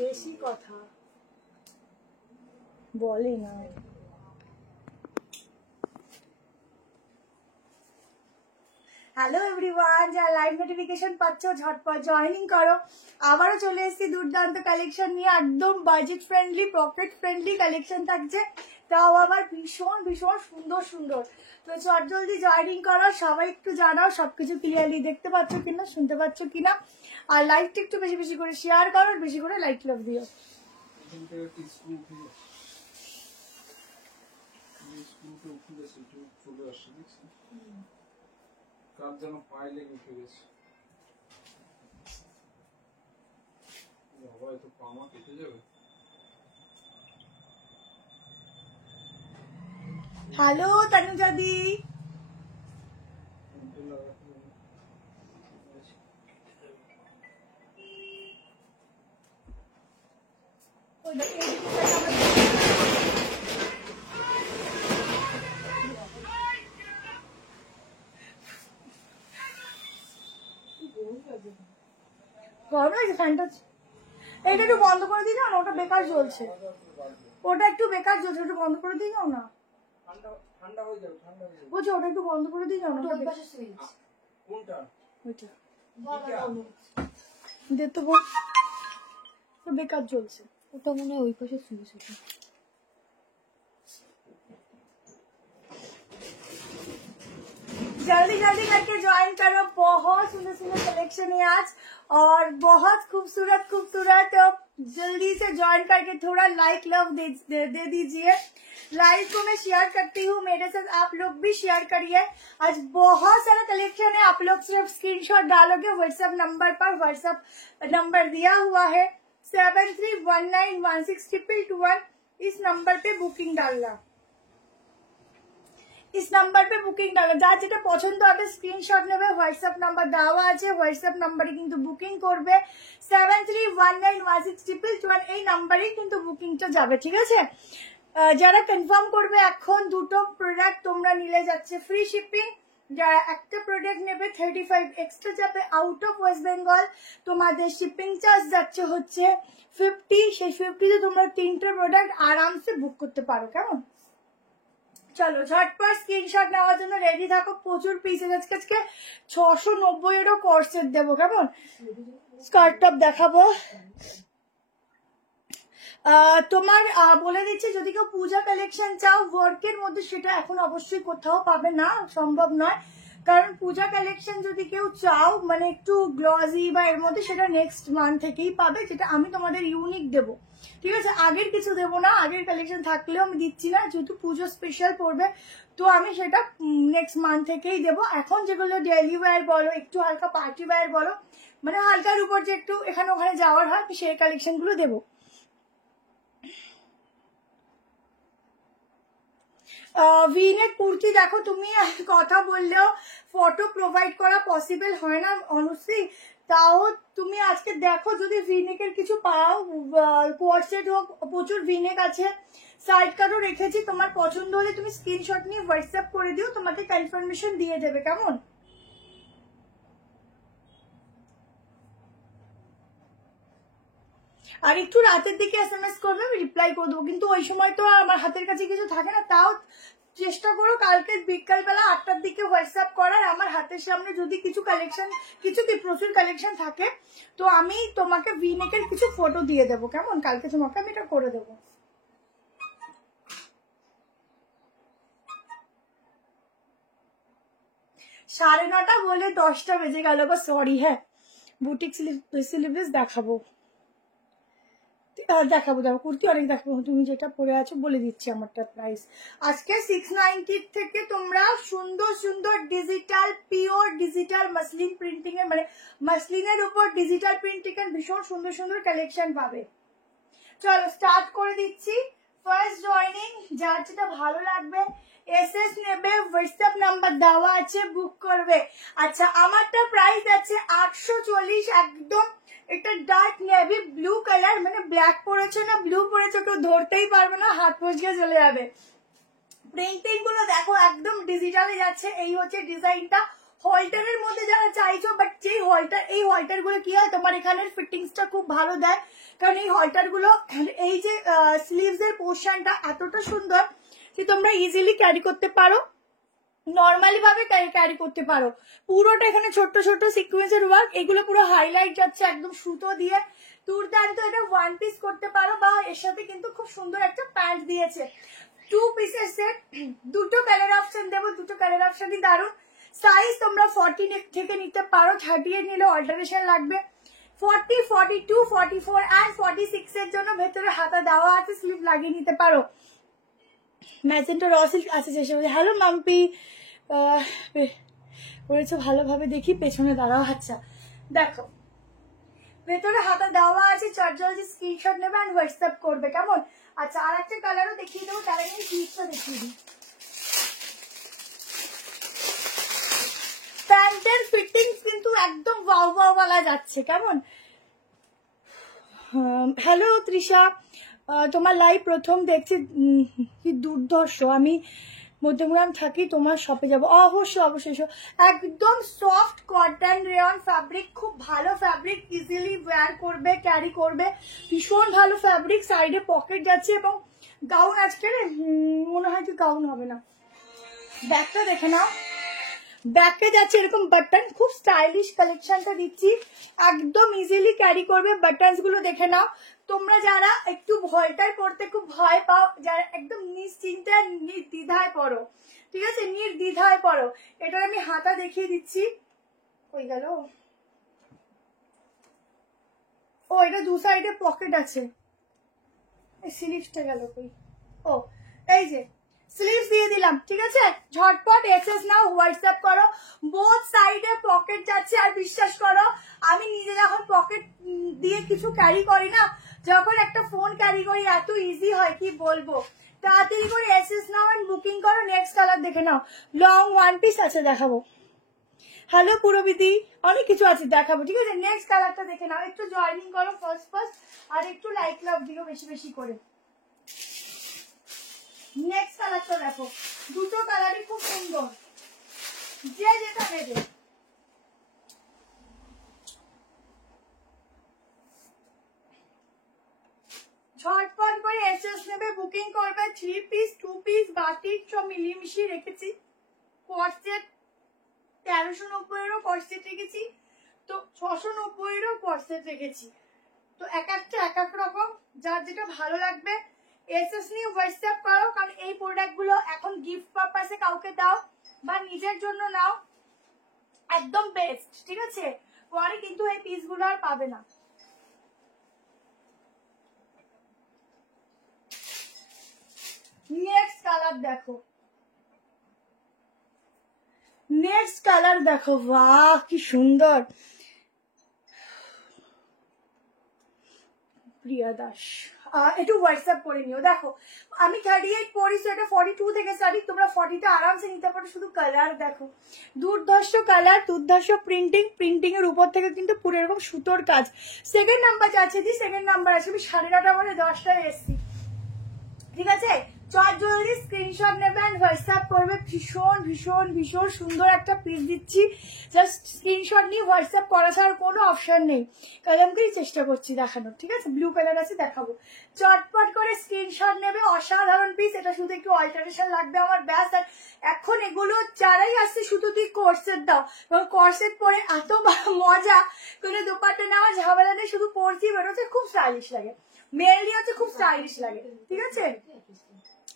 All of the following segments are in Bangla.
বেশি কথা বলে না। হ্যালো এভরিওয়ান, যারা লাইভ নোটিফিকেশন পাচ্ছ ঝটপট জয়েনিং করো। আবারও চলে এসেছি দুর্দান্ত কালেকশন নিয়ে, একদম budget friendly pocket friendly collection থাকছে, তাও আবার ভীষণ ভীষণ সুন্দর সুন্দর। তো চট জলদি জয়েনিং করো, সবাই একটু জানাও সবকিছু ক্লিয়ারলি দেখতে পাচ্ছ কিনা, শুনতে পাচ্ছ কিনা, আর লাইভটা একটু বেশি বেশি করে শেয়ার করো, বেশি করে লাইক লাভ দিও। কার যেন পায়ে লেগে উঠে গেছে, বাবা এত পামা কেটে যাবে। হ্যালো তনুজাদি, গরম লাগছে ফ্যানটা, এটা একটু বন্ধ করে দিয়ে যাও না, ওটা বেকার জ্বলছে, ওটা একটু বেকার জ্বলছে, ওটা বন্ধ করে দিয়ে যাও না। ঠান্ডা হয়ে যাবে, ঠান্ডা হয়ে যাবে। বলছি ওটা একটু বন্ধ করে দিয়ে যাও না। কোনটা? ওইটা দে তো, বেকার জ্বলছে ওটা, মনে হয় ওই পাশে সুইচ। ওটা जल्दी जल्दी करके ज्वाइन करो, बहुत सुंदर सुंदर कलेक्शन है आज और बहुत खूबसूरत खूबसूरत। तो जल्दी से ज्वाइन करके थोड़ा लाइक लव दे दीजिए। लाइव को मैं शेयर करती हूँ, मेरे साथ आप लोग भी शेयर करिए। आज बहुत सारा कलेक्शन है, आप लोग सिर्फ स्क्रीनशॉट डालोगे व्हाट्सएप नंबर पर, व्हाट्सएप नंबर दिया हुआ है 7319162221, इस नंबर पे बुकिंग डालना, इस नंबर पे बुकिंग डालो। যার যেটা পছন্দ হবে স্ক্রিনশট নেবে, হোয়াটসঅ্যাপ নাম্বার দেওয়া আছে, হোয়াটসঅ্যাপ নাম্বারে কিন্তু বুকিং করবে 7319162221, এই নাম্বারেই কিন্তু বুকিংটা যাবে, ঠিক আছে। যারা কনফার্ম করবে এখন দুটো প্রোডাক্ট তোমরা নিলে যাচ্ছে ফ্রি শিপিং, যারা একটা প্রোডাক্ট নেবে 35 এক্সট্রা যাবে আউট অফ ওয়েস্ট বেঙ্গল, তোমাদের শিপিং চার্জ যাচ্ছে হচ্ছে 50, সেই 50 তোমরা তিনটে প্রোডাক্ট আরামসে বুক করতে পারো, কেমন। চলো ঝটপট স্ক্রিনশট নেওয়ার জন্য রেডি থাকো, প্রচুর পিস আছে আজকে 690-এরও কর্সেট দেবো, কেমন। স্কার্ট টপ দেখাবো তোমার, বলে দিচ্ছি যদি কেউ পূজা কালেকশন চাও ওয়ার্কের মধ্যে, সেটা এখন অবশ্যই কোথাও পাবে না, সম্ভব নয়, কারণ পূজা কালেকশন যদি কেউ চাও মানে একটু গ্লসি বা এর মধ্যে, সেটা নেক্সট মান্থ থেকেই পাবে, যেটা আমি তোমাদের ইউনিক দেবো, ঠিক আছে। আগের কিছু দেবো না, আগের কালেকশন থাকলেও আমি দিচ্ছি না, যেহেতু পুজো স্পেশাল পড়বে, তো আমি সেটা নেক্সট মান্থ থেকেই দেবো। এখন যেগুলো ডেইলি ওয়্যার বলো, একটু হালকা পার্টি ওয়্যার বলো, মানে হালকার উপর যে একটু এখানে ওখানে যাওয়ার হয়, সেই কালেকশনগুলো দেবো। ভিনেক কুর্তি দেখো, তুমি কথা বললেও ফটো প্রোভাইড করা পসিবল হয় না অনুশ্রী, তাও তুমি আজকে দেখো যদি ভিনেকের কিছু পাও, কোয়ার্সেট হোক, প্রচুর ভিনেক আছে, সাইড কাটও রেখেছি, তোমার পছন্দ হলে তুমি স্ক্রিনশট নিয়ে হোয়াটসঅ্যাপ করে দিও, তোমাকে কনফার্মেশন দিয়ে দেবে, কেমন। আর একটু রাতের দিকে SMS করবে, আমি রিপ্লাই করে দেবো, কিন্তু ওই সময় তো আমার হাতের কাছে কিছু থাকে না, তাও চেষ্টা করো কালকে বিকালবেলা 8টার দিকে হোয়াটসঅ্যাপ করার, আমার হাতের সামনে যদি কিছু কালেকশন, কিছু কি প্রচুর কালেকশন থাকে, তো আমি তোমাকে ভিনেকের কিছু ফটো দিয়ে দেবো, কেমন, কালকে তোমাকে আমি এটা করে দেবো। সাড়ে 9টা বলে 10টা বেজে গেল গো, সরি। হ্যাঁ বুটিক স্লিভলেস দেখাবো, দেখাবো কুর্তি অনেক দেখাবো, তুমি যেটা পরে আছো বলে দিচ্ছি আমারটা প্রাইস। আজকে 690 থেকে তোমরা সুন্দর সুন্দর digital, pure digital muslin printing এর, মানে মাসলিনের উপর ডিজিটাল প্রিন্টিং এর ভীষণ সুন্দর সুন্দর কালেকশন পাবে। চলো স্টার্ট করে দিচ্ছি। ফার্স্ট জয়েনিং, যার যেটা ভালো লাগবে এসএস নেবে, হোয়াটসঅ্যাপ নাম্বার দেওয়া আছে, বুক করবে। আচ্ছা আমারটা প্রাইস আছে 840, একদম এটা ডার্ক নেভি ব্লু কালার, মানে ব্ল্যাক পরেছো না ব্লু পরেছো কেউ ধরতেই পারবে না, হাত ফসকে চলে যাবে। প্রিন্টিং গুলো দেখো একদম ডিজিটালে যাচ্ছে, এই হচ্ছে ডিজাইনটা, হলটারের মধ্যে যারা চাইছো, বাট যেই হলটার, এই হলটার গুলো কি হয় তোমার এখানের ফিটিংসটা খুব ভালো দেয়, কারণ এই হলটার গুলো এই যে স্লিভস এর পোর্শনটা এতটা সুন্দর যে তোমরা ইজিলি ক্যারি করতে পারো, নর্মালি ভাবে ক্যারি করতে পারো। পুরোটা এখানে ছোট্ট ছোট্ট সিকোয়েন্সের ওয়ার্ক, এগুলো পুরো হাইলাইট যাচ্ছে একদম সুতো দিয়ে, দুর্দান্ত। এটা ওয়ান পিস করতে পারো বা এর সাথে কিন্তু খুব সুন্দর একটা প্যান্ট দিয়েছে। 2 পিসের সেট, দুটো কালার অপশন দেবো, দুটো কালার অপশনই দারুণ। সাইজ তোমরা 40 থেকে নিতে পারো, 38 নিলে অল্টারেশন লাগবে। 40, 42, 44 অ্যান্ড 46 এর জন্য ভেতরে হাতা দেওয়া আছে, স্লিভ লাগিয়ে নিতে পারো। ম্যাজেন্টা র সিল্ক আছে যে, হ্যালো মাম্পি, করেছো ভালোভাবে, দেখি পেছনে দাঁড়াও। আচ্ছা দেখো, ভেতরে হাতা দেওয়া আছে, চটজলদি স্ক্রিনশট নেবে আর হোয়াটসঅ্যাপ করবে, কেমন? আচ্ছা আর একটা কালারও দেখিয়ে দেবো, তার আগে পিসটা দেখিয়ে দিই। প্যান্টের ফিটিংস কিন্তু একদম ওয়াও ওয়াও ওয়ালা যাচ্ছে, কেমন? হ্যালো তৃষা, তোমার লাইভ প্রথম দেখছি, কি দুর্ধর্ষ। আমি মধ্যমগ্রাম থাকি, তোমার শপে যাবো। অবশ্যই অবশ্যই, একদম সফট কটন রেয়ন ফ্যাব্রিক, খুব ভালো ফ্যাব্রিক, ইজিলি ওয়্যার করবে, ক্যারি করবে, ভীষণ ভালো ফ্যাব্রিক। সাইডে পকেট যাচ্ছে এবং গাউন আজকে মনে হয় কি গাউন হবে না। ব্যাগটা দেখে নাও, ব্যাকে যাচ্ছে এরকম বাটন, খুব স্টাইলিশ কালেকশনটা দিচ্ছি, একদম ইজিলি ক্যারি করবে। বাটনস গুলো দেখে নাও। তোমরা যারা একটু ভয়টাই পড়তে খুব ভয় পাও, যারা একদম নিশ্চিন্তে নির্দ্বিধায় পড়ো, ঠিক আছে, নির্দ্বিধায় পড়ো, এটার আমি হাতা দেখিয়ে দিচ্ছি। কই গেল? ও এটা দু সাইডে পকেট আছে, এই স্লিভসটা গেল কই? ও এই যে স্লিভস দিয়ে দিলাম, ঠিক আছে। ঝটপট এসএস নাও, হোয়াটসঅ্যাপ করো। বোথ সাইডে পকেট যাচ্ছে, আর বিশ্বাস করো আমি নিজে যখন পকেট দিয়ে কিছু ক্যারি করি না, যখন একটা ফোন ক্যারি করি এত ইজি হয় কি বলবো। তাড়াতাড়ি করে এসএস নাও এন্ড বুকিং করো। নেক্সট কালার দেখে নাও, লং ওয়ান পিস আছে দেখাবো। হ্যালো পুরবিদি, অনেক কিছু আছে দেখাবো, ঠিক আছে। নেক্সট কালারটা দেখে নাও, একটু জয়েনিং করো ফার্স্ট আর একটু লাইক লাভ দিও বেশি বেশি করে। নেক্সট কালারটা দেখো, দুটো কালারই খুব সুন্দর, যে যেটা নেবে। ঝটপট করে এসএস নেবে, বুকিং করবে। 3 পিস 2 পিস বাটিক সব মিলিয়ে মিশিয়ে রেখেছি। কর্সেট 1390-এরও কর্সেট রেখেছি, তো 690-এরও কর্সেট রেখেছি। তো এক একটা এক এক রকম, যার যেটা ভালো লাগবে এসএস নিয়ে হোয়াটসঅ্যাপ করো, কারণ এই প্রোডাক্টগুলো এখন গিফট পারপাসে কাউকে দাও বা নিজের জন্য নাও, একদম বেস্ট, ঠিক আছে। পরে কিন্তু এই পিসগুলো আর পাবে না। নেক্সট কালার দেখো, নেক্সট কালার দেখো, বাহ কি সুন্দর। প্রিয়া দাস, একটু হোয়াটসঅ্যাপ করে নিও। দেখো আমি 38 পড়িস, এটা 42 থেকে স্টার্টিং, তোমরা 40টা আরামসে নিতে পারো। শুধু কালার দেখো, দুর্ধর্ষ কালার, দুর্ধর্ষ প্রিন্টিং, প্রিন্টিং এর উপর থেকে কিন্তু পুরো এরকম সুতোর কাজ। সেকেন্ড নাম্বার যাচ্ছে দি, সেকেন্ড নাম্বার আছে, আমি 9:30 মানে 10টায় এসছি, ঠিক আছে। চট জলদি স্ক্রিনশট নেবে আর হোয়াটসঅ্যাপ করবে। ভীষণ ভীষণ ভীষণ সুন্দর একটা পিস দিচ্ছি, জাস্ট স্ক্রিনশট নিয়ে হোয়াটসঅ্যাপ করা ছাড়া কোনো অপশন নেই। কালামকেই চেষ্টা করছি দেখানোর, ঠিক আছে। ব্লু কালার আছে দেখাবো, চটপট করে স্ক্রিনশট নেবে। অসাধারণ পিস, এটা শুধু একটু অল্টারেশন লাগবে আমার ব্যাস। আর এখন এগুলো যারাই আসছে শুধু তুই কর্সেট দাও, এবং কর্সেট পরে এত মজা, কোনো দোপাট্টা নেওয়া ঝামেলা নেই, শুধু পরছি বেরোচ্ছে, খুব স্টাইলিশ লাগে। মেয়েলি হচ্ছে খুব স্টাইলিশ লাগে, ঠিক আছে।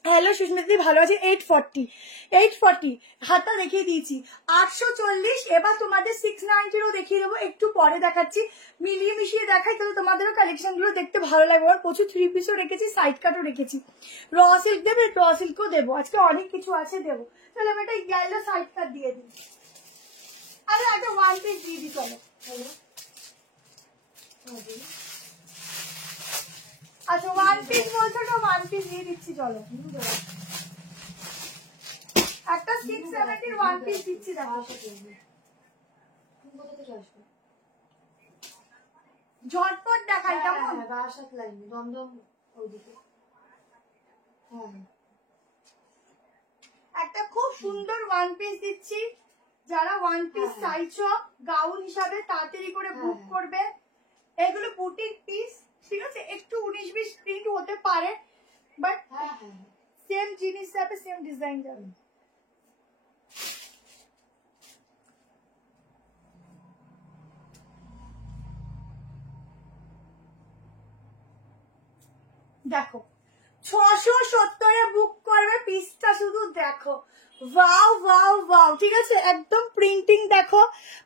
হ্যালো সুস্মিতা, ভালো আছে। 840 হাতটা দেখিয়ে দিয়েছি। 840। এবার তোমাদের 690-ও দেখিয়ে দেবো, একটু পরে দেখাচ্ছি, মিলিয়ে মিশিয়ে দেখাই, তাহলে তোমাদেরও কালেকশন গুলো দেখতে ভালো লাগবে। আর প্রচুর 3 পিসও রেখেছি, সাইড কাটও রেখেছি। র সিল্ক দেবে, র সিল্কও দেবো, আজকে অনেক কিছু আছে দেবো। তাহলে আমি একটা ইয়েলো সাইড কাট দিয়ে দিই, আরে একটা ওয়ান পিস দিয়ে দিই। চলো আচ্ছা ওয়ান পিস বলছো তো, ওয়ান পিস দিয়ে দিচ্ছি। চলো একটা 670-র ওয়ান পিস দিচ্ছি, দেখো ঝটপট দেখাই, কেমন। একটা খুব সুন্দর ওয়ান পিস দিচ্ছি, যারা ওয়ান পিস চাইছো গাউন হিসাবে তাড়াতাড়ি করে বুক করবে। এগুলো বুটিক পিস, ঠিক আছে, একটু 19-20 প্রিন্ট হতে পারে, বাট সেম জিনিস যাবে, সেম ডিজাইন যাবে। দেখো 670 বুক করবে, পিসটা শুধু দেখো, ওয়াও ওয়াও ওয়াও, ঠিক আছে, একদম প্রিন্টিং দেখো,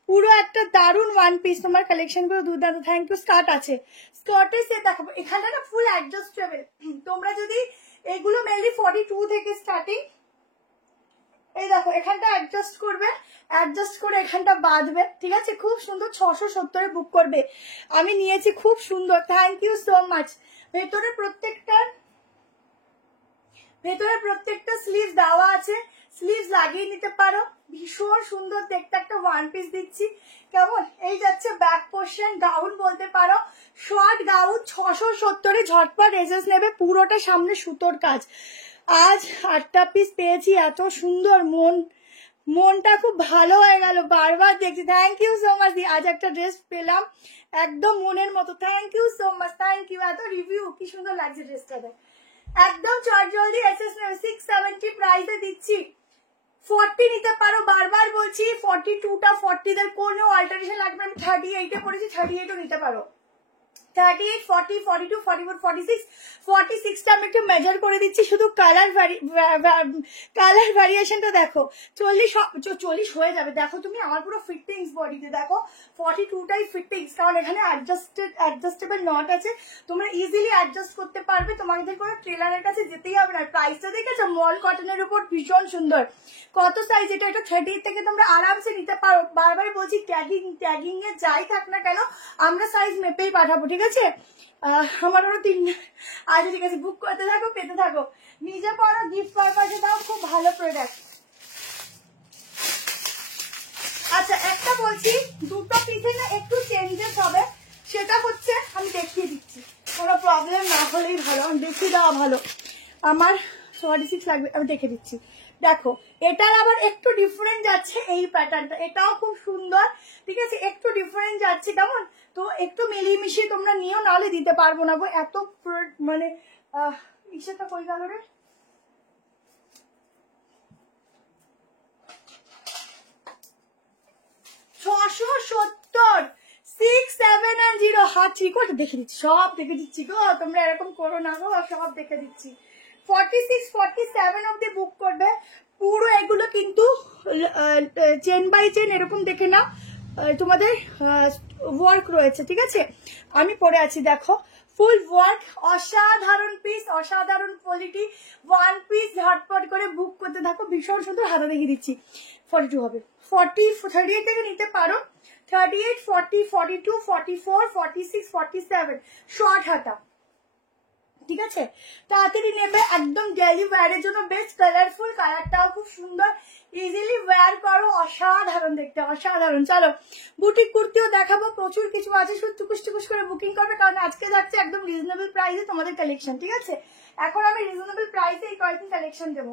পুরো একটা দারুন ওয়ান পিস। তোমার কালেকশন গুলো দুর্দান্ত। Thank you. স্কার্ট আছে, স্কার্টে সে দেখো এখানে না ফুল অ্যাডজাস্টেবল। তোমরা যদি এগুলো মেনলি 42 থেকে স্টার্টিং, এই দেখো এখানটা অ্যাডজাস্ট করবে, অ্যাডজাস্ট করে এখানটা বাঁধবে, ঠিক আছে, খুব সুন্দর। 670 বুক করবে। আমি নিয়েছি, খুব সুন্দর। Thank you so much. ভেতরে প্রত্যেকটা স্লিভ দেওয়া আছে, স্লিভ লাগিয়ে নিতে পারো। ভীষণ সুন্দর দেখতে একটা ওয়ান পিস দিচ্ছি, কেমন? এই যাচ্ছে ব্যাক পোর্শন, গাউন বলতে পারো, শর্ট গাউন। 670 ঝটপট এসেস নেবে, পুরোটা সামনে সুতোর কাজ। আজ 8টা পিস পেয়েছি, এত সুন্দর, মনটা খুব ভালো হয়ে গেল, বারবার দেখছি। Thank you so much. আজ একটা ড্রেস পেলাম একদম মনের মতো। Thank you so much, thank you. এত রিভিউ, কি সুন্দর লাগছে ড্রেসটাতে, একদম চটজলদি এসএস নেবে। 670 প্রাইসে দিচ্ছি। 40 নিতে পারো, বারবার বলছি 42টা 40 দের কোনো অল্টারেশন লাগবে। আমি 38-এ পড়েছি, 38ও নিতে পারো। 38, 40, 42, 44, 46, 46টা আমি একটু মেজার করে দিচ্ছি, শুধু কালার ভ্যারিয়েশনটা দেখো। 40 হয়ে যাবে, দেখো তুমি আমার পুরো ফিটিংস বডিতে দেখো। 42টাই ফিটিংস, কারণ এখানে অ্যাডজাস্টেবল নট আছে, তোমরা ইজিলি অ্যাডজাস্ট করতে পারবে, তোমাদের কোনো ট্রেলারের কাছে যেতেই হবে না। প্রাইসটা দেখেছো, মল কটনের উপর ভীষণ সুন্দর। কত সাইজ এটা? এটা 30 থেকে তোমরা আরামসে নিতে পারো। বারবার বলছি ট্যাগিং এ যাই থাক না কেন, আমরা সাইজ মেপেই পাঠাবো, ঠিক আছে। আমার আরো 3 আচ্ছা ঠিক আছে, বুক করতে থাকো, পেতে থাকো, নিজে পড়ো, গিফট পারপাসে দাও, খুব ভালো প্রোডাক্ট। আচ্ছা একটা বলছি, দুটো পিসে না একটু চেঞ্জেস হবে, সেটা হচ্ছে আমি দেখিয়ে দিচ্ছি, কোনো প্রবলেম না হলেই ভালো, আমি দেখিয়ে দেওয়া ভালো। আমার 46 লাগবে, আমি দেখে দিচ্ছি। দেখো এটার আবার একটু ডিফারেন্ট যাচ্ছে, এই প্যাটার্নটা, এটাও খুব সুন্দর, ঠিক আছে, একটু ডিফারেন্ট যাচ্ছে, কেমন? তো একটু মিলিয়ে মিশিয়ে তোমরা নিও, নাহলে দিতে পারবো না গো, এত মানে ইসেটা কই গেল রে। হাত ঠিক করে দেখে দিচ্ছি, সব দেখে দিচ্ছি গো, তোমরা এরকম করো না গো, সব দেখে দিচ্ছি। 46, 47 অব্দি বুক করবে। পুরো এগুলো কিন্তু চেন বাই চেন এরকম দেখে না, তোমাদের ওয়ার্ক রয়েছে, ঠিক আছে। আমি পরে আছি, দেখো ফুল ওয়ার্ক, অসাধারণ পিস, অসাধারণ কোয়ালিটি, ওয়ান পিস। ঝটপট করে বুক করতে থাকো, ভীষণ সুন্দর। হাতা দেখিয়ে দিচ্ছি, 42 হবে, 38 থেকে নিতে পারো। 38, 40, 42, 44, 46, 47 শর্ট হাতা, ঠিক আছে, তাড়াতাড়ি নেবে, একদম ডেইলি ওয়্যারের জন্য বেস্ট। কালারফুল, কালারটাও খুব সুন্দর, ইজিলি ওয়্যার করো, অসাধারণ দেখতে, অসাধারণ। চলো বুটিক কুর্তিও দেখাবো, প্রচুর কিছু আছে, শুধু টুকুস করে বুকিং করবে, কারণ আজকে যাচ্ছে একদম রিজনেবল প্রাইসে তোমাদের কালেকশন, ঠিক আছে। এখন আমি রিজনেবল প্রাইসে এই কয়েকদিন কালেকশন দেবো,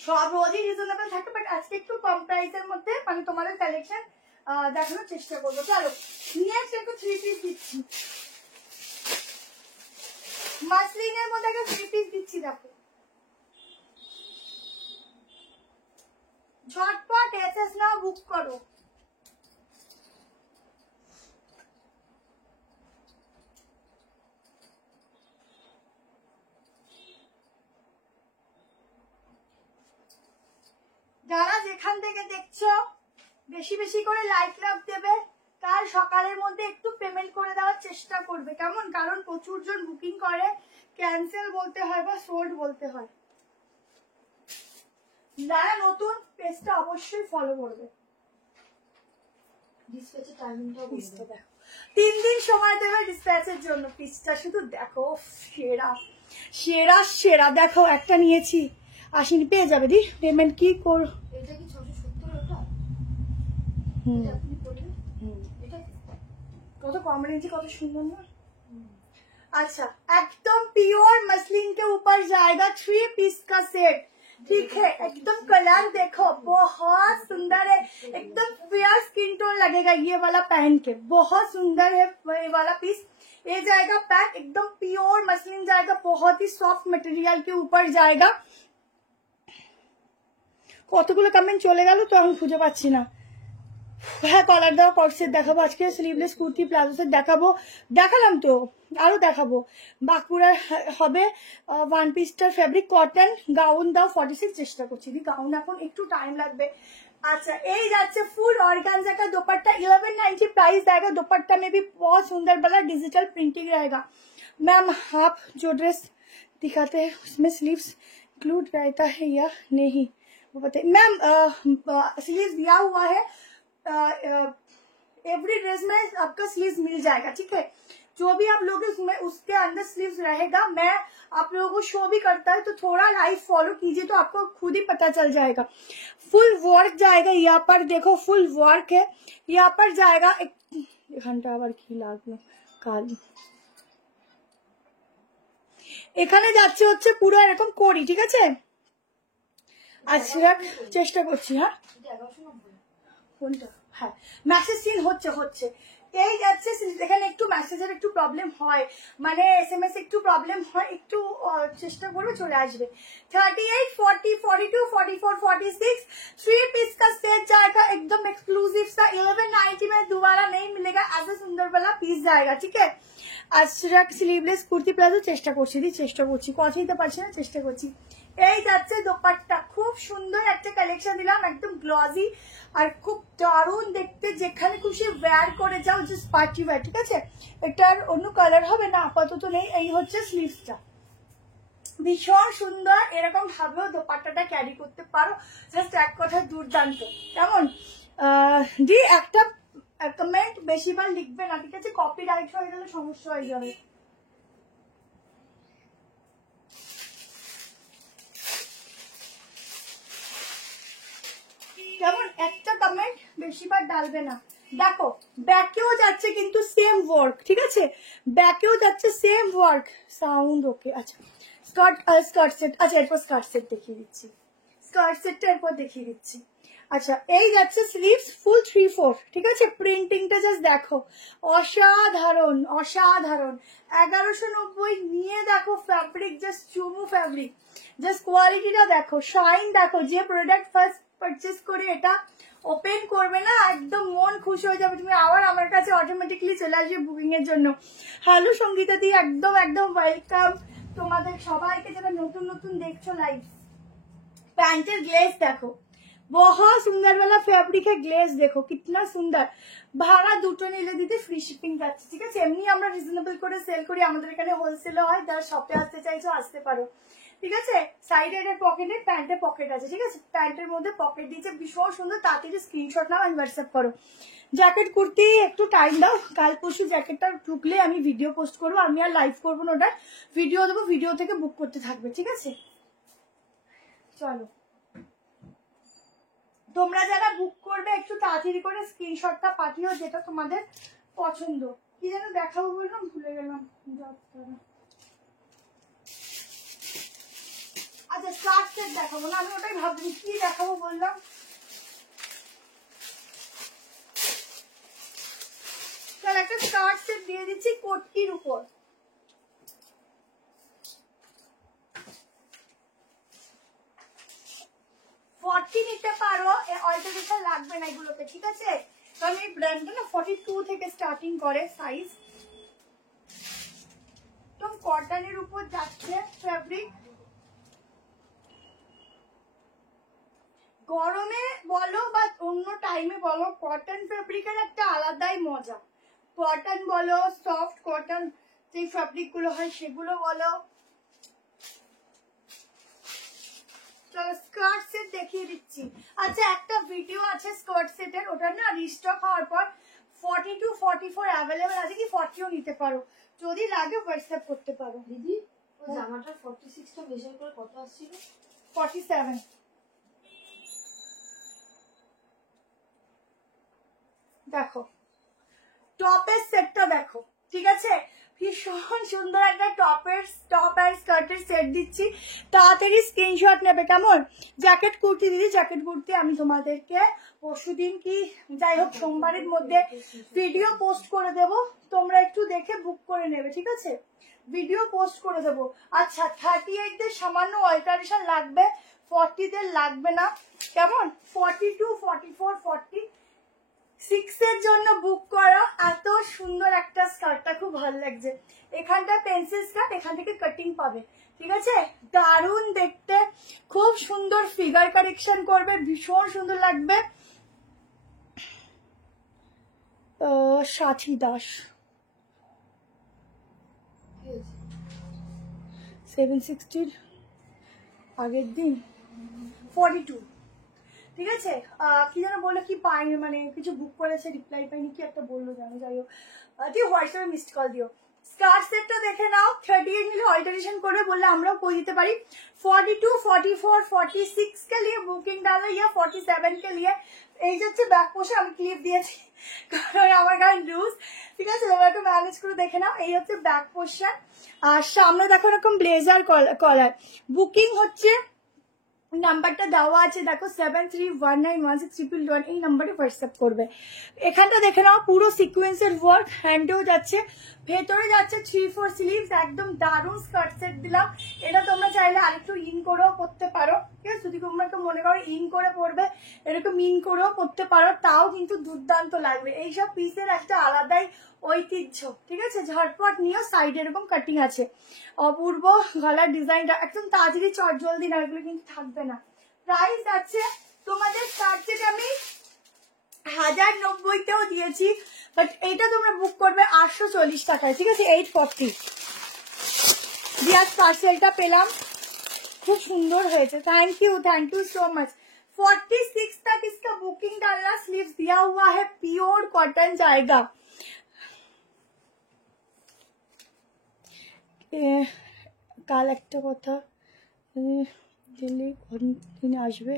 সব রোজই রিজনেবল থাকে, বাট আজকে একটু কম প্রাইসের মধ্যে মানে তোমাদের কালেকশন দেখানোর চেষ্টা করবো। চলো নেক্সট একটু 3 পিস দিচ্ছি, মাসলিনের মধ্যে একটা 3 পিস দিচ্ছি, দেখো ঝটপট এসএস নাও, বুক করো। যারা যেখান থেকে দেখছো বেশি বেশি করে লাইক লাভ দেবে, কাল সকালের মধ্যে একটু পেমেন্ট করে দেওয়ার চেষ্টা করবে, কেমন? কারণ প্রচুর জন বুকিং করে, ক্যান্সেল বলতে হয় বা সোল্ড বলতে হয়। যারা নতুন পেজটা অবশ্যই ফলো করবে। ডিসপ্যাচের টাইমিংটাও বুঝতে দেখো 3 দিন সময় দেবে ডিসপ্যাচের জন্য। পিসটা শুধু দেখো, সেরা সেরা সেরা। দেখো একটা নিয়েছি, আসেনি, পেয়ে যাবে দি, পেমেন্ট কি করো। এটা কি 670 ওটা? হুম, আপনি পড়বেন এটা কত কম রেঞ্জে, কত সুন্দর না। अच्छा एकदम प्योर मसलिन के ऊपर जाएगा 3 पीस का सेट, ठीक है। एकदम कलर देखो बहुत सुंदर है, एकदम फेयर स्किन टोन लगेगा ये वाला पहन के, बहुत सुंदर है ये वाला पीस। ये जाएगा पैक, एकदम प्योर मसलिन जाएगा, बहुत ही सॉफ्ट मटेरियल के ऊपर जाएगा। কতগুলো কমেন্ট চলে গেল তো আমি খুঁজে পাচ্ছি না। হ্যাঁ কলার দেওয়া কটসেট দেখাবো আজকে, স্লিভলেস কুর্তি প্লাজো সেট দেখাবো, দেখালাম তো, আরো দেখাবো। বাঁকুড়ার হবে ওয়ান পিসটার ফেব্রিক কটন গাউন দাও 46 চেষ্টা করছি, গাউন এখন একটু টাইম লাগবে। अच्छा यही जाচ্ছে फुल ऑर्गेन्जा का दुपट्टा 1190 प्राइस जाएगा। दुपट्टा में भी बहुत सुंदर वाला डिजिटल प्रिंटिंग रहेगा। मैम आप जो ड्रेस दिखाते हैं उसमें स्लीव्स इंक्लूड रहता है या नहीं वो बताइए। मैम स्लीव्स दिया हुआ है, एवरी ड्रेस में आपका स्लीव्स मिल जाएगा, ठीक है। जो भी आप लोग उसमें उसके अंदर स्लीव्स रहेगा। मैं आप लोगों को शो भी करता है तो थोड़ा लाइव फॉलो कीजिए तो आपको खुद ही पता चल जाएगा। फुल वर्क जाएगा यहाँ पर, देखो फुल वर्क है यहाँ पर जाएगा। एक घंटा আবার কি লাগলো কালি, এখানে যাচ্ছে হচ্ছে পুরো এরকম করি, ঠিক আছে। আচ্ছা চেষ্টা করছি। হ্যাঁ কোনটা, হ্যাঁ মেসেজ সিন হচ্ছে হচ্ছে এই যাচ্ছে। এখানে একটু মেসেজের একটু প্রবলেম হয়, মানে SMS একটু প্রবলেম হয়, একটু চেষ্টা করবে চলে আসবে। 38 40 42 44 46 थ्री पीस का सेट जाएगा, एकदम एक्सक्लूसिव सा 1190 में दोबारा नहीं मिलेगा, ऐसा सुंदर वाला पीस जाएगा, ठीक है। আশরাক স্লিভলেস কুর্তি প্লাজো চেষ্টা করছি চেষ্টা করছি, কথাই তো পারছি না, চেষ্টা করছি। এই যাচ্ছে দোপাট্টা, খুব সুন্দর একটা কালেকশন দিলাম, একদম গ্লজি আর খুব দারুণ দেখতে, যেখানে খুশি ওয়্যার করে যাও, জাস্ট পার্টি ওয়্যার, ঠিক আছে। এটার অন্য কালার হবে না আপাতত নেই। এই হচ্ছে স্লিভসটা, ভীষণ সুন্দর, এরকম ভাবেও দোপাট্টাটা ক্যারি করতে পারো, জাস্ট এক কথা দুর্দান্ত। কেমন জি একটা কমেন্ট বেশিবার লিখবে না, ঠিক আছে, কপিরাইট হয়ে গেলে সমস্যা হয়ে যাবে। কেমন একটা কমেন্ট বেশিবার ডালবে না। দেখো ব্যাকেও যাচ্ছে কিন্তু সেম ওয়ার্ক, ঠিক আছে, ব্যাকেও যাচ্ছে সেম ওয়ার্ক। সাউন্ড ওকে। আচ্ছা স্কার্ট স্কার্ট সেট, আচ্ছা এরপর স্কার্ট সেট দেখিয়ে দিচ্ছি, স্কার্ট সেটটা এরপর দেখিয়ে দিচ্ছি। আচ্ছা এই যাচ্ছে স্লিভস ফুল 3/4, ঠিক আছে। প্রিন্টিংটা জাস্ট দেখো, অসাধারণ অসাধারণ। 1190 নিয়ে দেখো, ফ্যাব্রিক জাস্ট চুমু ফ্যাব্রিক, জাস্ট কোয়ালিটিটা দেখো, শাইন দেখো। যে প্রোডাক্ট ফার্স্ট পারচেস করে এটা ওপেন করবে না, একদম মন খুশি হয়ে যাবে, তুমি আবার আমার কাছে অটোমেটিকলি চলে আসবে বুকিং এর জন্য। হ্যালো সঙ্গীতা দি, একদম একদম ওয়েলকাম তোমাদের সবাইকে যারা নতুন নতুন দেখছো লাইভ। पैंटेर ग्लेज देखो, बहुत सुंदर वाला फैब्रिक है, ग्लेज देखो कितना सुंदर। भाड़ा দুটো নিলে দিতে ফ্রি শিপিং যাচ্ছে, ঠিক আছে। এমনি আমরা রিজনেবল করে সেল করি, আমাদের এখানে হোলসেলও হয়, যারা শপে আসতে চাইছো আসতে পারো, ঠিক আছে। সাইডে একটা পকেটে প্যান্টে পকেট আছে, ঠিক আছে, প্যান্টের মধ্যে পকেট দিয়েছে, ভীষণ সুন্দর। তাড়াতাড়ি স্ক্রিনশট নাও আর হোয়াটসঅ্যাপ করো। জ্যাকেট কুর্তি একটু টাইম দাও, কাল পরশু জ্যাকেটটা ঢুকলে আমি ভিডিও পোস্ট করবো, আমি আর লাইভ করবো না, ওটা ভিডিও দেবো, ভিডিও থেকে বুক করতে থাকবে, ঠিক আছে। চলো তোমরা যারা বুক করবে একটু তাড়াতাড়ি করে স্ক্রিনশটটা পাঠিও, যেটা তোমাদের পছন্দ। কি যেন দেখাবো বললাম, ভুলে গেলাম। আচ্ছা স্কার্ট সেট দেখাবো না, আমি ওটাই ভাবছি কি দেখাবো বললাম। তাহলে একটা স্কার্ট সেট দিয়ে দিচ্ছি কোটকির উপর, নিতে পারো, অল্টারেশন লাগবে না এগুলোতে, ঠিক আছে। কারণ এই ব্র্যান্ডটা না 42 থেকে স্টার্টিং করে সাইজ। তো কটনের উপর যাচ্ছে ফ্যাব্রিক, গরমে বলো বা অন্য টাইমে বলো, কটন ফ্যাব্রিকের একটা আলাদাই মজা। কটন বলো, সফট কটন যে ফ্যাব্রিক গুলো হয় সেগুলো বলো। চলো স্কার্ট সেট দেখিয়ে দিচ্ছি। আচ্ছা একটা ভিডিও আছে স্কার্ট সেটের, ওটা না রিস্টক হওয়ার পর 42 44 অ্যাভেলেবল আছে, কি 40ও নিতে পারো, যদি লাগে হোয়াটসঅ্যাপ করতে পারো। দিদি ওই জামাটা 46 টা মেজার করে কত আসছিল? 47। দেখো টপের সেটটা দেখো, ঠিক আছে। ভীষণ সুন্দর একটা টপ অ্যান্ড স্কার্টের সেট দিচ্ছি, তাড়াতাড়ি স্ক্রিনশট নেবে কেমন। জ্যাকেট কুর্তি দিদি, জ্যাকেট কুর্তি আমি তোমাদেরকে পরশুদিন কি যাই হোক সোমবারের মধ্যে ভিডিও পোস্ট করে দেব, তোমরা একটু দেখে বুক করে নেবে, ঠিক আছে, ভিডিও পোস্ট করে দেবো। আচ্ছা 38দের সামান্য অল্টারেশন লাগবে, 40দের লাগবে না কেমন, 42, 44, 46 এর জন্য বুক করো। এত সুন্দর একটা স্কার্টটা খুব ভালো লাগছে, এখানটা পেন্সিল স্কার্ট, এখান থেকে কাটিং পাবে, ঠিক আছে, দারুণ দেখতে, খুব সুন্দর ফিগার কারেকশন করবে, ভীষণ সুন্দর লাগবে। সাথী দাস 760 আগের দিন 42, ঠিক আছে। কি যেন বললো, কি পাইনি, মানে কিছু বুক করেছে রিপ্লাই পাইনি, কি একটা বললো জানো, যাই হোক তুই হোয়াটসঅ্যাপে মিসড কল দিও। স্কার্ট সেটটা দেখে নাও, 38 মিলে অল্টারেশন করে বললে আমরাও করে দিতে পারি। 42, 44, 46 के लिए बुकिंग डालो या 47 के लिए। এই যে হচ্ছে ব্যাক পোশন, আমি ক্লিপ দিয়েছি কারণ আমার গায়ে লুজ, ঠিক আছে, তোমরা একটু ম্যানেজ করে দেখে নাও। এই হচ্ছে ব্যাক পোশন, আর সামনে দেখো এরকম ব্লেজার কলার। বুকিং হচ্ছে, নাম্বারটা দেওয়া আছে দেখো 73191611, এই নাম্বারে হোয়াটসঅ্যাপ করবে। এখানটা দেখে নাও পুরো সিকোয়েন্সের ওয়ার্ক, হ্যান্ডেও যাচ্ছে, ভেতরে যাচ্ছে 3-4 স্লিভস, একদম দারুণ স্কার্ট সেট দিলাম। এটা তোমরা চাইলে আরেকটু ইন করেও পরতে পারো, ঠিক আছে, যদি তোমরা একটু মনে করো ইন করে পরবে, এরকম ইন করেও পরতে পারো, তাও কিন্তু দুর্দান্ত লাগবে। এইসব পিসের একটা আলাদাই ঐতিহ্য, ঠিক আছে, ঝটপট নিয়েও সাইডে এরকম কাটিং আছে, অপূর্ব গলার ডিজাইনটা, একদম তাড়াতাড়ি চট জলদি না, এগুলো কিন্তু থাকবে না। প্রাইস আছে তোমাদের স্কার্ট সেট আমি 1090-তেও দিয়েছি, বাট এইটা তোমরা বুক করবে 840 টাকায়, ঠিক আছে, 840 দিয়ে স্কার্ট সেটটা পেলাম, খুব সুন্দর হয়েছে, थैंक यू सो मच। 46 तक इसका बुकिंग डालना, स्लीव्स दिया हुआ है, प्योर कॉटन जाएगा। কাল একটা কথা, দিল্লি দিনে আসবে,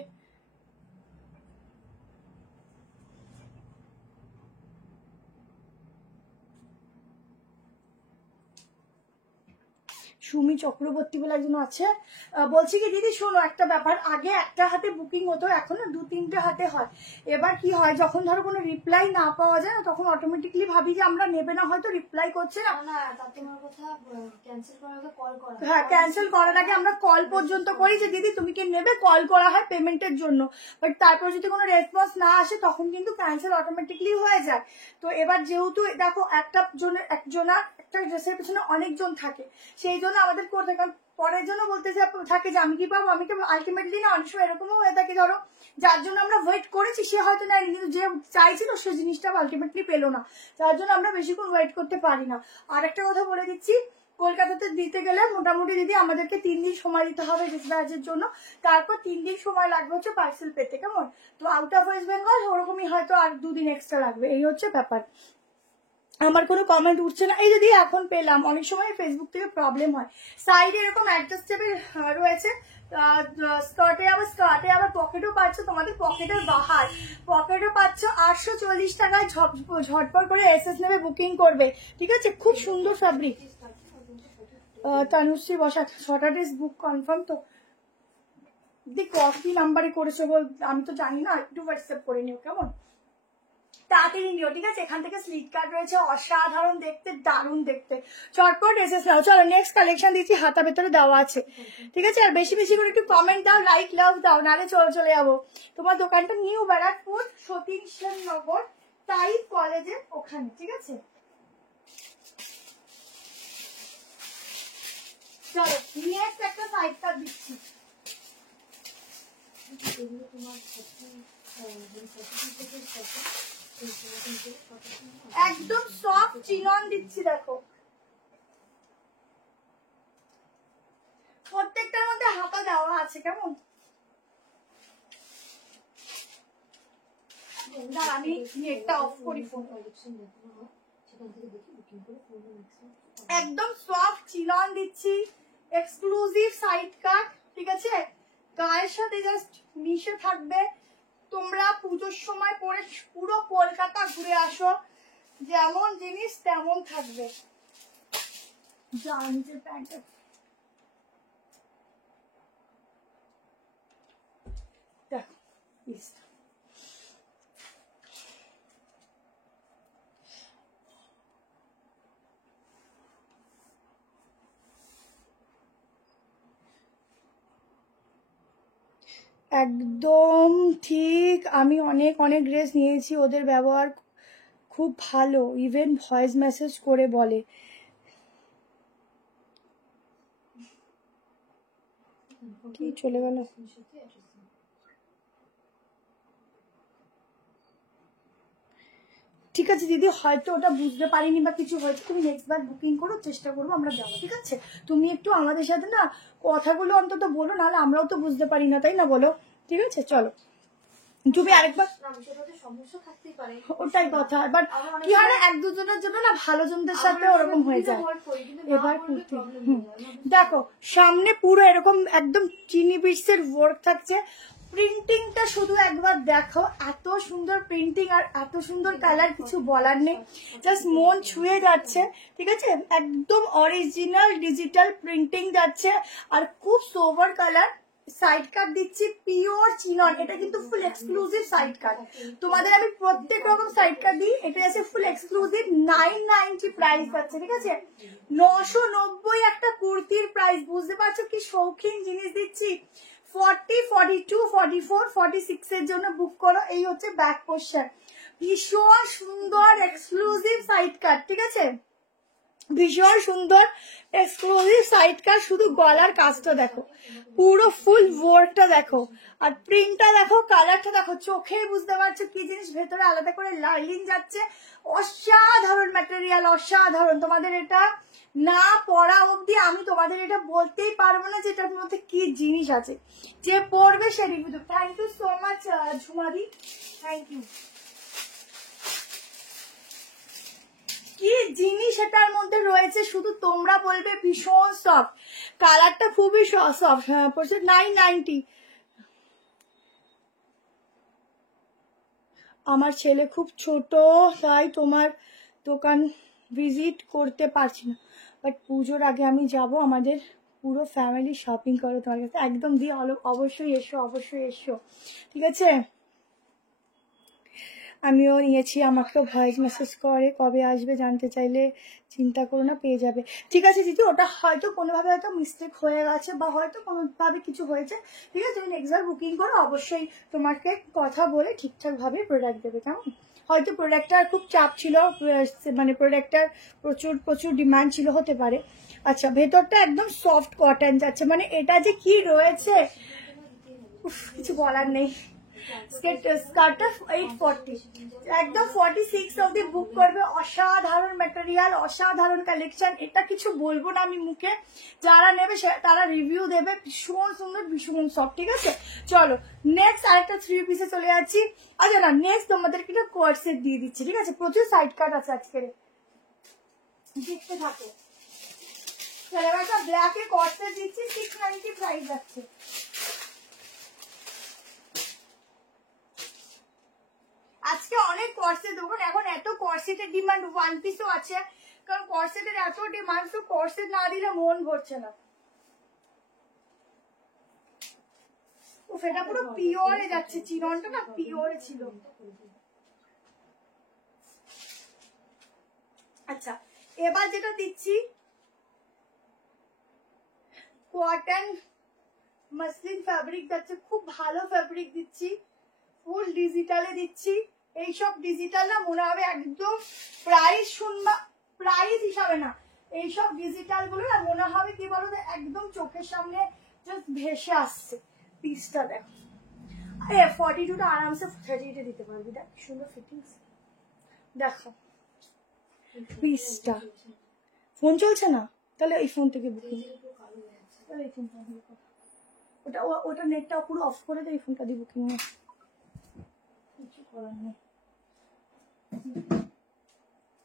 সুমি চক্রবর্তী বলে একজন আছে, বলছি কি দিদি শোনো একটা ব্যাপার, আগে একটা হাতে বুকিং হতো, এখন না 2-3টে হাতে হয়। এবার কি হয়, যখন ধরো কোনো রিপ্লাই না পাওয়া যায় না, তখন অটোমেটিকলি ভাবি যে আমরা নেবে না, হয়তো রিপ্লাই করছে না, হ্যাঁ ক্যান্সেল করার আগে আমরা কল পর্যন্ত করি যে দিদি তুমি কি নেবে, কল করা হয় পেমেন্টের জন্য, বাট তারপর যদি কোনো রেসপন্স না আসে তখন কিন্তু ক্যান্সেল অটোমেটিকলি হয়ে যায়। তো এবার যেহেতু দেখো একটা ড্রেসের পিছনে অনেকজন থাকে, সেই জন্য আমাদের করতে, কারণ পরের জন্য বলতে থাকে যে আমি কি পাবো, আমি তো আলটিমেটলি না, অনেক সময় এরকমও হয়ে থাকে ধরো যার জন্য আমরা ওয়েট করেছি সে হয়তো নেয়নি, কিন্তু যে চাইছিল সে জিনিসটা আলটিমেটলি পেলো না, যার জন্য আমরা বেশিক্ষণ ওয়েট করতে পারি না। আর একটা কথা বলে দিচ্ছি, কলকাতাতে দিতে গেলে মোটামুটি দিদি আমাদেরকে 3 দিন সময় দিতে হবে ডিসপ্যাচের জন্য, তারপর 3 দিন সময় লাগবে হচ্ছে পার্সেল পেতে, কেমন। তো আউট অফ ওয়েস্ট বেঙ্গল ওরকমই হয়তো আর 2 দিন এক্সট্রা লাগবে, এই হচ্ছে ব্যাপার। আমার কোনো কমেন্ট উঠছে না, এই যদি এখন পেলাম, অনেক সময় ফেসবুক থেকে প্রবলেম হয়। সাইডে এরকম অ্যাডজাস্টেবল রয়েছে, স্কার্টে আবার পকেটও পাচ্ছ, তোমাদের পকেটের বাহার, পকেটও পাচ্ছ 840 টাকায়, ঝটপট করে এসএস নেবে, বুকিং করবে, ঠিক আছে, খুব সুন্দর ফ্যাব্রিক। তানুশ্রী বসা, সটারডেজ বুক কনফার্ম তো, দি কফি নাম্বারে করেছো বল, আমি তো জানি না, একটু হোয়াটসঅ্যাপ করে নিও কেমন, তাড়াতাড়ি নিও, ঠিক আছে। এখান থেকে স্লিট কার্ড রয়েছে, অসাধারণ দেখতে, দারুণ দেখতে, চটপট এসেস নাও। চলো নেক্সট কালেকশন দিচ্ছি, হাতা ভেতরে দেওয়া আছে, ঠিক আছে। আর বেশি বেশি করে একটু কমেন্ট দাও, লাইক লাভ দাও, নাহলে চলে যাবো। তোমার দোকানটা নিউ ব্যারাকপুর, সতীশ সেননগর, টাইপ কলেজের ওখানে, ঠিক আছে। চলো নেক্সট একটা সাইড কাট দিচ্ছি, একদম সফট চিনন দিচ্ছি, দেখো প্রত্যেকটার মধ্যে হাতা দেওয়া আছে, কেমন। আমি নেটটা অফ করি, ফোন একদম সফট চিনন দিচ্ছি, এক্সক্লুসিভ সাইড কাট, ঠিক আছে, গায়ের সাথে জাস্ট মিশে থাকবে। তোমরা পুজোর সময় পরে পুরো কলকাতা ঘুরে আসো, যেমন জিনিস তেমন থাকবে। যা নিচের প্যান্টটা দেখো পিসটা। একদম ঠিক, আমি অনেক অনেক ড্রেস নিয়েছি, ওদের ব্যবহার খুব ভালো, ইভেন ভয়েস মেসেজ করে বলে। কি চলে গেল? ঠিক আছে দিদি, হয়তো ওটা বুঝতে পারিনি বা কিছু, হয়তো তুমি নেক্সট বার বুকিং করো, চেষ্টা করবো আমরা যাবো, ঠিক আছে? তুমি একটু আমাদের সাথে না কথাগুলো অন্তত বলো, নাহলে আমরাও তো বুঝতে পারি না, তাই না বলো? ঠিক আছে চলো, তুমি আরেকবার। ওটাই কথা, বাট কি হয় না, এক দুজনের জন্য না ভালো জনদের সাথে ওরকম হয়ে যায়। এবার কুর্তি দেখো, সামনে পুরো এরকম একদম চিনি বিটসের ওয়ার্ক থাকছে। প্রিন্টিংটা শুধু একবার দেখো, এত সুন্দর প্রিন্টিং আর এত সুন্দর কালার, কিছু বলার নেই, জাস্ট মন ছুঁয়ে যাচ্ছে। ঠিক আছে, একদম অরিজিনাল ডিজিটাল প্রিন্টিং যাচ্ছে আর খুব সোবার কালার। সাইড কাট দিচ্ছি পিওর চিনন, এটা কিন্তু ফুল এক্সক্লুসিভ সাইড কাট, তোমাদের আমি প্রত্যেক রকম সাইড কাট দিই। এটা আছে ফুল এক্সক্লুসিভ, 990 প্রাইস আছে। ঠিক আছে, 990 একটা কুর্তির প্রাইস, বুঝতে পারছো কি শৌখিন জিনিস দিচ্ছি। 40, 42, 44, 46 এর জন্য বুক করো। এই হচ্ছে ব্যাক পোর্শন, ভীষণ সুন্দর এক্সক্লুসিভ সাইড কাট। ঠিক আছে, ভীষণ সুন্দর এক্সক্লুসিভ সাইড কাট, শুধু গলার কাজটা দেখো, পুরো ফুল ওয়ার্কটা দেখো, আর প্রিন্টটা দেখো, কালারটা দেখো, চোখেই বুঝতে পারছো কি জিনিস, ভেতরে আলাদা করে লাইলিং যাচ্ছে। অসাধারণ ম্যাটেরিয়াল, অসাধারণ। তোমাদের এটা না পরা অবধি আমি তোমাদের এটা বলতেই পারবো না যে এটার মধ্যে কি জিনিস আছে, যে পড়বে সে রিভিউ দেবে। থ্যাংক ইউ সো মাচ ঝুমাদি, থ্যাংক ইউ। কি জিনিস এটার মধ্যে রয়েছে শুধু তোমরা বলবে, ভীষণ সফট, কালারটা খুবই সফট। 990। আমার ছেলে খুব ছোট, তাই তোমার দোকান ভিজিট করতে পারছি না, বাট পুজোর আগে আমি যাব, আমাদের পুরো ফ্যামিলি শপিং করো তোমার কাছে। একদম দিয়ে অবশ্যই এসো, অবশ্যই এসো। ঠিক আছে, আমিও নিয়েছি, আমাকেও ভয়েস মেসেজ করে কবে আসবে জানতে চাইলে, চিন্তা করো না, পেয়ে যাবে। ঠিক আছে দিদি, ওটা হয়তো কোনোভাবে হয়তো মিস্টেক হয়ে গেছে বা হয়তো কোনোভাবে কিছু হয়েছে। ঠিক আছে, তুমি নেক্সট বার বুকিং করো, অবশ্যই তোমাকে কথা বলে ঠিকঠাকভাবে প্রোডাক্ট দেবে, কেমন? হয়তো প্রোডাক্টটার খুব চাপ ছিল, মানে প্রোডাক্টটার প্রচুর ডিমান্ড ছিল, হতে পারে। আচ্ছা, ভেতরটা একদম সফট কটন যাচ্ছে, মানে এটা যে কি রয়েছে কিছু বলার নেই। স্কার্টটা 840, একদম 46 অব্দি বুক করবে। অসাধারণ ম্যাটেরিয়াল, অসাধারণ কালেকশন, এটা কিছু বলবো না আমি মুখে, যারা নেবে তারা রিভিউ দেবে। ভীষণ সুন্দর, ভীষণ সফট। ঠিক আছে, চলো নেক্সট আরেকটা 3 পিসে চলে যাচ্ছি। আচ্ছা না, নেক্সট তোমাদেরকে একটা কোয়ার্ড সেট দিয়ে দিচ্ছি। ঠিক আছে, প্রচুর সাইড কাট আছে আজকের, দেখতে থাকো। একটা ব্ল্যাকে কোয়ার্ড সেট দিচ্ছি, 690 প্রাইস যাচ্ছে। আজকে অনেক কর্সেট দেবো, এখন এত কর্সেটের ডিমান্ড, ওয়ান পিসও আছে, কারণ কর্সেটের এত ডিমান্ড, তো কর্সেট না দিলে মন ভরছে না। ও এটা পুরো পিওরে যাচ্ছে, চিননটা না পিওরে ছিল। আচ্ছা, এবার যেটা দিচ্ছি কটন মাসলিন ফ্যাব্রিক যাচ্ছে, খুব ভালো ফ্যাব্রিক দিচ্ছি, ফুল ডিজিটালে দিচ্ছি। এইসব ডিজিটাল না মনে হবে একদম প্রাইস শুনবা, প্রাইস হিসাবে না, এইসব ডিজিটাল গুলো না মনে হবে কি বলো তো, একদম চোখের সামনে জাস্ট ভেসে আসছে। পিসটা দেখো, 42টা আরামসে 38 দিতে পারবি, দেখ সুন্দর ফিটিংস। দেখো পিসটা, ফোন চলছে না, তাহলে এই ফোন থেকে বুকিং, তাহলে এই ফোনটা ওটা ওটা নেটটা পুরো অফ করে দে, এই ফোনটা দিয়ে বুকিং নেই, কিছু করার নেই,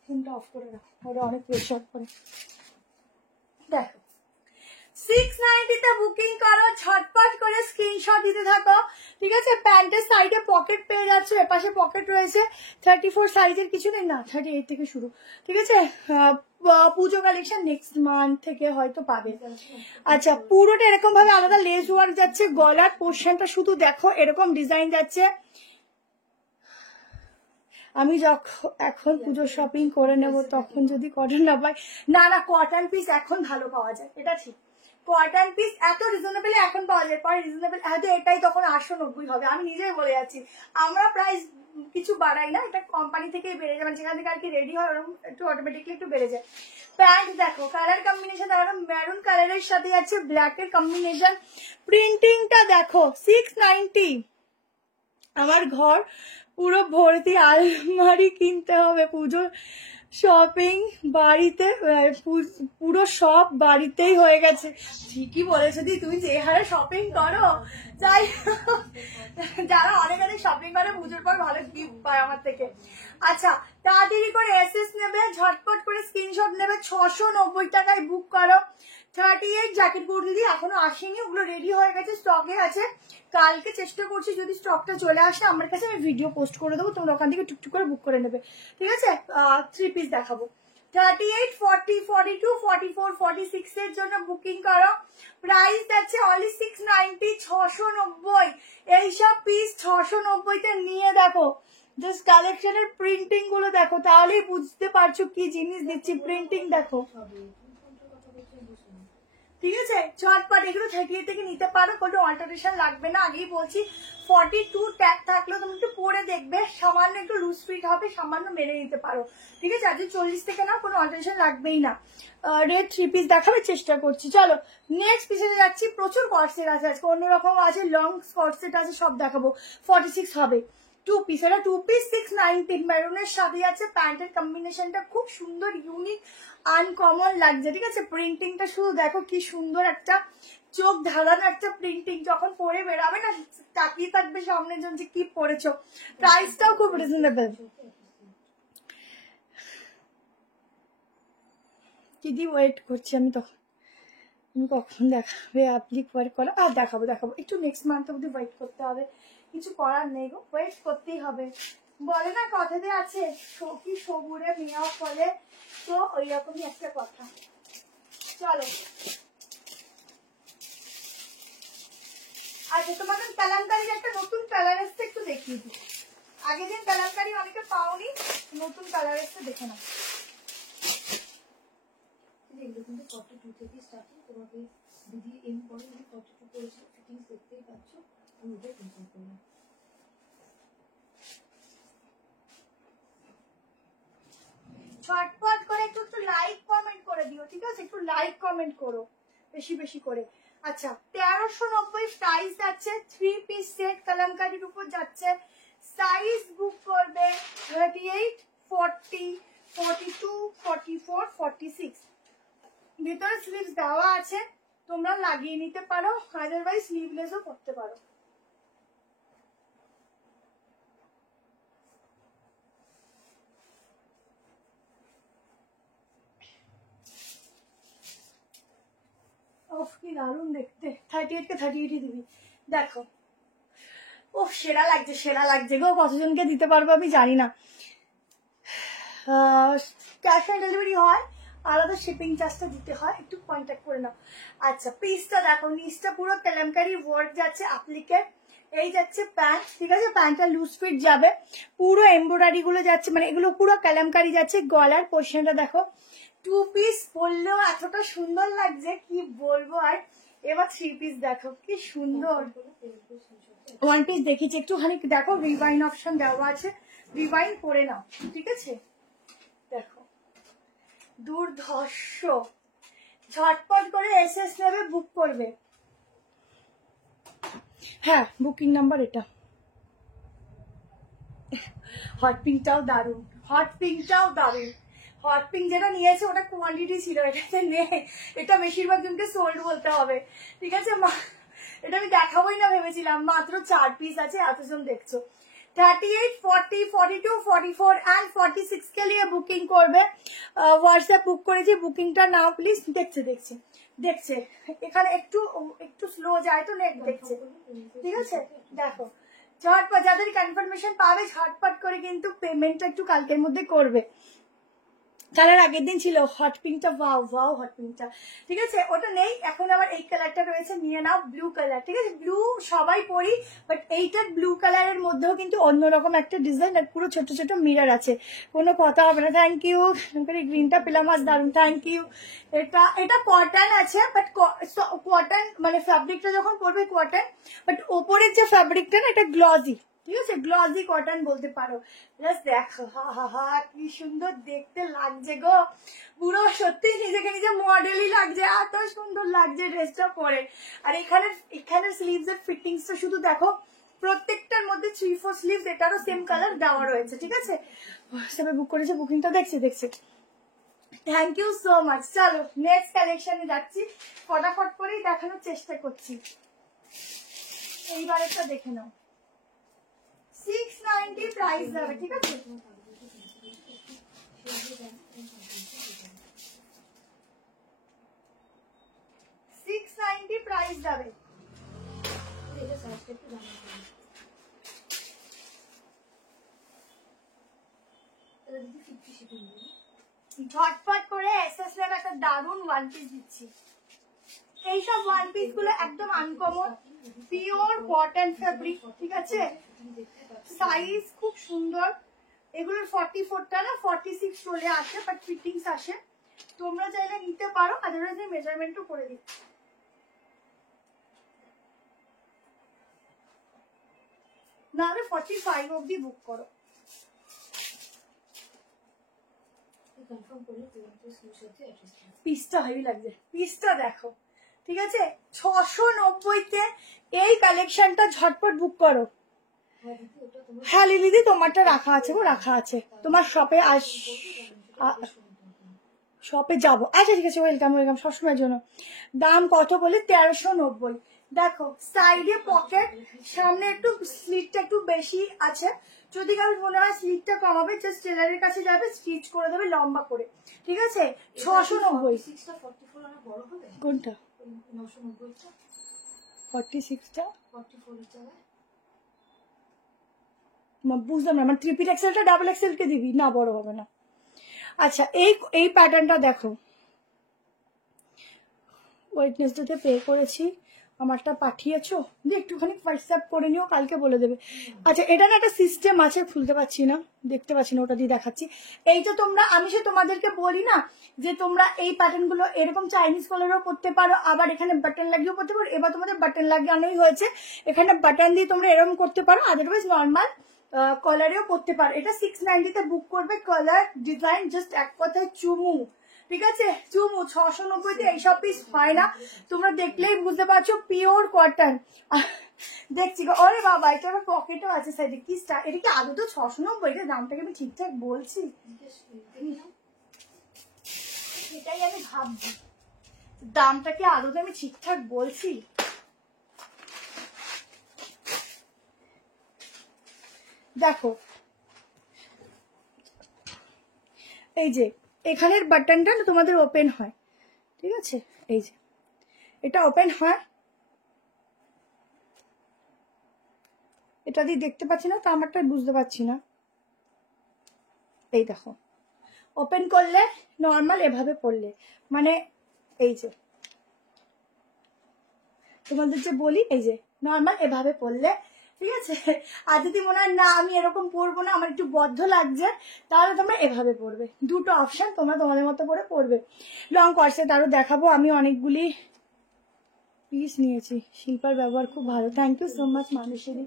ফোনটা অফ করে রাখো, ওটা অনেক প্রেশার করে। দেখো 690 বুকিং করো, ঝটপট করে স্ক্রিনশট দিতে থাকো, ঠিক আছে। প্যান্টের সাইডে পকেট পেয়ে যাচ্ছ, এপাশে পকেট রয়েছে। 34 সাইজের কিছু নেই না, 38 থেকে শুরু, ঠিক আছে। পুজো কালেকশন নেক্সট মান্থ থেকে হয়তো পাবে। আচ্ছা, পুরোটা এরকম ভাবে আলাদা লেস ওয়ার্ক যাচ্ছে, গলার পোর্শনটা শুধু দেখো এরকম ডিজাইন যাচ্ছে। আমি যখন এখন পুজো শপিং করে নেব তখন যদি কটন না পাই, না না কটন পিস এখন ভালো পাওয়া যায়, এটা ঠিক। কটন পিস এত রিজনেবল এখন পাওয়া যায়, পরে রিজনেবল হয়তো এটাই তখন 890 হবে। আমি নিজেই বলে যাচ্ছি, আমরা প্রাইস কিছু বাড়াই না, এটা কোম্পানি থেকেই বেড়ে যায়, মানে যেখান থেকে আর কি রেডি হয় ওরকম একটু অটোমেটিকলি একটু বেড়ে যায়। প্যান্ট দেখো, কালার কম্বিনেশন দেখো, মেরুন কালারের সাথে আছে ব্ল্যাকের কম্বিনেশন। প্রিন্টিংটা দেখো, 690। আমার ঘর পুরো ভর্তি, আলমারি কিনতে হবে। পুজোর শপিং বাড়িতে, পুরো সব বাড়িতেই হয়ে গেছে। ঠিকই বলেছো দি, তুমি যে হারে শপিং করো, যাই যারা অনেক অনেক শপিং করে পুজোর পর ভালো গিফট পায় আমার থেকে। আচ্ছা, তাড়াতাড়ি করে এসএস নেবে, ঝটপট করে স্ক্রিনশট নেবে। 690 টাকায় বুক করো। 38 জ্যাকেট কুর্তি এখনো আসেনি, ওগুলো রেডি হয়ে গেছে, স্টকে আছে। কালকে চেষ্টা করছি যদি স্টকটা চলে আসে আমার কাছে, আমি ভিডিও পোস্ট করে দেবো, তোমরা ওখান থেকে টুকটুক করে বুক করে নেবে, ঠিক আছে। 3 পিস দেখাবো। 38, 40, 42, 44, 46 এর জন্য বুকিং করো। প্রাইস আছে অনলি 690, 690। এইসব পিস 690-তে নিয়ে দেখো, জাস্ট কালেকশনের প্রিন্টিং গুলো দেখো, তাহলেই বুঝতে পারছো কি জিনিস দিচ্ছি। প্রিন্টিং দেখো, ঠিক আছে। চটপট এগুলো 38 থেকে নিতে পারো, কোনো অল্টারেশন লাগবে না। আগেই বলছি 42 ট্যাগ থাকলেও তুমি একটু পরে দেখবে, সামান্য একটু লুজ ফিট হবে, সামান্য মেনে নিতে পারো, ঠিক আছে। আজকে 40 থেকে না, কোনো অল্টারেশন লাগবেই না। রেড 3 পিস দেখাবার চেষ্টা করছি। চলো নেক্সট পিসে যাচ্ছি। প্রচুর কর্সেট আছে আজকে, অন্যরকম আছে, লং কর্সেট আছে, সব দেখাবো। 46 হবে 2 পিস, এটা 2 পিস 690। মেরুনের সাথে আছে, প্যান্টের কম্বিনেশনটা খুব সুন্দর, ইউনিক, আনকমন লাগছে, ঠিক আছে। প্রিন্টিংটা শুধু দেখো কি সুন্দর, একটা চোখ ধাঁধানো একটা প্রিন্টিং। যখন পরে বেরাবে না, তাকিয়ে থাকবে সামনের জন যে কি পরেছো। প্রাইসটাও খুব রিজনেবল। দিদি ওয়েট করছি আমি, তখন তুমি কখন দেখাবে অ্যাপ্লিক ওয়ার্ক করা? আর দেখাবো দেখাবো, একটু নেক্সট মান্থ অব্দি ওয়েট করতে হবে, কিছু করার নেই গো, ওয়েট করতেই হবে। বলে না কথাতে আছে, সখী সবুরে মিয়া ফলে, তো ওই রকমই একটা কথা। চলো, আচ্ছা তোমাদের কালামকারীর একটা নতুন কালার এসছে, একটু দেখিয়ে দিই। আগের দিন কালামকারী অনেকে পাওনি, নতুন কালার এসছে, দেখে নাও। এগুলো কিন্তু 42 থেকে স্টার্টিং, তোমাকে দিদি এম করে 42 করেছিল, ফিটিংস দেখতেই পাচ্ছ, আমি ওটা কনফার্ম করলাম। ঝটপট করে একটু একটু লাইক কমেন্ট করে দিও, ঠিক আছে। একটু লাইক কমেন্ট করো বেশি বেশি করে। আচ্ছা, 1390 প্রাইস যাচ্ছে। 3 পিস সেট কালামকারীর উপর যাচ্ছে। সাইজ বুক করবে 38, 40, 42, 44, 46। ভিতরে স্লিভস দেওয়া আছে, তোমরা লাগিয়ে নিতে পারো, আদারওয়াইজ স্লিভলেসও পরতে পারো। কি দারুণ দেখতে। 38 কে 38 দিবি, দেখো। ও সেরা লাগছে, সেরা লাগছে গো। কতজনকে দিতে পারবো আমি জানি না। ক্যাশ অন ডেলিভারি হয়, আলাদা শিপিং চার্জটা দিতে হয়, একটু কন্ট্যাক্ট করে নাও। আচ্ছা, পিসটা দেখো, নিচটা পুরো কালামকারী ওয়ার্ক যাচ্ছে, অ্যাপ্লিকেট। এই যাচ্ছে প্যান্ট, ঠিক আছে। প্যান্টটা লুজ ফিট যাবে, পুরো এমব্রয়ডারি গুলো যাচ্ছে, মানে এগুলো পুরো কালামকারী যাচ্ছে। গলার পোর্শনটা দেখো, 2 পিস পরলেও এতটা সুন্দর লাগছে কি বলবো। আর এবার 3 পিস দেখো কি সুন্দর। 1 পিস দেখিয়েছি, একটুখানি দেখো, রিভাইন অপশন দেওয়া আছে, রিভাইন করে নাও, ঠিক আছে। দেখো দুর্ধর্ষ। ঝটপট করে এসএস নেবে, বুক করবে। হ্যাঁ, বুকিং নাম্বার এটা। হট পিঙ্কটাও দারুণ, হট পিঙ্কটাও দারুণ। হট পিঙ্ক যেটা নিয়েছে ওটা কোয়ান্টিটি ছিল, এটাতে নেই। এটা বেশিরভাগ জনকে সোল্ড বলতে হবে, ঠিক আছে। এটা আমি দেখাবোই না ভেবেছিলাম, মাত্র 4 পিস আছে, এতজন দেখছো। 38, 40, 42, 44 एंड 46 के लिए বুকিং করবে। হোয়াটসঅ্যাপ বুক করেছি, বুকিংটা নাও প্লিজ। দেখছে এখানে একটু একটু স্লো যায় তো নেট দেখছে, ঠিক আছে। দেখো ঝটপট যাদের কনফার্মেশন পাবে ঝটপট করে কিন্তু পেমেন্টটা একটু কালকের মধ্যে করবে। কালার আগের দিন ছিল হট পিঙ্কটা, ওয়াও হট পিঙ্কটা, ঠিক আছে ওটা নেই এখন। আবার এই কালারটা রয়েছে, নিয়ে নাও ব্লু কালার, ঠিক আছে। ব্লু সবাই পরি, বাট এইটার ব্লু কালারের মধ্যেও কিন্তু অন্যরকম একটা ডিজাইন আর পুরো ছোট ছোট মিরর আছে, কোনো কথা হবে না। Thank you. গ্রিনটা পেলাম আজ, দারুন, থ্যাংক ইউ। এটা কটন আছে, বাট কটন মানে ফ্যাব্রিকটা যখন পরবে কটন, বাট ওপরের যে ফ্যাব্রিকটা না এটা গ্লজি, ঠিক আছে, গ্লজি কটন বলতে পারো। জাস্ট দেখো, হা কি সুন্দর দেখতে লাগছে গো, পুরো সত্যি নিজেকে নিজে মডেলই লাগছে, এত সুন্দর লাগছে ড্রেসটা পরে। আর এখানে স্লিভস এর ফিটিংসটা শুধু দেখো, প্রত্যেকটার মধ্যে 3-4 স্লিভস, এটারও সেম কালার দেওয়া রয়েছে, ঠিক আছে। সবাই বুক করেছে, বুকিংটা দেখছে। Thank you so much. চলো নেক্সট কালেকশনে যাচ্ছি, ফটাফট করেই দেখানোর চেষ্টা করছি। এইবারেরটা দেখে নাও, 690 প্রাইস যাবে, ঠিক আছে। প্রাইস যাবে। ঝটপট করে এসএসএর একটা দারুন ওয়ান পিস দিচ্ছি। এইসব ওয়ান পিস গুলো একদম আনকমন, পিওর কটন ফেব্রিক, ঠিক আছে। সাইজ খুব সুন্দর, এগুলোর 44টা না 46 চলে আসে, বাট ফিটিংস আসে, তোমরা চাইলে নিতে পারো, আদারওয়াইজ মেজারমেন্টও করে দিচ্ছি। নাহলে 45 অবধি বুক করো। পিসটা হেভি লাগছে, পিসটা দেখো, ঠিক আছে। 690-তে এই কালেকশনটা ঝটপট বুক করো। হ্যাঁ লিলিদি, তোমারটা রাখা আছে গো, রাখা আছে, তোমার শপে শপে যাবো। আচ্ছা ঠিক আছে, ওয়েলকাম সবসময়ের জন্য। দাম কত বলে? 1390। দেখো সাইডে পকেট, সামনে একটু স্লিটটা একটু বেশি আছে, যদি কারোর মনে হয় স্লিটটা কমাবে জাস্ট টেলারের কাছে যাবে, স্টিচ করে দেবে লম্বা করে, ঠিক আছে। 690। কোনটা? 46টা বুঝলাম না, মানে ট্রিপল এক্সেলটা ডাবল এক্সেল কে দিবি না, বড় হবে না। আচ্ছা এই প্যাটার্নটা দেখো, ওয়েটনেসডেতে পে করেছি, আমারটা পাঠিয়েছো, একটুখানি হোয়াটসঅ্যাপ করে নিও, কালকে বলে দেবে। আচ্ছা এটা না একটা সিস্টেম আছে, খুলতে পারছি না, দেখতে পাচ্ছি না, ওটা দিয়ে দেখাচ্ছি। এইটা তোমরা, আমি সে তোমাদেরকে বলি না যে তোমরা এই প্যাটার্ন গুলো এরকম চাইনিজ কলারও করতে পারো, আবার এখানে বাটন লাগিয়েও করতে পারো। এবার তোমাদের বাটন লাগানোই হয়েছে, এখানে বাটন দিয়ে তোমরা এরকম করতে পারো, আদারওয়াইজ নর্মাল কলারেও করতে পারো। এটা 690-তে বুক করবে। কালার ডিজাইন জাস্ট এক কথায় চুমু, ঠিক আছে, চুমু। 690-তে এইসব পিস হয় না, তোমরা দেখলেই বুঝতে পারছো, পিওর কটন। দেখছি গো, আরে বাবা এটা আমার পকেটও আছে সাইডে, কি স্টার, এটা কি আদৌ তো 690? এটা দামটাকে আমি ঠিকঠাক বলছি, এটাই আমি ভাবছি, দামটাকে আদৌ আমি ঠিকঠাক বলছি। দেখো এই যে এখানের বাটনটা না তোমাদের ওপেন হয়, ঠিক আছে, এই যে এটা ওপেন হয়, এটা দিয়ে দেখতে পাচ্ছি না তো, আমারটা বুঝতে পারছি না। এই দেখো ওপেন করলে নর্মাল এভাবে পড়লে, মানে এই যে তোমাদের যে বলি, এই যে নর্মাল এভাবে পড়লে, ঠিক আছে। আর যদি মনে হয় না আমি এরকম পরবো না, আমার একটু বদ্ধ লাগছে, তাহলে তোমরা এভাবে পরবে। দুটো অপশন, তোমরা তোমাদের মতো করে পরবে। লং কর্সেট আরো দেখাবো, আমি অনেকগুলি পিস নিয়েছি, শিল্পার ব্যবহার খুব ভালো, থ্যাংক ইউ সো মাচ মানুষেরই।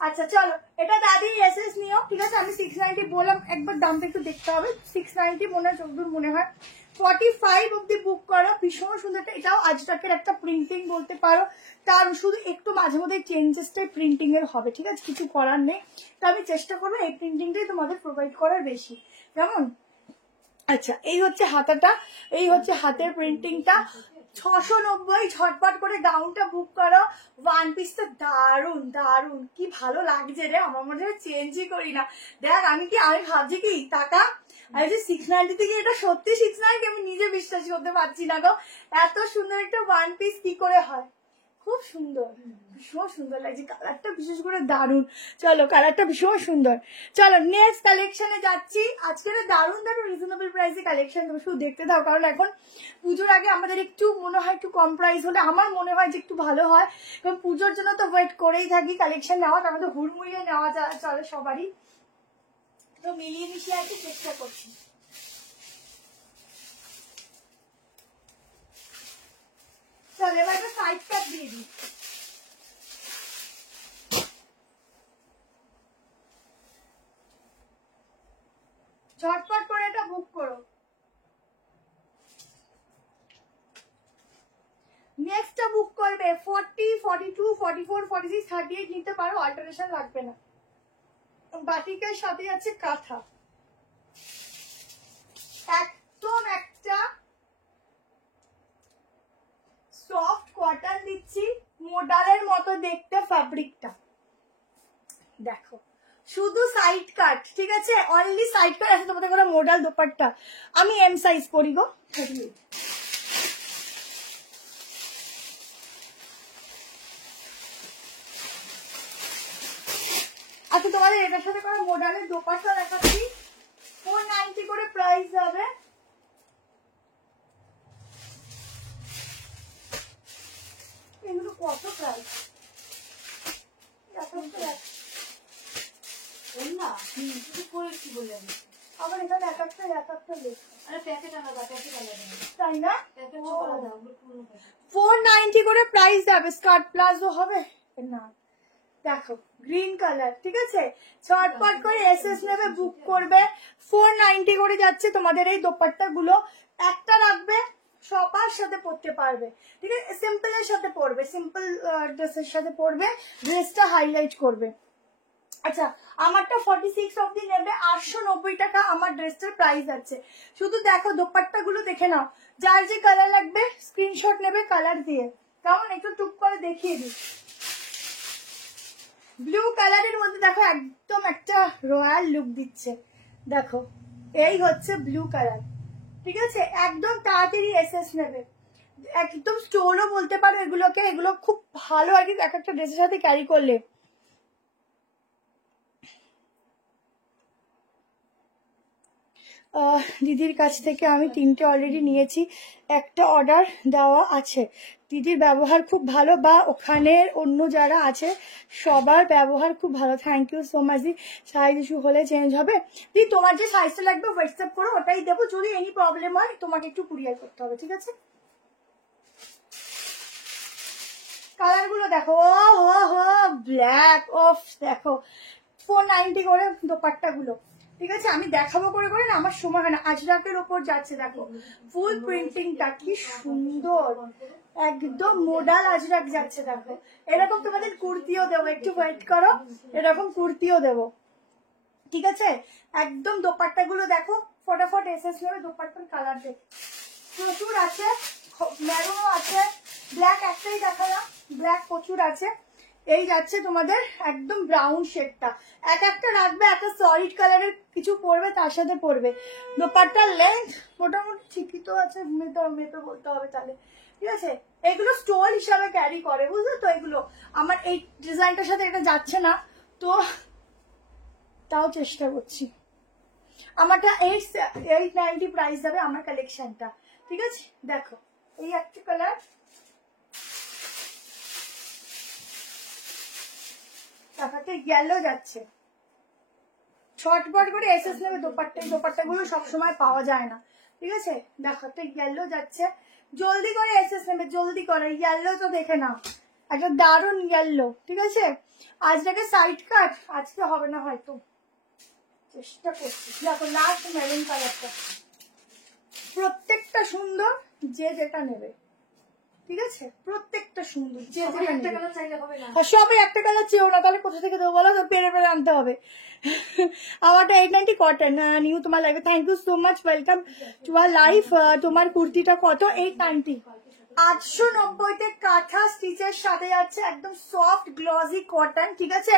আচ্ছা চলো, এটা দাদি এসএস নিও, ঠিক আছে। আমি 690 বললাম, একবার দামটা একটু দেখতে হবে। 690 মনে হয়, যতদূর মনে হয় 45 অব্দি বুক করো। ভীষণ সুন্দর, এটাও আজটাকের একটা প্রিন্টিং বলতে পারো, তার শুধু একটু মাঝে মধ্যে চেঞ্জেসটাই প্রিন্টিং এর হবে, ঠিক আছে, কিছু করার নেই। তো আমি চেষ্টা করবো এই প্রিন্টিংটাই তোমাদের প্রোভাইড করার বেশি, কেমন? আচ্ছা এই হচ্ছে হাতাটা, এই হচ্ছে হাতের প্রিন্টিংটা, 690 ঝটপট করে গাউনটা বুক করো। ওয়ান পিসটা দারুন দারুন, কি ভালো লাগছে রে, আমার মনে হয় চেঞ্জই করি না। দেখ আমি ভাবছি কি টাকা আর যে 690 থেকে এটা সত্যি 690, আমি নিজে বিশ্বাস করতে পারছি না গো। এত সুন্দর একটা ওয়ান পিস কি করে হয়, খুব সুন্দর, ভীষণ সুন্দর লাগছে কালারটা, বিশেষ করে দারুন। চলো কালারটা ভীষণ সুন্দর। চলো নেক্সট কালেকশনে যাচ্ছি। আজকের দারুন দারুন রিজনেবল প্রাইসে কালেকশন, তুমি শুধু দেখতে দাও, কারণ এখন পুজোর আগে আমাদের একটু মনে হয় একটু কম প্রাইস হলে আমার মনে হয় যে একটু ভালো হয়, কারণ পুজোর জন্য তো ওয়েট করেই থাকি কালেকশন নেওয়া, তার মধ্যে হুড়মুড়িয়ে নেওয়া চলে সবারই, তো মিলিয়ে মিশিয়ে আর কি চেষ্টা করছি। চলো এবার একটা সাইড কাট দিয়ে দিই। ঝটপট করে এটা বুক করো। নেক্সটটা বুক করবে 40, 42, 44, 46, 38 নিতে পারো, অল্টারেশন লাগবে না। বাটিকের সাথে আছে কাঁথা, একদম একটা সফট কটন দিচ্ছি, মোডালের মতো দেখতে ফ্যাব্রিকটা দেখো, শুধু সাইড কাট, ঠিক আছে, অনলি সাইড কাট আছে, তোমাদের কোনো মোডাল দোপাট্টা। আমি এম সাইজ পরি গো। আচ্ছা তোমাদের এটার সাথে কোনো মোডালের দোপাট্টা দেখাচ্ছি, 490 করে প্রাইস যাবে। এগুলো কত প্রাইস? আবার এখানে এক একটা লেখা, তাই না? 490 করে প্রাইস যাবে। স্কার্ট প্লাজো হবে না, দেখো গ্রিন কালার, ঠিক আছে, ঝটপট করে এসএস নেবে, বুক করবে। 490 করে যাচ্ছে তোমাদের এই দোপাট্টা গুলো, একটা রাখবে, সবার সাথে পরতে পারবে, ঠিক আছে, সিম্পলের সাথে পরবে, সিম্পল ড্রেসের সাথে পরবে, ড্রেসটা হাইলাইট করবে। আচ্ছা আমারটা 46 অব্দি নেবে, 890 টাকা আমার ড্রেসটার প্রাইস আছে। শুধু দেখো দোপাট্টা গুলো দেখে নাও, যার যে কালার লাগবে স্ক্রিনশট নেবে কালার দিয়ে, কেমন একটু টুক করে দেখিয়ে দিই। ব্লু কালারের মধ্যে দেখো একদম একটা রয়্যাল লুক দিচ্ছে, দেখো এই হচ্ছে ব্লু কালার, ঠিক আছে, একদম তাড়াতাড়ি এসএস নেবে, একদম স্টোরও বলতে পারো এগুলোকে, এগুলো খুব ভালো আর কি এক একটা ড্রেসের সাথে ক্যারি করলে। দিদির কাছ থেকে আমি 3টে অলরেডি নিয়েছি, একটা অর্ডার দেওয়া আছে। দিদির ব্যবহার খুব ভালো, বা ওখানের অন্য যারা আছে সবার ব্যবহার খুব ভালো। থ্যাংক ইউ সো মাচ দি। সাইজ ইস্যু হলে চেঞ্জ হবে দিদি, তোমার যে সাইজটা লাগবে হোয়াটসঅ্যাপ করো, ওটাই দেবো, যদি এনি প্রবলেম হয় তোমাকে একটু কুরিয়ার করতে হবে, ঠিক আছে। কালার গুলো দেখো, ও হো হো ব্ল্যাক, অফ দেখো 490 করে দোপাট্টা গুলো, ঠিক আছে, আমি দেখাবো করে করে না আমার সময় হয় না। আজরাকের ওপর যাচ্ছে দেখো, ফুল প্রিন্টিংটা কি সুন্দর, একদম মোডাল আজরাক যাচ্ছে দেখো। এরকম তোমাদের কুর্তিও দেবো, একটু ওয়েট করো, এরকম কুর্তিও দেবো, ঠিক আছে। একদম দোপাট্টা গুলো দেখো, ফটাফট এসএস নেবে, দোপাট্টার কালার দেখে প্রচুর আছে, ম্যারুনও আছে, ব্ল্যাক একটাই দেখালাম, ব্ল্যাক প্রচুর আছে। এই যাচ্ছে তোমাদের একদম ব্রাউন শেডটা, এক একটা রাখবে, একটা সলিড কালারের কিছু পরবে, তার সাথে পরবে। দোপাট্টার লেন্থ মোটামুটি ঠিকই তো আছে, মেপে বলতে হবে তাহলে, ঠিক আছে। এগুলো স্টোল হিসাবে ক্যারি করে, বুঝলে তো, এগুলো আমার এই ডিজাইনটার সাথে এটা যাচ্ছে না, তো তাও চেষ্টা করছি। আমারটা 890 প্রাইস যাবে আমার কালেকশনটা, ঠিক আছে। দেখো এই একটা কালার, তারপরে ইয়েলো যাচ্ছে, ছটপট করে এসএস নেবে দোপাট্টা গুলো সবসময় পাওয়া যায় না, ঠিক আছে। দেখো একটা ইয়েলো যাচ্ছে, জলদি করে এসএস নেবে, জলদি করে, ইয়েলো তো দেখে নাও, একটা দারুণ ইয়েলো, ঠিক আছে। আজকে সাইড কাট আজকে হবে না হয়তো, চেষ্টা করছি। দেখো লাস্ট মেরুন কালারটা, প্রত্যেকটা সুন্দর, যে যেটা নেবে, ঠিক আছে, প্রত্যেকটা সুন্দর, যে যেটা কালার চাইলে হবে না, সবাই একটা কালার চেয়েও না, তাহলে কোথা থেকে দেবো বলো, তো পেরে পেরে আনতে হবে। আমারটা 890 কটন নিউ তোমার লাগবে। Thank you so much, welcome to our life. তোমার কুর্তিটা কত? 890, 890-তে কাঁথা স্টিচের সাথে যাচ্ছে, একদম সফট গ্লসি কটন, ঠিক আছে,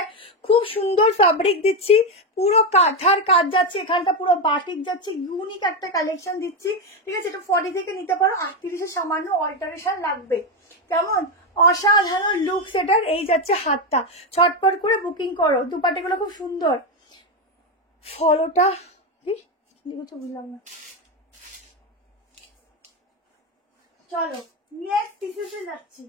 খুব সুন্দর ফ্যাব্রিক দিচ্ছি, পুরো কাঁথার কাজ যাচ্ছে, এখানটা পুরো বাটিক যাচ্ছে, ইউনিক একটা কালেকশন দিচ্ছি, ঠিক আছে। এটা 40 থেকে নিতে পারো, 38-এ সামান্য অল্টারেশন লাগবে। কেমন অসাধারণ লুক সেটার। এই যাচ্ছে হাতটা, ছটপট করে বুকিং করো। দুপাট্টাগুলো খুব সুন্দর, ফলোটা কিছু বুঝলাম না। চলো নেক্সট পিসেসে যাচ্ছি।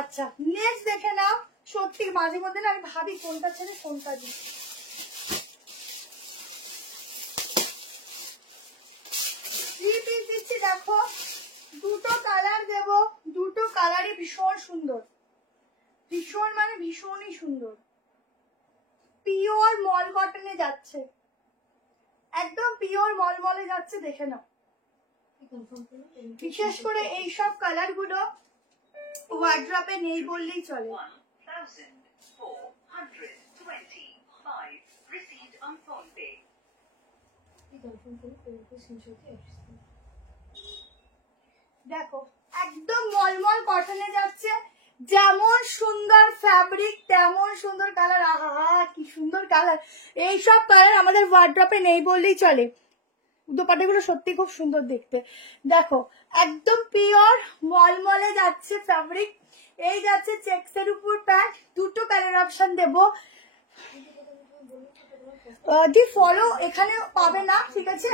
আচ্ছা নেক্সট দেখে নাও। সত্যি মাঝে মধ্যে না আমি ভাবি কোনটা ছেড়ে কোনটা দিই। থ্রি পিস দিচ্ছি, দেখো দুটো কালার দেব, দুটো কালারই ভীষণ সুন্দর, ভীষণ মানে ভীষণই সুন্দর। পিওর মল কটনে যাচ্ছে, একদম পিওর মলমলে যাচ্ছে, দেখে নাও। বিশেষ করে এইসব কালার গুলো ওয়ার্ড্রপে নেই বললেই চলে। দেখো একদম মলমল কটনে যাচ্ছে, যেমন সুন্দর ফ্যাব্রিক তেমন সুন্দর কালার। আহা কি সুন্দর কালার, এইসব কালার আমাদের ওয়ার্ড্রপে নেই বললেই চলে। দোপাট্টাগুলো সত্যি খুব সুন্দর দেখতে। দেখো একদম পিওর মলমলে যাচ্ছে ফ্যাব্রিক। এই যাচ্ছে চেক্সের উপর প্যান্ট, দুটো কালার অপশন দেবো। দি ফলো এখানে পাবে না, ঠিক আছে,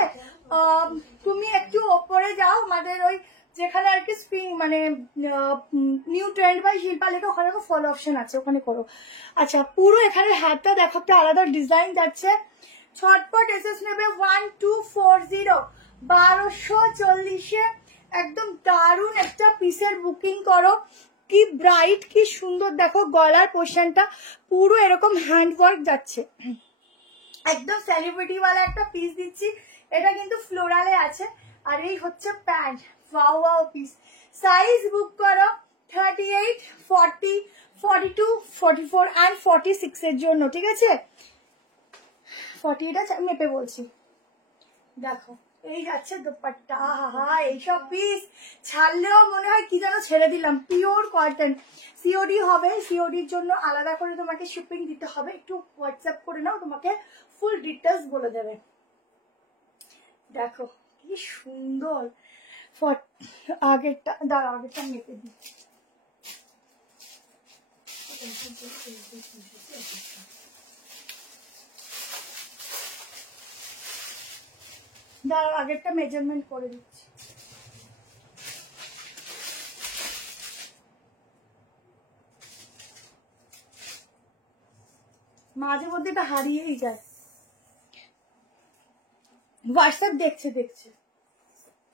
তুমি একটু ওপরে যাও, আমাদের ওই যেখানে আর কি স্প্রিং মানে নিউ ট্রেন্ড বাই শিল্পা লেখা, ওখানে ফলো অপশন আছে, ওখানে করো। আচ্ছা পুরো এখানে হাতটা দেখো, একটা আলাদা ডিজাইন যাচ্ছে। ছটপট এসএস নেবে 1240, 1240-এ একদম দারুণ একটা পিসের বুকিং করো। কি ব্রাইট কি সুন্দর, দেখো গলার পোর্শনটা পুরো এরকম হ্যান্ডওয়ার্ক যাচ্ছে, একদম সেলিব্রিটি ওয়ালা একটা পিস দিচ্ছি। এটা কিন্তু ফ্লোরালে আছে, আর এই হচ্ছে pant. Wow wow piece. Size book করো 38, 40, 42, 44 অ্যান্ড 46 এর জন্য, ঠিক আছে। 48 মেপে বলছি। দেখো এই যাচ্ছে দোপাট্টা, আহা এইসব পিস ছাড়লেও মনে হয় কি যেন ছেড়ে দিলাম। পিওর কটন, সিওডি হবে, সিওডির জন্য আলাদা করে তোমাকে শিপিং দিতে হবে, একটু হোয়াটসঅ্যাপ করে নাও, তোমাকে ফুল ডিটেলস বলে দেবে। দেখো কি সুন্দর, আগেরটা দাঁড়া, আগেরটা মেপে দিই। দাঁড়াও আগেরটা মেজারমেন্ট করে দিচ্ছি। মাঝে মধ্যে এটা হারিয়েই যায়। হোয়াটসঅ্যাপ দেখছে।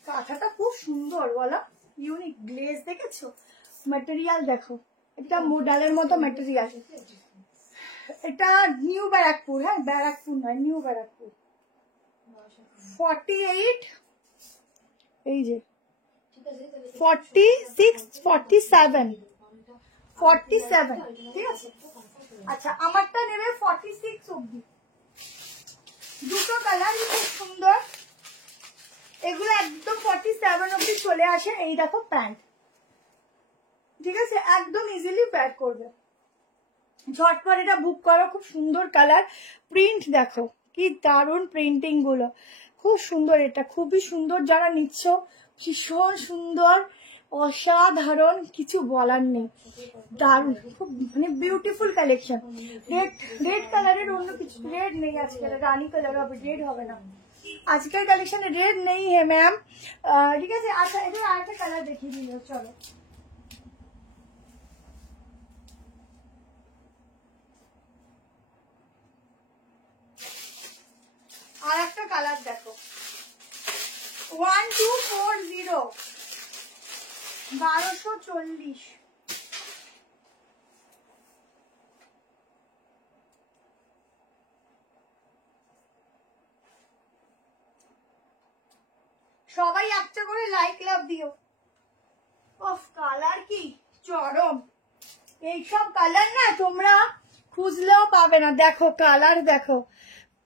কাঁথাটা খুব সুন্দর বলো, ইউনিক গ্লেজ দেখেছো, ম্যাটেরিয়াল দেখো, এটা মোডালের মতো ম্যাটেরিয়াল। এটা নিউ ব্যারাকপুর, হ্যাঁ ব্যারাকপুর নয়, নিউ ব্যারাকপুর। 48, এই যে 46, 47, 47, ঠিক আছে। আচ্ছা আমারটা নেবে 46 অব্দি। দুটো কালার খুব সুন্দর, এগুলো একদম 47 অব্দি চলে আসে। এই দেখো প্যান্ট, ঠিক আছে, একদম ইজিলি প্যাক করবে। ঝটপট এটা বুক করো, খুব সুন্দর কালার। প্রিন্ট দেখো কি দারুণ প্রিন্টিং গুলো, খুব সুন্দর, এটা খুবই সুন্দর। যারা নিচ্ছ ভীষণ সুন্দর, অসাধারণ, কিছু বলার নেই, দারুণ, খুব মানে বিউটিফুল কালেকশন। রেড কালারের অন্য কিছু, রেড নেই আজকাল, রানী কালার হবে, রেড হবে না আজকের কালেকশনে, রেড নেই হে ম্যাম, ঠিক আছে। আচ্ছা এবার আরেকটা কালার দেখিয়ে দিল, চলো। আর একটা কালার দেখো, 1240, 1240। সবাই একটা করে লাইক লাভ দিও। অফ কালার কি চরম, এইসব কালার না তোমরা খুঁজলেও পাবে না। দেখো কালার দেখো,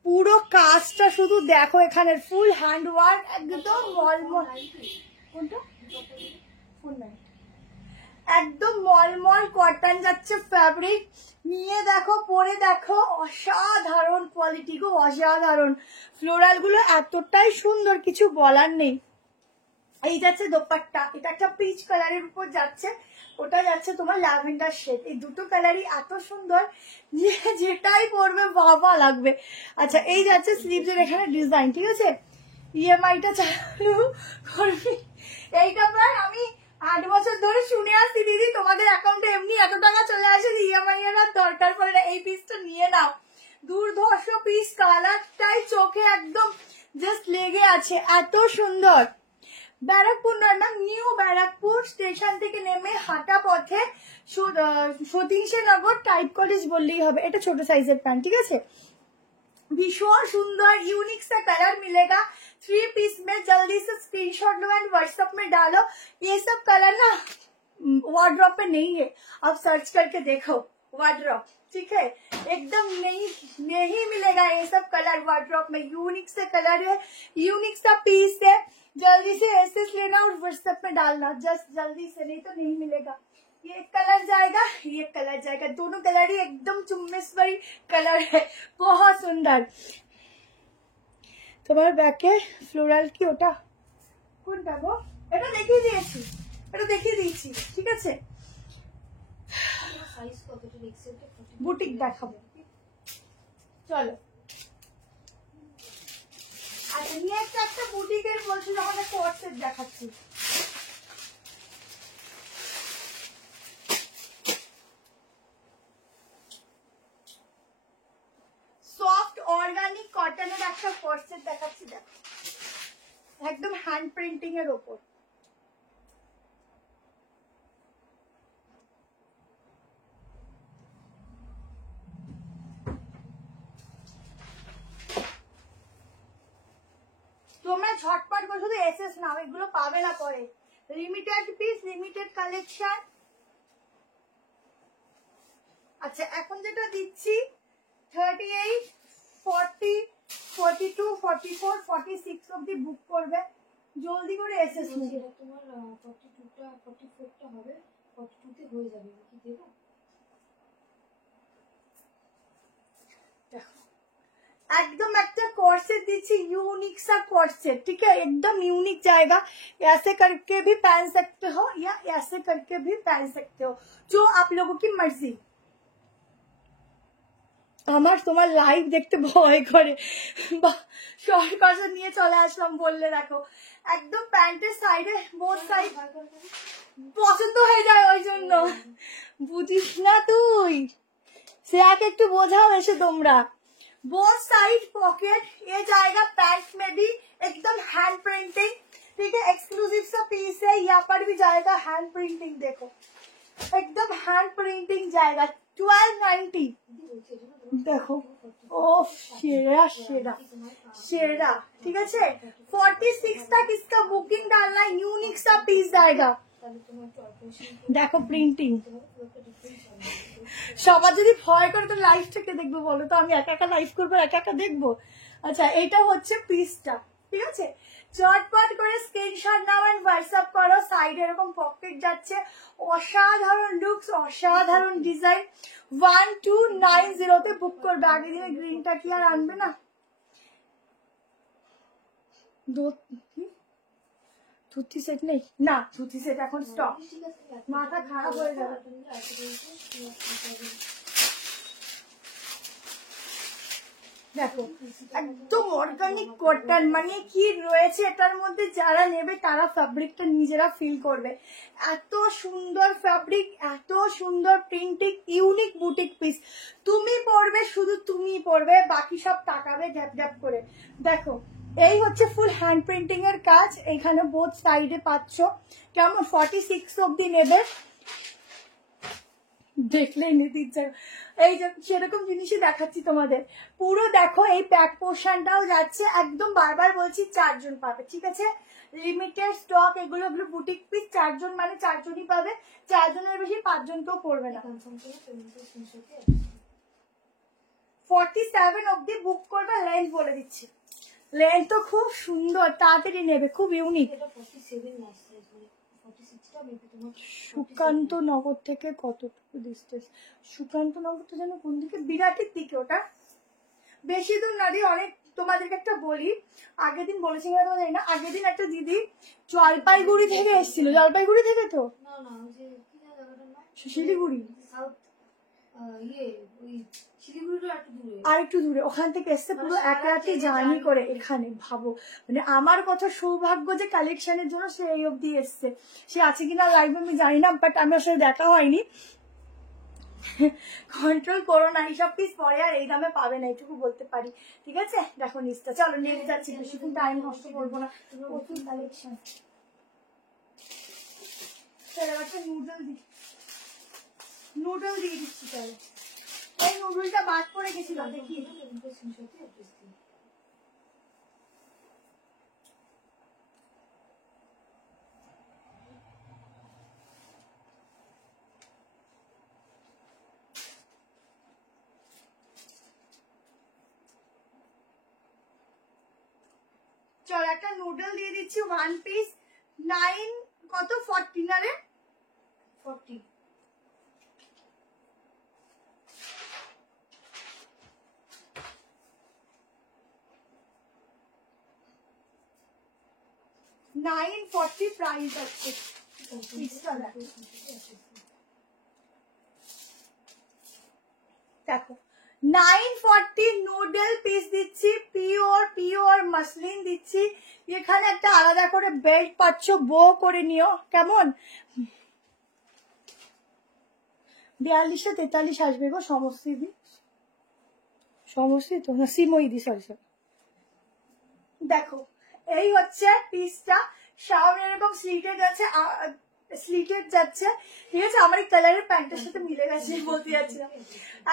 পুরো কাজটা শুধু দেখো, এখানে ফুল হ্যান্ড ওয়ার্ক, একদম মলমল। কোনটা? একদম মলমল কটন যাচ্ছে ফ্যাব্রিক, নিয়ে দেখো, পরে দেখো, অসাধারণ কোয়ালিটি গো, অসাধারণ। ফ্লোরাল গুলো এতটাই সুন্দর, কিছু বলার নেই। এই যাচ্ছে দোপাট্টা, এটা একটা পিচ কালারের উপর যাচ্ছে, ওটা যাচ্ছে তোমার ল্যাভেন্ডার শেড। এই দুটো কালারই এত সুন্দর যে যেটাই পরবে বাবা লাগবে। আচ্ছা, এই যাচ্ছে স্লিভসের এখানে ডিজাইন, ঠিক আছে? ইএমআইটা চালু করবি? এইটা প্রায় আমি 8 বছর ধরে শুনে আসছি, দিদি তোমাদের অ্যাকাউন্টে এমনি এত টাকা চলে আসে, ইএমআই এর আর দরকার পড়ে না, এই পিসটা নিয়ে নাও। দুর্ধর্ষ পিস, কালারটাই চোখে একদম জাস্ট লেগে আছে, এত সুন্দর। ব্যারাকপুর না, নিউ ব্যারাকপুর স্টেশন থেকে নেমে হাঁটা পথে সতীশনগর টাইপ কলেজ বললেই হবে। এটা ছোট সাইজের প্যান্ট, ঠিক আছে? भीषण सुंदर यूनिक सा कलर मिलेगा 3 पीस में। जल्दी से स्क्रीनशॉट लो एंड व्हाट्सएप में डालो। ये सब कलर ना वार्डरोब पे नहीं है, आप सर्च करके देखो वार्डरोब, ठीक है? एकदम नहीं मिलेगा ये सब कलर वार्डरोब में। यूनिक से कलर है, यूनिक सा पीस है। जल्दी से ऐसे लेना और व्हाट्सएप में डालना, जस्ट जल्दी से, नहीं तो नहीं मिलेगा। ये एक कलर जाएगा, ये कलर जाएगा, दोनों कलर ही एकदम चुम्बेश्वरी कलर है, बहुत सुंदर। তোমার ব্যাকে ফ্লোরাল কি ওটা কোনটা গো? এটা দেখিয়ে দিয়েছি, এটা দেখিয়ে দিয়েছি, ঠিক আছে? সাইজ কতটা এক্সেলটা বুটিক দেখাবো, চলো। আচ্ছা, নিয়ে একটা বুটিকের বলছি, আমাদের কোর্সের দেখাচ্ছি। সফট অর্গানিক কটনের একটা কোর্সের দেখাচ্ছি, দেখো, একদম হ্যান্ড প্রিন্টিং এর ওপর। তোমরা ঝটপট করে শুধু এসএস নাও, এগুলো পাবে না পরে। Limited piece, limited collection. আচ্ছা, এখন যেটা দিচ্ছি 38, 40, 42, 44, 46 অবধি বুক করবে, জলদি করে এসএস নিয়ে। এটা তোমার 42টা 44টা হবে, 42তে হয়ে যাবে কি দেবো? एकदम একটা कॉर्सेट दीजिए, यूनिक सा कॉर्सेट, ठीक है? एकदम यूनिक जाएगा। ऐसे करके भी पहन सकते हो या ऐसे करके भी पहन सकते हो, जो आप लोगों की मर्जी। আমার তোমার লাইভ দেখতে ভয় করে, শর্ট কথা নিয়ে চলে আসলাম বললে, দেখো একদম প্যান্টের সাইডে বোথ সাইড পছন্দ হয়ে যায়, ওই জন্য। বুঝিস না তুই, সে একটু বোঝাও এসে তোমরা। बोथ साइड पॉकेट, ये जाएगा पैंट में भी एकदम हैंड प्रिंटिंग, ठीक है? एक्सक्लूसिव सा पीस है, यहाँ पर भी जाएगा हैंड प्रिंटिंग, देखो एकदम हैंड प्रिंटिंग जाएगा। 1290, देखो, ओ शेरा शेरा शेरा, ठीक है? 46 तक इसका बुकिंग डालना, यूनिक सा पीस जाएगा। देखो प्रिंटिंग, সবার যদি ভয় করে তো লাইভ থেকে দেখবো বলো তো? আমি একা একা লাইভ করবো, একা একা দেখবো? আচ্ছা, এটা হচ্ছে পিসটা, ঠিক আছে? চটপট করে স্ক্রিনশট নাও এন্ড হোয়াটসঅ্যাপ করো। সাইডে এরকম পকেট যাচ্ছে, অসাধারণ লুকস, অসাধারণ ডিজাইন। 1290 তে বুক করবে। আগে দিনে গ্রিনটা কি আর আনবে না? ধুতি সেট নেই না, ধুতি সেট এখন স্টক, মাথা খারাপ হয়ে যাবে। দেখো একদম অর্গানিক কটন, মানে কি রয়েছে এটার মধ্যে, যারা নেবে তারা ফ্যাব্রিকটা নিজেরা ফিল করবে। এত সুন্দর ফ্যাব্রিক, এত সুন্দর প্রিন্টিং, ইউনিক বুটিক পিস। তুমি পরবে, শুধু তুমি পরবে, বাকি সব তাকাবে গ্যাপ গ্যাপ করে। দেখো, এই হচ্ছে ফুল হ্যান্ড প্রিন্টিং এর কাজ, এখানে বোথ সাইডে পাচ্ছ। কেমন? 46 অব্দি নেবে, দেখলেই নিতে ইচ্ছা। এই যে সেরকম জিনিসই দেখাচ্ছি তোমাদের। পুরো দেখো, এই ব্যাক পোর্শনটাও যাচ্ছে, একদম বারবার বলছি 4 জন পাবে, ঠিক আছে? লিমিটেড স্টক, এগুলো বুটিক পিস, 4 জন মানে 4 জনই পাবে, 4 জনের বেশি 5 জন কেউ পড়বে না। 47 অব্দি বুক করবে। লেন্থ বলে দিচ্ছি, লেন্থ তো খুব সুন্দর, তাড়াতাড়ি নেবে, খুব ইউনিক। এটা 47 লাস্ট সাইজ, মানে 46টা মেবি তোমার। সুকান্ত নগর থেকে কতটুকু ডিস্টেন্স? সুকান্ত নগরটা যেন কোন দিকে, বিরাটির দিকে ওটা, বেশি দূর না দিয়ে অনেক। তোমাদেরকে একটা বলি, আগের দিন বলেছি না তোমাদের না, আগের দিন একটা দিদি জলপাইগুড়ি থেকে এসেছিল, জলপাইগুড়ি থেকে তো না না, ওই যে কি জায়গাটার নাম, শিলিগুড়ি, সাউথ ওই শিলিগুড়িটা একটু দূরে। আর একটু দূরে, ওখান থেকে এসছে পুরো এক রাতে জার্নি করে এখানে। ভাবো মানে আমার কত সৌভাগ্য যে কালেকশনের জন্য সে এই অব্দি এসছে। সে আছে কিনা লাইভ আমি জানি না, বাট আমার সাথে দেখা হয়নি। কন্ট্রোল করো না, এইসব পিস পরে আর এই দামে পাবে না, এইটুকু বলতে পারি। ঠিক আছে, দেখো নিচটা, চলো নেক্সট যাচ্ছি, বেশিক্ষণ টাইম নষ্ট করবো না, প্রচুর কালেকশন। নুডল দিয়ে দিচ্ছি, চলো এই নুডলটা বাদ পড়ে গেছিল, দেখি। চলো একটা নুডল দিয়ে দিচ্ছি, 1 পিস 9 কত 40 না রে, 40। 940 প্রাইস আছে। দেখো 940 নুডল পিস দিচ্ছি, পিওর মাসলিন দিচ্ছি। এখানে একটা আলাদা করে বেল্ট পাচ্ছ, বো করে নিও, কেমন? 4243 আসবে গো, সমস্ত দি, সমস্ত তো না, সিমই দি, সরি। দেখো এই হচ্ছে পিসটা, সামনে এরকম স্লিটেড যাচ্ছে, স্লিটেড যাচ্ছে, ঠিক আছে। আমার এই কালারের প্যান্টের সাথে মিলে গেছে বলতে যাচ্ছি।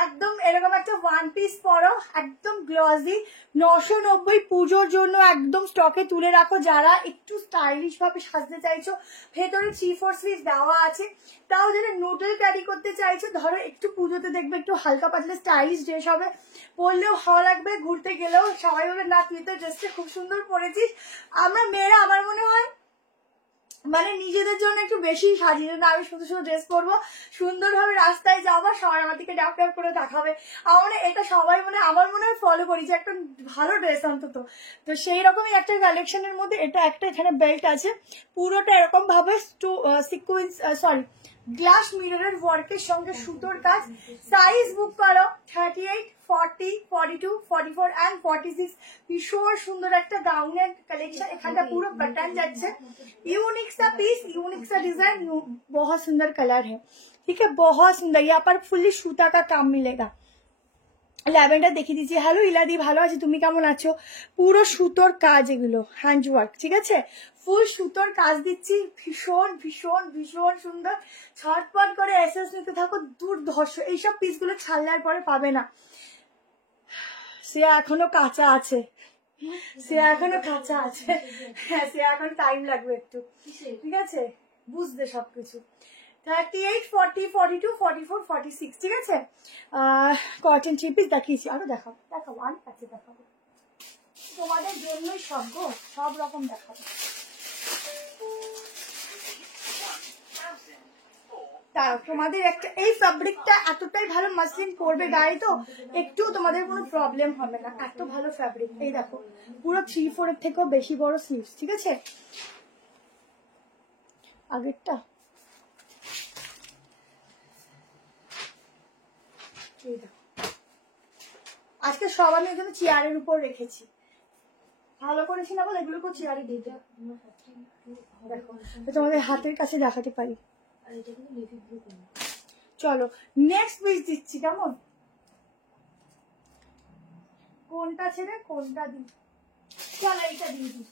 একদম এরকম একটা 1 পিস পরো, একদম গ্লসি, 990, পুজোর জন্য একদম স্টকে তুলে রাখো। যারা একটু স্টাইলিশ ভাবে সাজতে চাইছো, ভেতরে 3/4 স্লিভ দেওয়া আছে, তাও যারা নুডল ক্যারি করতে চাইছো, ধরো একটু পুজোতে দেখবে একটু হালকা পাতলা স্টাইলিশ ড্রেস হবে, পরলেও ভালো লাগবে, ঘুরতে গেলেও সবাই বলে না তুই তো ড্রেসটা খুব সুন্দর পরেছিস। আমরা মেয়েরা আমার মনে হয় মানে নিজেদের জন্য একটু বেশি সাজি, না আমি শুধু শুধু ড্রেস পরবো, সুন্দরভাবে রাস্তায় যাবো, সবাই আমার দিকে ড্যাপ ড্যাপ করে দেখাবে। আমার এটা সবাই মানে আমার মনে হয় ফলো করি যে একটা ভালো ড্রেস অন্তত। তো সেই রকমই একটা কালেকশনের মধ্যে এটা একটা, এখানে বেল্ট আছে, পুরোটা এরকম ভাবে সিকুয়েন্স সরি গ্লাস মিররের ওয়ার্কের সঙ্গে সুতোর কাজ। সাইজ বুক করো 38, 40, 42, 44 and 46। ভীষণ সুন্দর একটা গাউনের কালেকশন, এখানটা পুরো বাটন যাচ্ছে, यूनिक सा पीस, यूनिक सा डिजाइन, बहुत सुंदर कलर है, ठीक है, बहुत सुंदर। यहाँ पर फुल्ली सूता का काम मिलेगा। ল্যাভেন্ডার দেখিয়ে দিচ্ছি। হ্যালো ইলাদি, ভালো আছি, তুমি কেমন আছো? পুরো সুতোর কাজ, এগুলো হ্যান্ড ওয়ার্ক, ঠিক আছে, ফুল সুতোর কাজ দিচ্ছি, ভীষণ ভীষণ ভীষণ সুন্দর। ছটপট করে এসএস নিতে থাকো, দুর্ধর্ষ। এইসব পিসগুলো ছাড়লার পরে পাবে না, সে এখনো কাঁচা আছে, সে এখনো কাঁচা আছে, হ্যাঁ সে এখন টাইম লাগবে একটু, ঠিক আছে, বুঝতে সবকিছু। 38, 40, 42, 44, 46, ঠিক আছে। কটন থ্রি পিস দেখিয়েছি, আরো দেখাবো, দেখাবো অনেক আছে, দেখাবো তোমাদের জন্যই, সব গো, সব রকম দেখাবো। তাও তোমাদের একটা এই ফ্যাব্রিকটা এতটাই ভালো, মাসলিন পরবে গায়ে তো একটু তোমাদের কোনো প্রবলেম হবে না, এত ভালো ফ্যাব্রিক। এই দেখো পুরো 3/4 এর থেকেও বেশি বড় স্লিভস, ঠিক আছে। আগেরটা এই দেখো, আজকে সব আমি এখানে চেয়ারের উপর রেখেছি, ভালো করেছি না বল, এগুলোকে চেয়ারে দিয়ে দাও। দেখো তোমাদের হাতের কাছে দেখাতে পারি। চলো নেক্সট পিস দিচ্ছি, কেমন, কোনটা ছেড়ে কোনটা দিই, চলো এইটা দিয়ে দিই।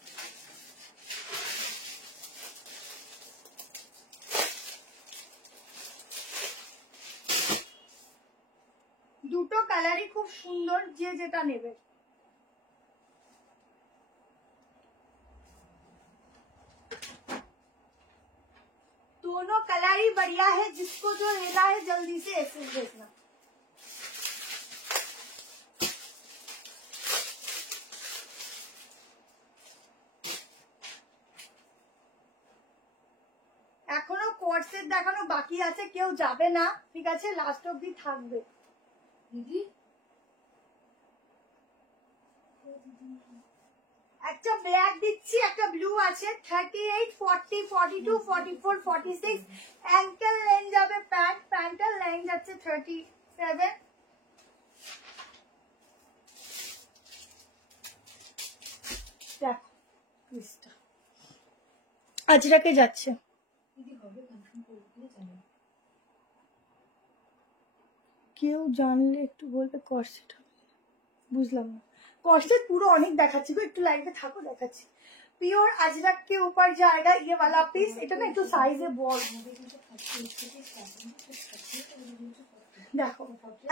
দুটো কালারই খুব সুন্দর, যে যেটা নেবে। दोनों कलर ही बढ़िया है, जिसको जो लेना है जल्दी से एसएस भेजना। কর্সেট দেখানো বাকি আছে, কেউ যাবে না, ঠিক আছে, লাস্ট অব্দি থাকবে। দিদি একটা ব্ল্যাক দিচ্ছি, একটা ব্লু আছে, 38, 40, 42, 44, 46 অ্যাঙ্কেল লেন্থ যাবে প্যান্ট, প্যান্টের লেন্থ যাচ্ছে 37। দেখো পিসটা আজরাকে যাচ্ছে। দিদি হবে কনফার্ম করে দিলে জানো। কেউ জানলে একটু বলবে কর্সেট হবে। বুঝলাম না, कॉर्सेट पूरा অনেক দেখাচ্ছি গো, একটু লাইভে থাকো দেখাচ্ছি। পিওর अजरक के ऊपर जाएगा ये वाला पीस, এটা না একটু সাইজে বড়। দেখো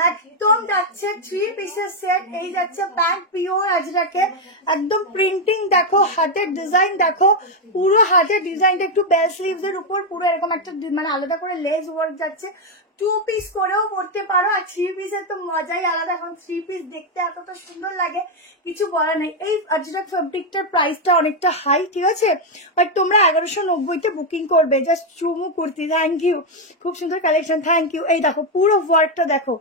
একদম যাচ্ছে 3 পিসের সেট, এই যাচ্ছে প্যান্ট পিওর अजरक একদম প্রিন্টিং দেখো, হাতের ডিজাইন দেখো, পুরো হাতের ডিজাইনটা একটু বেল স্লিভস এর উপর পুরো এরকম একটা মানে আলাদা করে লেস ওয়ার্ক যাচ্ছে। 2 পিস করেও পড়তে পারো, আর 3 পিসের তো মজাই আলাদা, এখন 3 পিস দেখতে এতটা সুন্দর লাগে কিছু বলার নেই। এই अजरक ফেব্রিকটার প্রাইসটা অনেকটা হাই, ঠিক আছে, বাট তোমরা 1190 তে বুকিং করবে। জাস্ট চুমু কুর্তি, থ্যাংক ইউ, খুব সুন্দর কালেকশন, থ্যাংক ইউ। এই দেখো পুরো ওয়ার্কটা দেখো,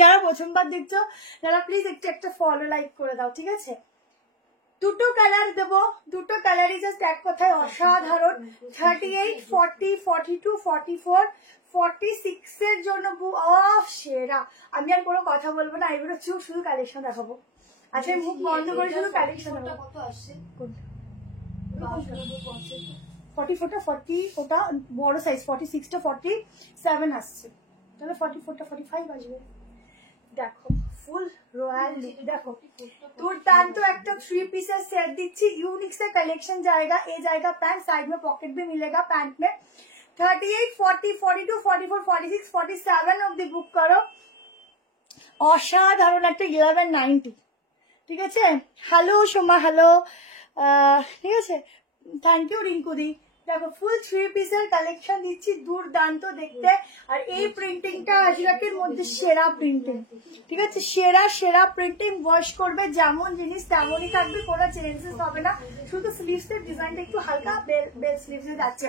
যারা প্রথমবার দেখছো যারা প্লিজ একটু একটা ফলো লাইক করে দাও, ঠিক আছে। দুটো কালার দেবো, দুটো কালারই জাস্ট এক কথায় অসাধারণ। 38, 40, 42, 44, 46 এর জন্য অফ সেরা। আমি আর কোনো কথা বলবো না, এবারে চুপ শুধু কালেকশন দেখাবো। আচ্ছা মুখ বন্ধ করে শুধু কালেকশন দেখাবো। কত আসছে? 44টা 40, ওটা বড় সাইজ, 46টা 47 আসছে, তাহলে 44টা 45 আসবে। দেখো ফুল রয়্যাল लुक, देखो दुर्दांत একটা 3 पीसेस सेट दिच्छी, यूनिक से कलेक्शन जाएगा, ये जाएगा पैंट, साइड में पॉकेट भी मिलेगा पैंट में। 38, 40, 42, 44, 46, 47 অবধি বুক করো। অসাধারণ একটা 1190, ঠিক আছে। হ্যালো সোমা, হ্যালো, ঠিক আছে, থ্যাংক ইউ রিঙ্কু দি। দেখো ফুল 3 পিসের কালেকশন দিচ্ছি, দুর্দান্ত দেখতে। আর এই প্রিন্টিংটা আজরাকের মধ্যে সেরা প্রিন্টিং, ঠিক আছে, সেরা সেরা প্রিন্টিং। ওয়াশ করবে যেমন জিনিস তেমনই থাকবে, কোনো চেঞ্জেস হবে না, শুধু স্লিভস এর ডিজাইনটা একটু হালকা বেল স্লিভস এ যাচ্ছে।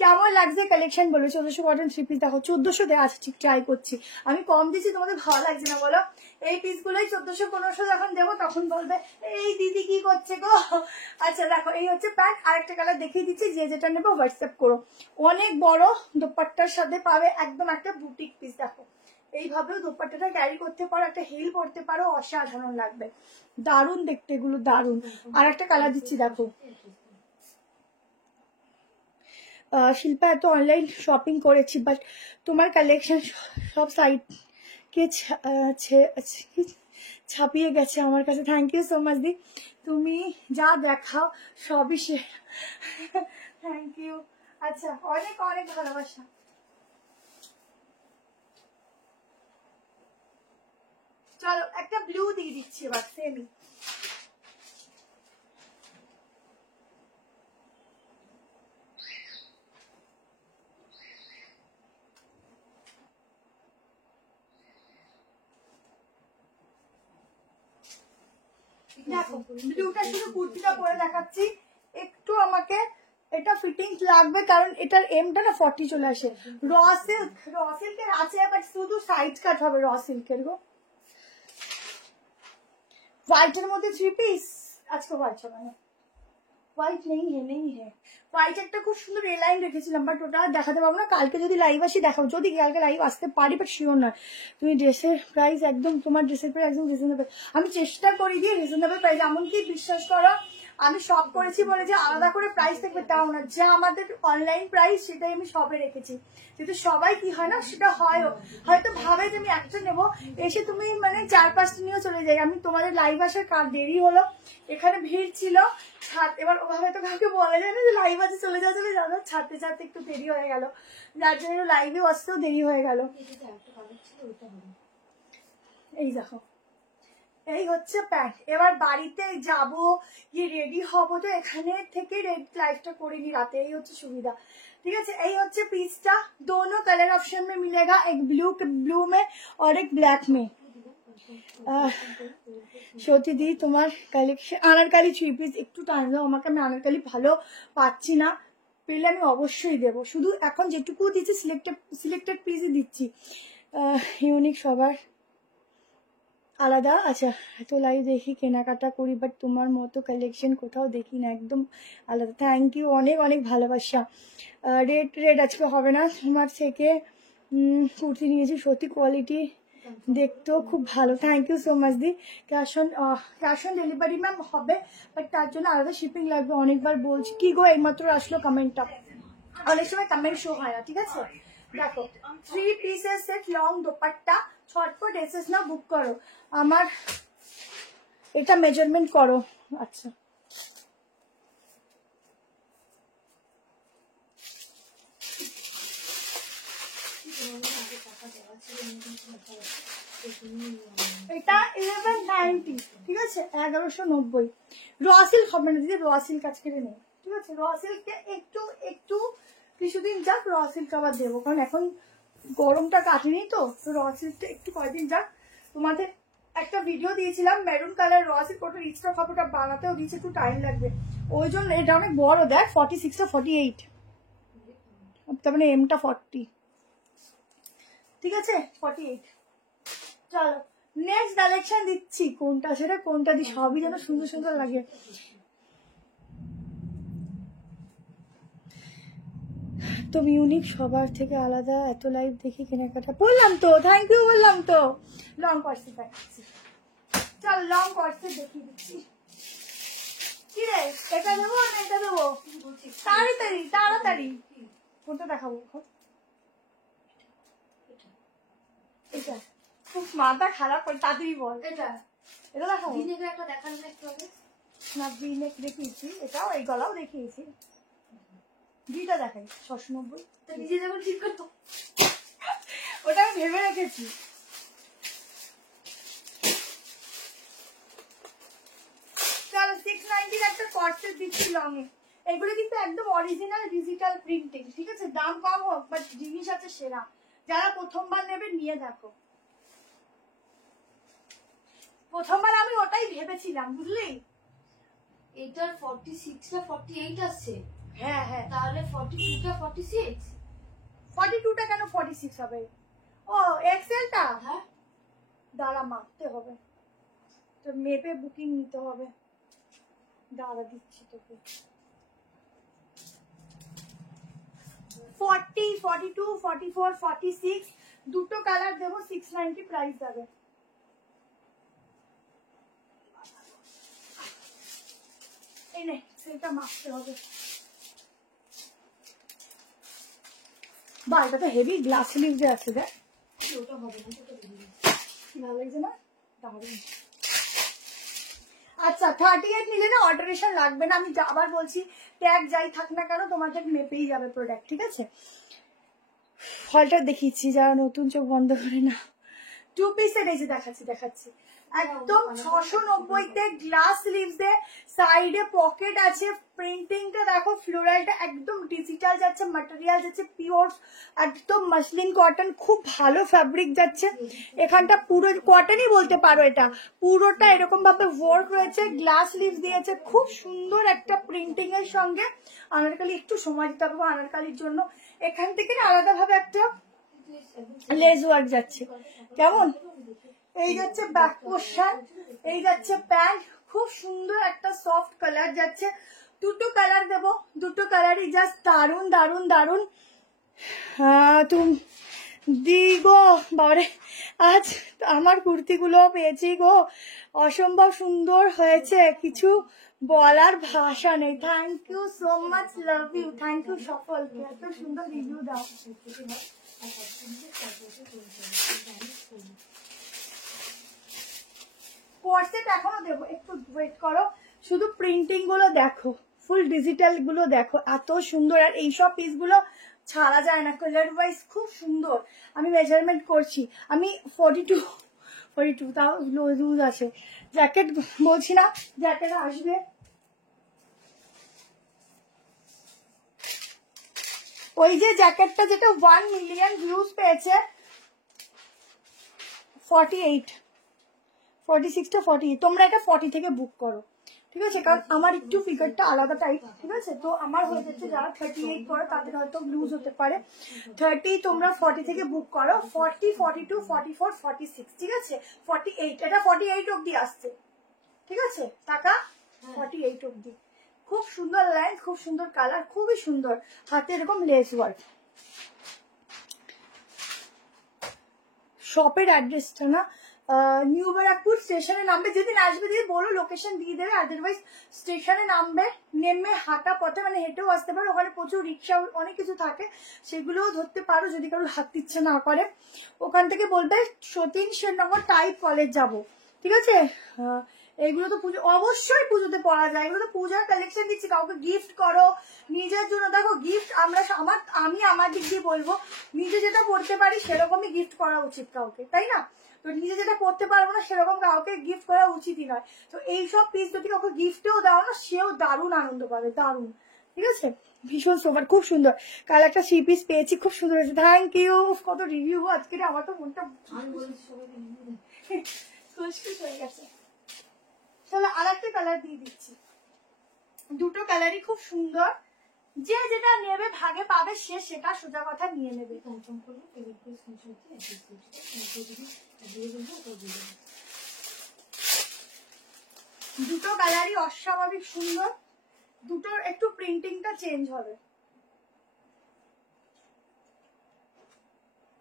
কেমন লাগছে কালেকশন বলো। 1400 কটন 3 পিস দেখো, 1400 দেওয়া আছে, ঠিক ট্রাই করছি আমি, কম দিচ্ছি, তোমাদের ভালো লাগছে না বলো। এই পিসগুলোই 1400 1500 যখন দেবো তখন বলবে এই দিদি কি করছে গো। আচ্ছা দেখো এই হচ্ছে প্যান্ট, আরেকটা কালার দেখিয়ে দিচ্ছি, যে যেটা নেবো হোয়াটসঅ্যাপ করো। অনেক বড় দোপাট্টার সাথে পাবে, একদম একটা বুটিক পিস। দেখো এইভাবেও দোপাট্টাটা ক্যারি করতে পারো, একটা হিল পরতে পারো, অসাধারণ লাগবে, দারুণ দেখতে এগুলো, দারুণ। আর একটা কালার দিচ্ছি দেখো। শিল্পা এত অনলাইন শপিং করেছি, বাট তোমার কালেকশন সব সাইট কে ছাপিয়ে গেছে আমার কাছে। থ্যাংক ইউ সো মাচ দি, তুমি যা দেখাও সবই সে, থ্যাংক ইউ। আচ্ছা অনেক অনেক ভালোবাসা। চলো একটা ব্লু দিয়ে দিচ্ছি এবার, সেমি। দেখো ব্লুটা শুধু কুর্তিটা পরে দেখাচ্ছি, একটু আমাকে এটা ফিটিংস লাগবে কারণ এটার এমটা না 40 চলে আসে। র সিল্কের আছে, বাট শুধু সাইড কাট হবে র সিল্কের গো। হোয়াইটের মধ্যে 3 পিস, আজকে হোয়াইট হবে না, হোয়াইট নেই হে। হোয়াইট একটা খুব সুন্দর এ লাইন রেখেছিলাম, বাট ওটা দেখাতে পারবো না, কালকে যদি লাইভ আসি দেখাবো, যদি কালকে লাইভ আসতে পারি, বাট শিওর নয়। তুমি ড্রেসের প্রাইস একদম, তোমার ড্রেসের প্রাইস একদম রিজনেবল, আমি চেষ্টা করি দিয়ে রিজনেবল প্রাইস। এমনকি বিশ্বাস করো আমি সব করেছি বলে যে আলাদা করে প্রাইস থাকবে তাও না, যা আমাদের অনলাইন প্রাইস সেটাই আমি সবে রেখেছি। যেহেতু সবাই কি হয় না, সেটা হয়ও, হয়তো ভাবে যে আমি একটা নেবো, এসে তুমি মানে 4-5টা নিয়েও চলে যাই। আমি তোমাদের লাইভ আসার দেরি হলো, এখানে ভিড় ছিল, এবার ওভাবে তো কাউকে বলা যায় না যে লাইভ আছে চলে যাওয়া যাবে, যাবে ছাড়তে ছাড়তে একটু দেরি হয়ে গেল, যার জন্য লাইভে আসতেও দেরি হয়ে গেল। এই দেখো এই হচ্ছে প্যান্ট। এবার বাড়িতে যাব গিয়ে রেডি হব, তো এখানে থেকে লাইভটা করে নি রাতে, এই হচ্ছে সুবিধা, ঠিক আছে। এই হচ্ছে পিসটা, दोनों कलर ऑप्शन में मिलेगा, एक ब्लू में और एक ब्लैक में। সত্যি দি তোমার কালেকশন আনারকালি 3 পিস একটু টান দাও আমাকে, আমি আনারকালি ভালো পাচ্ছি না, পেলে আমি অবশ্যই দেবো। শুধু এখন যেটুকু দিচ্ছি সিলেক্টেড পিসই দিচ্ছি। ইউনিক সবার আলাদা। আচ্ছা, এত লাইভ দেখি কেনাকাটা করি, বাট তোমার মতো কালেকশন কোথাও দেখি না, একদম আলাদা। থ্যাংক ইউ, অনেক অনেক ভালোবাসা। রেড আজকে হবে না, তোমার থেকে কুর্তি নিয়েছি, সত্যি কোয়ালিটি দেখতেও খুব ভালো। থ্যাংক ইউ সো মাচ দি। ক্যাশ অন ডেলিভারি ম্যাম হবে, বাট তার জন্য আলাদা শিপিং লাগবে। অনেকবার বলছি। কি গো, এইমাত্র আসলো কমেন্টটা, অনেক সময় কমেন্ট শো হয় না, ঠিক আছে। দেখো 3 পিসের সেট, লং দোপাট্টা, ছটপট এসেস না, বুক করো। আমার এটা মেজারমেন্ট করো। আচ্ছা, এটা 1190, ঠিক আছে, 1190। রসিল হবে না দিদি, রসিল কাজ করে নেই, ঠিক আছে। রসিলকে একটু কিছুদিন যাক, রসিলকে আবার দেবো, কারণ এখন গরমটা কাটেনি তো রসিলটা একটু কয়েকদিন যাক। তোমাদের একটা ভিডিও দিয়েছিলাম মেরুন কালার রসিল, ওটা রিস্টক কাপড়টা বানাতেও দিয়েছে, একটু টাইম লাগবে, ওই জন্য। এটা অনেক বড়, দেখ 46টা 48, তার মানে এমটা 40, ঠিক আছে, 48। চলো নেক্সট কালেকশন দিচ্ছি, কোনটা সেটা কোনটা দিই, সবই যেন সুন্দর সুন্দর লাগে। তো ইউনিক সবার থেকে আলাদা, এত লাইভ দেখি কেনাকাটা। বললাম তো, থ্যাংক ইউ বললাম তো। লং কর্সে দেখাচ্ছি, চল লং কর্সে দেখিয়ে দিচ্ছি। কি রে, এটা দেবো না এটা দেবো? তাড়াতাড়ি তাড়াতাড়ি, কোনটা দেখাবো? এটা খুব মাথা খারাপ করে, তাড়াতাড়ি বল। এটা দেখাবো? একটা দেখানো একটু আগে না, বিনেক দেখিয়েছি, এটাও এই গলাও দেখিয়েছি, দুইটা দেখাই 690। নিজে যেমন ঠিক করতো, ওটা আমি ভেবে রেখেছি। চলো 690 একটা কর্সেট দিচ্ছি লং এ। এগুলো কিন্তু একদম অরিজিনাল ডিজিটাল প্রিন্টিং, ঠিক আছে। দাম কম হোক, বাট জিনিস আছে সেরা। যারা প্রথমবার নেবে নিয়ে দেখো। প্রথমবার আমি ওটাই ভেবেছিলাম, বুঝলি। এটার 46 না 48 আসছে। হ্যাঁ হ্যাঁ, তাহলে 42টা 46, 42টা কেন 46 হবে? ও এক্সেলটা, হ্যাঁ দাঁড়া মাপতে হবে তো, মেপে বুকিং নিতে হবে। দাঁড়া দিচ্ছি তোকে। 40, 42, 44, 46 দুটো কালার দেবো, 690 প্রাইস যাবে। এই নে, সেটা মাপতে হবে। বা এটা তো হেভি গ্লাস স্লিভ যে আছে, দেখ ওটা হবে না, ওটা বেরিয়ে কি ভালো লাগছে না, দারুণ। আচ্ছা 38 নিলে না অল্টারেশন লাগবে না, আমি আবার বলছি, ট্যাগ যাই থাক না কেন তোমাদের মেপেই যাবে প্রোডাক্ট, ঠিক আছে। হলটার দেখিয়েছি, যারা নতুন চোখ বন্ধ করে না। 2 পিসের এই যে দেখাচ্ছি একদম 690-তে গ্লাস স্লিভসে, সাইডে পকেট আছে, প্রিন্টিংটা দেখো, ফ্লোরালটা একদম ডিজিটাল যাচ্ছে, ম্যাটেরিয়াল যাচ্ছে পিওর একদম মাসলিন কটন, খুব ভালো ফ্যাব্রিক যাচ্ছে। এখানটা পুরো কটনই বলতে পারো, এটা পুরোটা এরকম ভাবে ওয়ার্ক রয়েছে, গ্লাস স্লিভস দিয়েছে, খুব সুন্দর একটা প্রিন্টিং এর সঙ্গে। আনারকালি একটু সময় দিতে হবে আনারকালির জন্য। এখান থেকে আলাদা ভাবে একটা লেস ওয়ার্ক যাচ্ছে, কেমন। এই যাচ্ছে ব্যাক পোর্শন, এই যাচ্ছে প্যান্ট, খুব সুন্দর একটা সফট কালার যাচ্ছে। দুটো কালার দেবো, দুটো কালারই জাস্ট দারুন দারুন দারুন। তুমি দিগো বাবারে, আজ আমার কুর্তিগুলো পেয়েছি গো, অসম্ভব সুন্দর হয়েছে, কিছু বলার ভাষা নেই। Thank you so much, love you, thank you সকলকে, এত সুন্দর রিভিউ দাও। কর্সেট এখনো দেবো, একটু ওয়েট করো, শুধু প্রিন্টিং গুলো দেখো, ফুল ডিজিটাল গুলো দেখো, এত সুন্দর। আর এইসব পিস গুলো ছাড়া যায় না, কালার ওয়াইজ খুব সুন্দর। আমি মেজারমেন্ট করছি, আমি 42 তাও লুজ আছে। জ্যাকেট বলছি না, জ্যাকেট আসবে। ওই যে জ্যাকেটটা যেটা 1 মিলিয়ন ভিউজ পেয়েছে, 48 46টা 40, তোমরা এটা 40 থেকে বুক করো, ঠিক আছে? কারণ আমার একটু ফিগারটা আলাদা টাইপ, ঠিক আছে? তো আমার হয়ে যাচ্ছে যারা 38 করো তাদের হয়তো লুজ হতে পারে। 30 তোমরা 40 থেকে বুক করো, 40, 42, 44, 46, ঠিক আছে? 48, এটা 48 অব্দি আসছে, ঠিক আছে টাকা? 48 অব্দি। খুব সুন্দর লাইন, খুব সুন্দর কালার, খুবই সুন্দর, হাতে এরকম লেস ওয়ার্ক। শপের অ্যাড্রেসটা না নিউ ব্যারাকপুর স্টেশনে নামবে, যেদিন আসবে দিদি বলো লোকেশন দিয়ে দেবে, আদারওয়াইজ স্টেশনে নামবে, নেমে হাঁটা পথে মানে হেঁটেও আসতে পারো, ওখানে প্রচুর রিক্সা অনেক কিছু থাকে সেগুলোও ধরতে পারো যদি কারো হাঁটতে ইচ্ছে না করে। ওখান থেকে বলবে সতীন সেননগর টাইপ কলেজ যাব, ঠিক আছে? এগুলো তো পুজো, অবশ্যই পুজোতে পরা যায়, এগুলো তো পূজার কালেকশন দিচ্ছি, কাউকে গিফট করো নিজের জন্য। দেখো গিফট আমি আমার দিক দিয়ে বলবো, নিজে যেটা পড়তে পারি সেরকমই গিফট করা উচিত কাউকে, তাই না? তো নিজে যেটা পড়তে পারবো না সেরকম কাউকে গিফট করা উচিতই নয়। তো এইসব পিস যদি কাউকে গিফটেও দাও না, সেও দারুণ আনন্দ পাবে, দারুণ, ঠিক আছে? ভীষণ সোবার, খুব সুন্দর কালারটা, 3 পিস পেয়েছি, খুব সুন্দর হয়েছে, থ্যাংক ইউ। কত রিভিউ আজকে, আমার তো মনটা খুশখুশ হয়ে গেছে। চলো আর একটা কালার দিয়ে দিচ্ছি, দুটো কালারই খুব সুন্দর, যে যেটা নেবে ভাগে পাবে, সে সেটা সোজা কথা নিয়ে নেবে। কনফার্ম করবো পেমেন্ট করে স্ক্রিনশট দিয়ে অ্যাড্রেস দিচ্ছি, দিয়ে বলবো ওটা দিয়ে দেবো। দুটো কালারই অস্বাভাবিক সুন্দর, দুটোর একটু প্রিন্টিংটা চেঞ্জ হবে।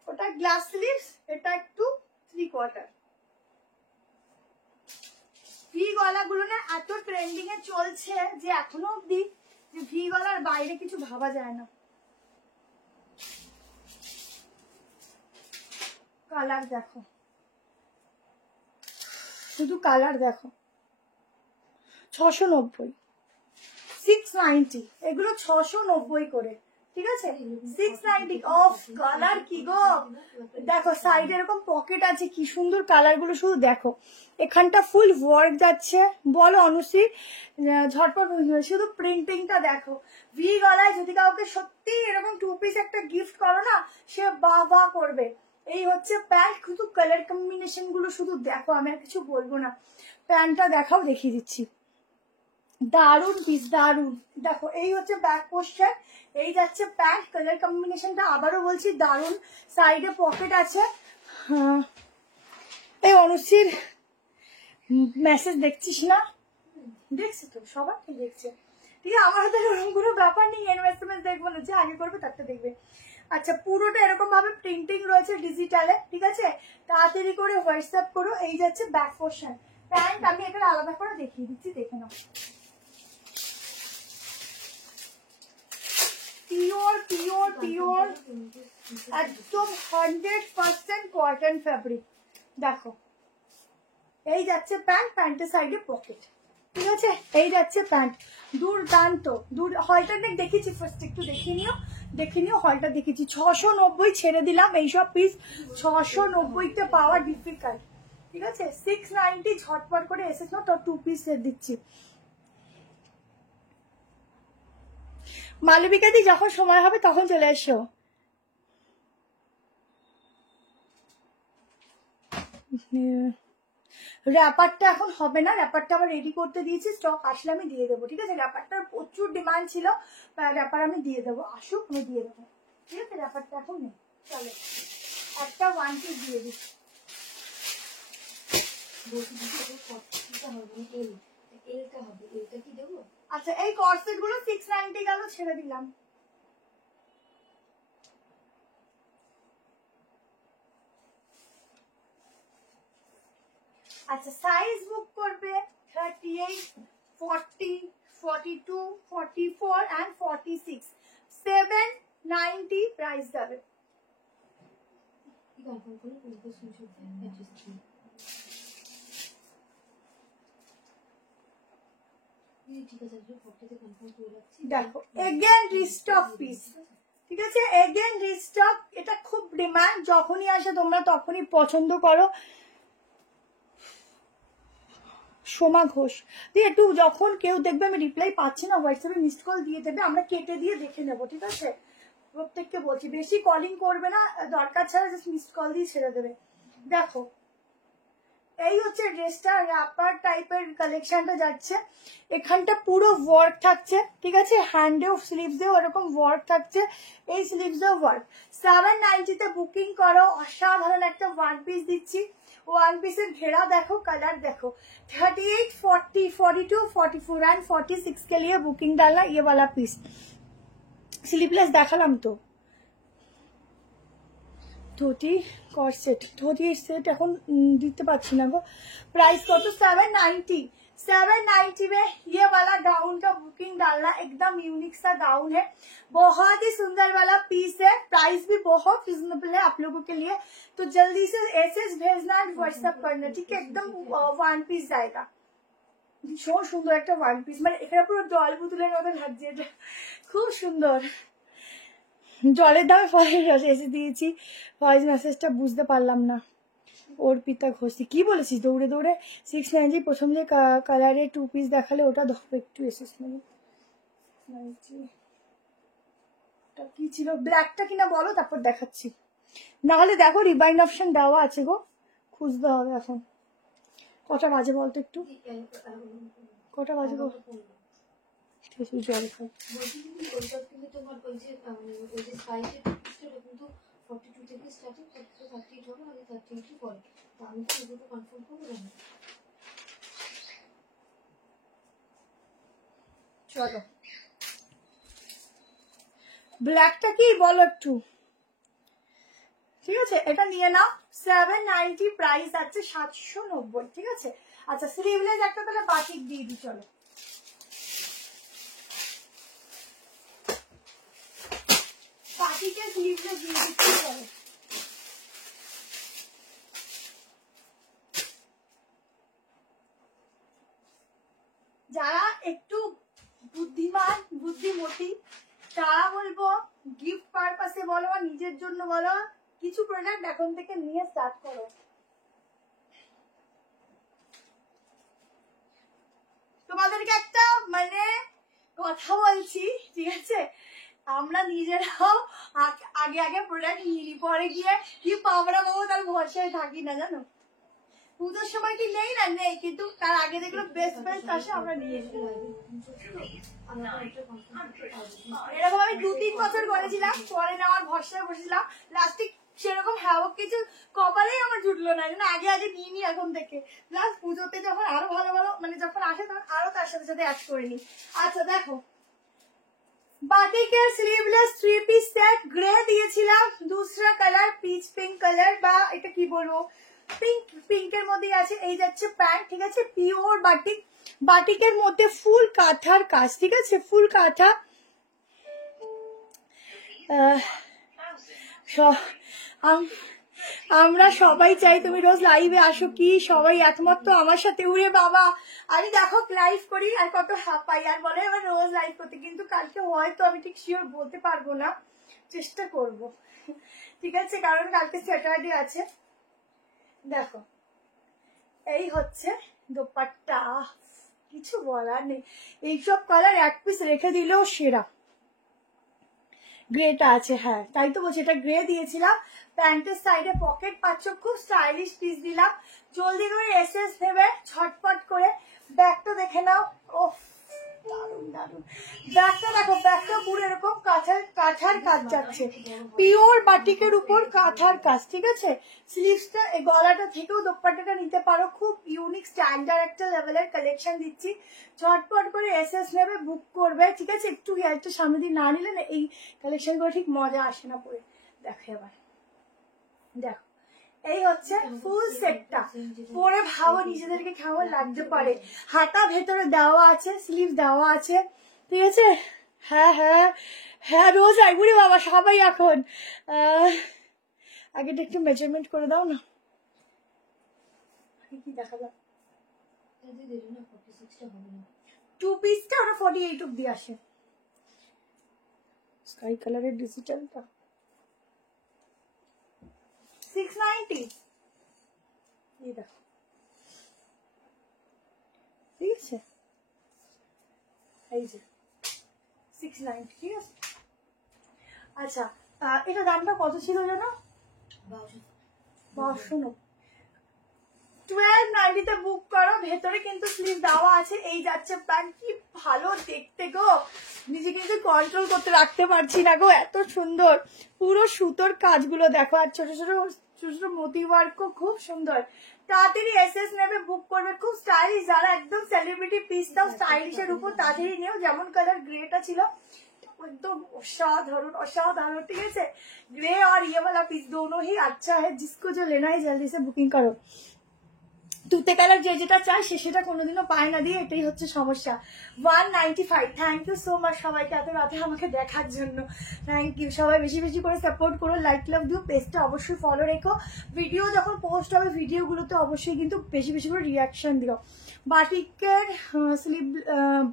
ওটা গ্লাস স্লিভস, এটা একটু 3/4। ভি গলাগুলো না এত ট্রেন্ডিং এ চলছে যে এখনো অব্দি যে ভি গলার বাইরে কিছু ভাবা যায় না। কালার দেখো, শুধু কালার দেখো, 690, 690, এগুলো 690 করে, ঠিক আছে? 690 অফ। কালার কি গো, দেখো সাইডে এরকম পকেট আছে, কি সুন্দর কালার গুলো, শুধু দেখো এখানটা ফুল ওয়ার্ক যাচ্ছে, বলো অনুশ্রী ঝটপট, শুধু প্রিন্টিংটা দেখো। ভি গলায় যদি কাউকে সত্যি এরকম 2 পিস একটা গিফট করো না, সে বা করবে। এই হচ্ছে প্যান্ট, শুধু কালার কম্বিনেশন গুলো শুধু দেখো, আমি আর কিছু বলবো না। প্যান্টটা দেখাও, দেখিয়ে দিচ্ছি, দারুন পিস, দারুন। দেখো এই হচ্ছে ব্যাক পোস্টার, এই যাচ্ছে প্যান্ট, কালার কম্বিনেশনটা আবারও বলছি দারুন, সাইডে পকেট আছে। এই অনুশ্রীর মেসেজ দেখছিস না? দেখছি তো, সবার কি দেখছে, ঠিক আছে? আমার হাতে ওরকম কোনো ব্যাপার নেই, এসএমএস দেখবো না, যে আগে করবে তারটা দেখবে। আচ্ছা পুরোটা এরকম ভাবে প্রিন্টিং রয়েছে ডিজিটালে, ঠিক আছে? তাড়াতাড়ি করে হোয়াটসঅ্যাপ করো। এই যাচ্ছে ব্যাক পোর্শন, প্যান্ট আমি এটা আলাদা করে দেখিয়ে দিচ্ছি, দেখে নাও। পিওর পিওর পিওর একদম 100% কটন ফ্যাব্রিক। দেখো এই যাচ্ছে প্যান্ট, প্যান্টের সাইডে পকেট, ঠিক আছে? এই যাচ্ছে প্যান্ট, দুর্দান্ত। হলটা দেখেছি ফার্স্ট, একটু দেখে নিও হলটা দেখেছি। 690 ছেড়ে দিলাম, এইসব পিস 690-তে পাওয়া ডিফিকাল্ট, ঠিক আছে? 690 ঝটপট করে এসেছ, তো 2 পিস দিচ্ছি। মালবিকাদি যখন সময় হবে তখন চলে এসো। র্যাপারটা এখন হবে না, র্যাপারটা আবার রেডি করতে দিয়েছি, স্টক আসলে আমি দিয়ে দেবো, ঠিক আছে? র্যাপারটার প্রচুর ডিমান্ড ছিল, র্যাপার আমি দিয়ে দেবো, আসুক আমি দিয়ে দেবো, ঠিক আছে? র্যাপারটা এখন নেই, চলো একটা 1 পিস দিয়ে দিচ্ছি। আচ্ছা এই কর্সেট গুলো 690 গেল, ছেড়ে দিলাম। আচ্ছা সাইজ বুক করবে 38, 40, 42, 44 and 46, 790 প্রাইস যাবে। দেখো এগেন রিস্টক পিস, ঠিক আছে? এগেন রিস্টক, এটা খুব ডিমান্ড, যখনই আসে তোমরা তখনই পছন্দ করো। সোমা ঘোষ দিয়ে একটু, যখন কেউ দেখবে আমি রিপ্লাই পাচ্ছি না, হোয়াটসঅ্যাপে মিসড কল দিয়ে দেবে, আমরা কেটে দিয়ে দেখে নেবো, ঠিক আছে? প্রত্যেককে বলছি বেশি কলিং করবে না, দরকার ছাড়া জাস্ট মিসড কল দিয়ে ছেড়ে দেবে। দেখো এই হচ্ছে ড্রেসটা, রাপার টাইপের কালেকশনটা যাচ্ছে। এখানটা পুরো ওয়ার্ক থাকছে, ঠিক আছে, হ্যান্ডেও স্লিভসেও এরকম ওয়ার্ক থাকছে, এই স্লিভসেও ওয়ার্ক। 790 বুকিং করো, অসাধারণ একটা ওয়ান পিস দিচ্ছি। ওয়ান পিসের ঘেরা দেখো, कलर देखो। 38, 40, 42, 44 एंड 46 के लिए बुकिंग डालना। ये वाला पीस स्लीवलेस দেখালাম তো। ধুতি কর্সেট, ধুতি সেট এখন দিতে পারছি না গো। प्राइस কত? 790। 790 में ये वाला गाउन का बुकिंग डालना। एकदम यूनिक सा गाउन है, बहुत ही सुंदर वाला पीस है। प्राइस भी बहुत रिजनेबल है आप लोगों के लिए, तो जल्दी से एसएस भेजना, व्हाट्सएप करना, ठीक है। एकदम वन पीस जाएगा, ভীষণ সুন্দর একটা ওয়ান পিস, মানে এখানে পুরো জল বোতলের মতো লাগছে, এটা খুব সুন্দর। জলের দামে ফয়েজ এসে দিয়েছি, ভয়েস মেসেজটা বুঝতে পারলাম না। অর্পিতা ঘোষি কি বলেছিস? দৌড়ে দৌড়ে 690 প্রথম যে কালারে টু পিস দেখালে ওটা ধরো একটু এসেস, মানে কি ছিল, ব্ল্যাকটা কিনা বলো, তারপর দেখাচ্ছি। না হলে দেখো রিবাইন্ড অপশন দেওয়া আছে গো, খুঁজতে হবে এখন। কটা বাজে বলতো একটু, কটা বাজে বল? জল খাই। বলছি দিদি, ওইটা কিন্তু তোমার ওই যে স্কাইটের পিসটা কিন্তু 42 থেকে স্টার্টিং, 38 হবে, আগে 38 পরে। তো আমি কি এগুলো কনফার্ম করবো না? চলো, ব্ল্যাকটা কি বলো একটু, ঠিক আছে, এটা নিয়ে নাও। 790 প্রাইস আছে, 790, ঠিক আছে। আচ্ছা, স্লিভলেস একটা তাহলে বাটিক দিয়ে দিই, চলো। বাটিকের স্লিভলেস দিয়ে দিচ্ছি, চলো। যারা একটু বুদ্ধিমান বুদ্ধিমতী তারা বলবো গিফট পারপাসে বলো বা নিজের জন্য বলো, কিছু প্রোডাক্ট এখন থেকে নিয়ে স্টার্ট করো। তোমাদেরকে একটা মানে কথা বলছি, ঠিক আছে, আমরা নিজেরাও আগে আগে প্রোডাক্ট নিই, পরে গিয়ে কি পাবরা পাবো তার ভরসায় থাকি না, জানো। পুজোর সময় কি নেই না, নেই, কিন্তু তার আগে দেখলো বেস্ট বেস্ট আসে, আমরা নিয়ে নিই। এরকম আমি 2-3 বছর করেছিলাম, পরে নেওয়ার ভরসায় বসেছিলাম, লাস্টে সেরকম হ্যাবক কিছু কপালেই আমার জুটলো না, যেন আগে আগে নিয়ে নি এখন থেকে। প্লাস পুজোতে যখন আরো ভালো ভালো মানে যখন আসে তখন আরো তার সাথে সাথে অ্যাড করে নি। আচ্ছা দেখো, বাটিকের স্লিভলেস 3 পিস সেট গ্রে দিয়েছিলাম, দুসরা কালার পিচ পিঙ্ক কালার, বা এটা কি বলবো, পিঙ্কের মধ্যে আছে। এই যাচ্ছে প্যান্ট, ঠিক আছে, পিওর বাটিক, বাটিকের মধ্যে ফুল কাঁথার কাজ, ঠিক আছে, ফুল কাঁথা। আমরা সবাই চাই তুমি রোজ লাইভে আসো, কি সবাই একমত তো আমার সাথে? উড়ে বাবা, আমি দেখো লাইভ করি আর কত হাঁপাই, আর বলে এবার রোজ লাইভ করতে, কিন্তু কালকে হয়তো আমি ঠিক শিওর বলতে পারবো না, চেষ্টা করব, ঠিক আছে, কারণ কালকে স্যাটারডে আছে। দেখো, এই হচ্ছে দোপাট্টা, কিছু বলার নেই, এইসব কালার এক পিস রেখে দিলেও সেরা। গ্রেটা আছে, হ্যাঁ তাই তো বলছি, এটা গ্রে দিয়েছিলাম। প্যান্টের সাইডে পকেট পাচ্ছ, খুব স্টাইলিশ পিস দিলাম। জলদি করে এসএস নেবে ছটপট করে। ব্যাগটা দেখে নাও, ওফ দারুন দারুন। ব্যাগটা দেখো, ব্যাগটা পুরো এরকম কাঁথার কাজ যাচ্ছে, পিওর বাটিকের উপর কাঁথার কাজ, ঠিক আছে। স্লিভসটা গলাটা থেকেও দোপাট্টাটা নিতে পারো, খুব ইউনিক স্ট্যান্ডার্ড একটা লেভেলের কালেকশন দিচ্ছি। ঝটপট করে এসএস নেবে, বুক করবে, ঠিক আছে। একটু হেয়ারটা সামনে দিয়ে না নিলে না এই কালেকশন করে ঠিক মজা আসে না পরে। দেখো এবার, দেখো এই হচ্ছে ফুল সেটটা, পরে ভাবো নিজেদেরকে কেমন লাগতে পারে। হাতা ভেতরে দেওয়া আছে, স্লিভ দেওয়া আছে, ঠিক আছে। হ্যাঁ হ্যাঁ হ্যাঁ, রোজ আইবুড়ি বাবা সবাই এখন। আগেটা একটু মেজারমেন্ট করে দাও না, কি দেখা যাক। 2 পিসটা ওটা 48 অব্দি আসে, স্কাই কালারের ডিজিটালটা 690, এই দেখো, ঠিক আছে, এই যে 690, ঠিক আছে। আচ্ছা, এটা দামটা কত ছিল জানো? 1290। 1290 তে বুক করো। ভেতরে কিন্তু স্লিভ দেওয়া আছে। এই যাচ্ছে প্যান্ট, কি ভালো দেখতে গো, নিজে কিন্তু কন্ট্রোল করতে রাখতে পারছি না গো, এত সুন্দর। পুরো সুতোর কাজগুলো দেখো, আর ছোট ছোট ছোট ছোট মোতি ওয়ার্কও খুব সুন্দর। তাড়াতাড়ি এসএস নেবে, বুক করবে, খুব স্টাইলিশ। যারা একদম সেলিব্রিটি পিস দাও স্টাইলিশের উপর, তাড়াতাড়ি নিও। যেমন কালার গ্রেটা ছিল एकदम असाधारण असाधारण, ठीक है। ग्रे और ये वाला पीस दोनों ही अच्छा है, जिसको जो लेना है जल्दी से बुकिंग करो। তুতে কালার যে যেটা চায় সে সেটা কোনোদিনও পায় না দিয়ে, এটাই হচ্ছে সমস্যা। 195। থ্যাংক ইউ সো মাচ সবাইকে এত রাতে আমাকে দেখার জন্য, থ্যাংক ইউ। সবাই বেশি বেশি করে সাপোর্ট করো, লাইক লাভ দিও, পেজটা অবশ্যই ফলো রেখো। ভিডিও যখন পোস্ট হবে ভিডিওগুলোতে অবশ্যই কিন্তু বেশি বেশি করে রিয়াকশন দিও। বাটিকের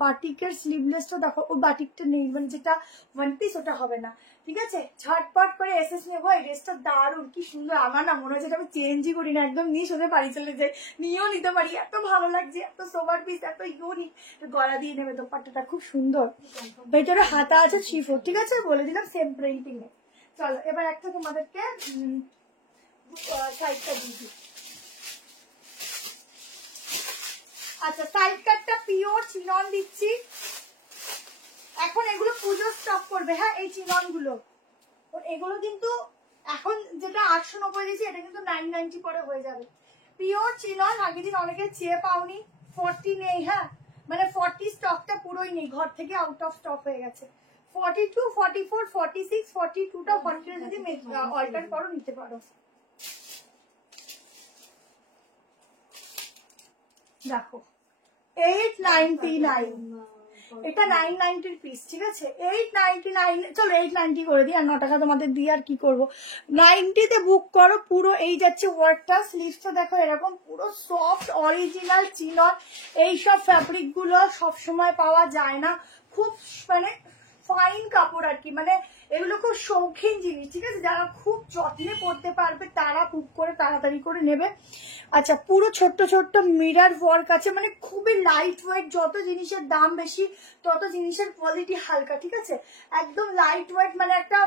বাটিকের স্লিভলেসটা দেখো, ওই বাটিকটা নেই, মানে যেটা ওয়ান পিস ওটা হবে না, ঠিক আছে। ঝটপট করে এসএস নেবো। এই ড্রেসটা দারুণ, কি সুন্দর। আমার না মনে হচ্ছে আমি চেঞ্জই করি না, একদম নিয়ে সোজা বাড়ি চলে যাই, নিয়েও নিতে পারি, এত ভালো লাগছে, এত সোবার পিস, এত ইউনিক। গলা দিয়ে নেবে, দোপাট্টাটা খুব সুন্দর। ভেতরে হাতা আছে 3/4, ঠিক আছে, বলে দিলাম সেম প্রিন্টিং এ। চলো এবার একটা তোমাদেরকে সাইডটা দিয়ে দিই। আচ্ছা, সাইড কাটটা পিওর চিনন দিচ্ছি। এখন এগুলো পুজোর স্টক করবে, হ্যাঁ, এই চিনন গুলো। এগুলো কিন্তু এখন যেটা 890 দিয়েছি, এটা কিন্তু 990 পরে হয়ে যাবে। Pure chinon. আগের দিন অনেকে চেয়ে পাওনি, 40 নেই, হ্যাঁ, মানে 40 স্টকটা পুরোই নেই, ঘর থেকে আউট অফ স্টক হয়ে গেছে। 42, 44, 46, 42টা 40 যদি অল্টার করো নিতে পারো। দেখো 899, এটা 990 পিস, ঠিক আছে। 899, চলো 890 করে দিই, আর 9 টাকা তোমাদের দিয়ে আর কি করবো। 90 তে বুক করো। পুরো এই যাচ্ছে ওয়ার্কটা, স্লিভসটা দেখো এরকম পুরো সফট অরিজিনাল চিনন। এইসব ফ্যাব্রিক গুলো সবসময় পাওয়া যায় না, খুব মানে ফাইন কাপড় আর কি, মানে এগুলো খুব শৌখিন জিনিস, ঠিক আছে। যারা খুব যত্নে পড়তে পারবে তারা বুক করে তাড়াতাড়ি করে নেবে। আচ্ছা, পুরো ছোট্ট ছোট্ট মিরার ওয়ার্ক আছে, মানে খুবই লাইট ওয়েট। যত জিনিসের দাম বেশি তত জিনিসের কোয়ালিটি হালকা, ঠিক আছে। একদম লাইট ওয়েট, মানে একটা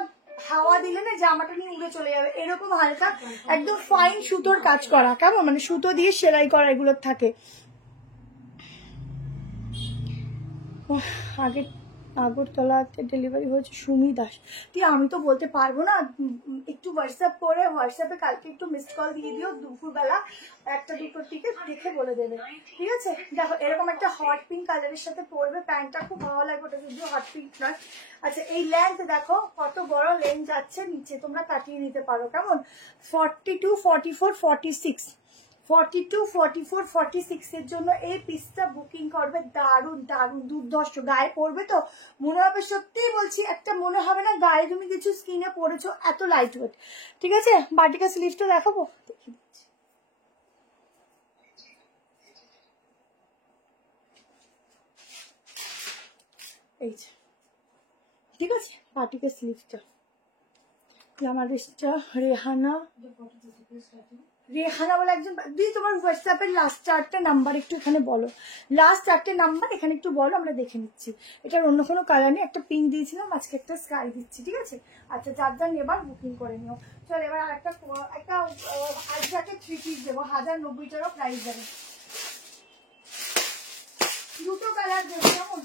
হাওয়া দিলে না জামাটা নিয়ে উড়ে চলে যাবে, এরকম হালকা, একদম ফাইন সুতোর কাজ করা, কেমন, মানে সুতো দিয়ে সেলাই করা এগুলোর থাকে। আগে আগরতলাতে ডেলিভারি হয়েছে সুমি দাস। তুই আমি তো বলতে পারবো না, একটু হোয়াটসঅ্যাপ করে, হোয়াটসঅ্যাপে কালকে একটু মিসড কল দিয়ে দিও দুপুরবেলা, একটা দুটোর দিকে দেখে বলে দেবে, ঠিক আছে। দেখো এরকম একটা হট পিঙ্ক কালারের সাথে পরবে, প্যান্টটা খুব ভালো লাগবে, ওটা যদিও হট পিঙ্ক নয়। আচ্ছা, এই লেন্থ দেখো কত বড় লেন্থ যাচ্ছে নিচে, তোমরা কাটিয়ে নিতে পারো, কেমন। 42, 44, 46, 42, 44, 46 এর জন্য এই পিসটা বুকিং করবে। দারুণ দারুণ দুর্ধর্ষ, গায়ে পড়বে তো মনে হবে, সত্যিই বলছি, একটা মনে হবে না গায়ে তুমি কিছু স্কিনে পড়েছো, এত লাইট ওয়েট, ঠিক আছে। বাটিকা স্লিভসটা দেখাবো, দেখি এই যে, ঠিক আছে। বাটিকা স্লিভসটা, আমার রেহানা বলে একজন দিদি, তোমার হোয়াটসঅ্যাপের লাস্ট 4টে নাম্বার একটু এখানে বলো, লাস্ট 4টে নাম্বার এখানে একটু বলো, আমরা দেখে নিচ্ছি। এটার অন্য কোনো কালার নেই, একটা পিঙ্ক দিয়েছিলাম, আজকে একটা স্কাই দিচ্ছি, ঠিক আছে। আচ্ছা, যার যার নেবার বুকিং করে নিও। চলো এবার একটা আজকে 3 পিস দেবো, 1090 টাকা প্রাইস দেবে। দুটো কালার দেবো, কেমন।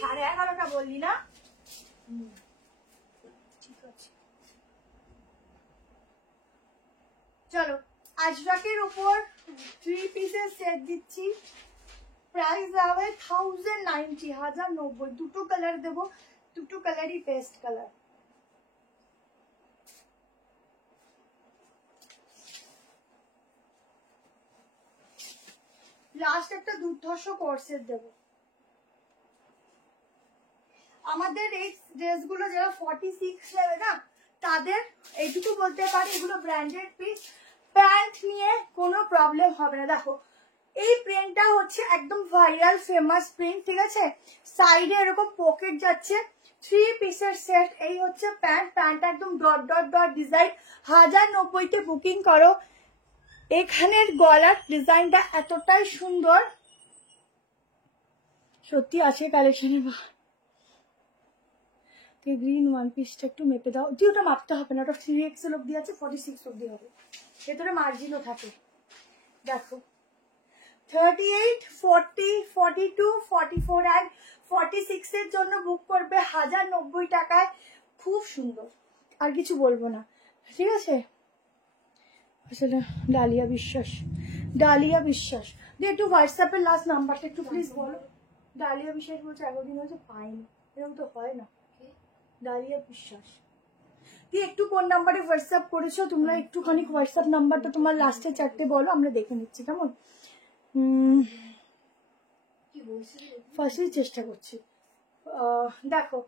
সাড়ে 11টা বললি না, ঠিক আছে। চলো আজরাকের উপর 3 পিসের সেট দিচ্ছি, প্রাইস যাবে 1090, 1090। দুটো কালার দেবো, দুটো কালারই বেস্ট কালার। লাস্ট একটা দুর্ধর্ষ কোর্সের দেবো। আমাদের এই ড্রেসগুলো যারা 46 নেবে না, তাদের এইটুকু বলতে পারি এগুলো ব্র্যান্ডেড পিস, প্যান্ট নিয়ে কোনো প্রবলেম হবে না। দেখো এই প্রিন্টটা হচ্ছে একদম ভাইরাল ফেমাস প্রিন্ট, ঠিক আছে। সাইডে এরকম পকেট যাচ্ছে, 3 পিসের সেট। এই হচ্ছে প্যান্ট, প্যান্টটা একদম dot dot dot design. 1090 booking করো। এখানের গলার ডিজাইনটা এতটাই সুন্দর, সত্যি আছে কালেকশনে। গ্রিন ওয়ান পিসটা একটু মেপে দাও। তুই ওটা মাপতে হবে না, ওটা 3XL অব্দি আছে, 46 অব্দি হবে, ভেতরে মার্জিনও থাকে। দেখো 38, 40, 42, 44 অ্যান্ড 46 এর জন্য বুক করবে 1090 টাকায়। খুব সুন্দর, আর কিছু বলবো না, ঠিক আছে। আসলে ডালিয়া বিশ্বাস, ডালিয়া বিশ্বাস দিয়ে একটু হোয়াটসঅ্যাপের লাস্ট নাম্বারটা একটু প্লিজ বলো। ডালিয়া বিশ্বাস বলছে 11 দিন হয়েছে পাইনি, এরকম তো হয় না। ডালিয়া বিশ্বাস তুই একটু কোন নাম্বারে হোয়াটসঅ্যাপ করেছো তোমরা, একটুখানি হোয়াটসঅ্যাপ নাম্বারটা তোমার লাস্টে 4টে বলো, আমরা দেখে নিচ্ছি কেমন। ফার্স্টই চেষ্টা করছি। দেখো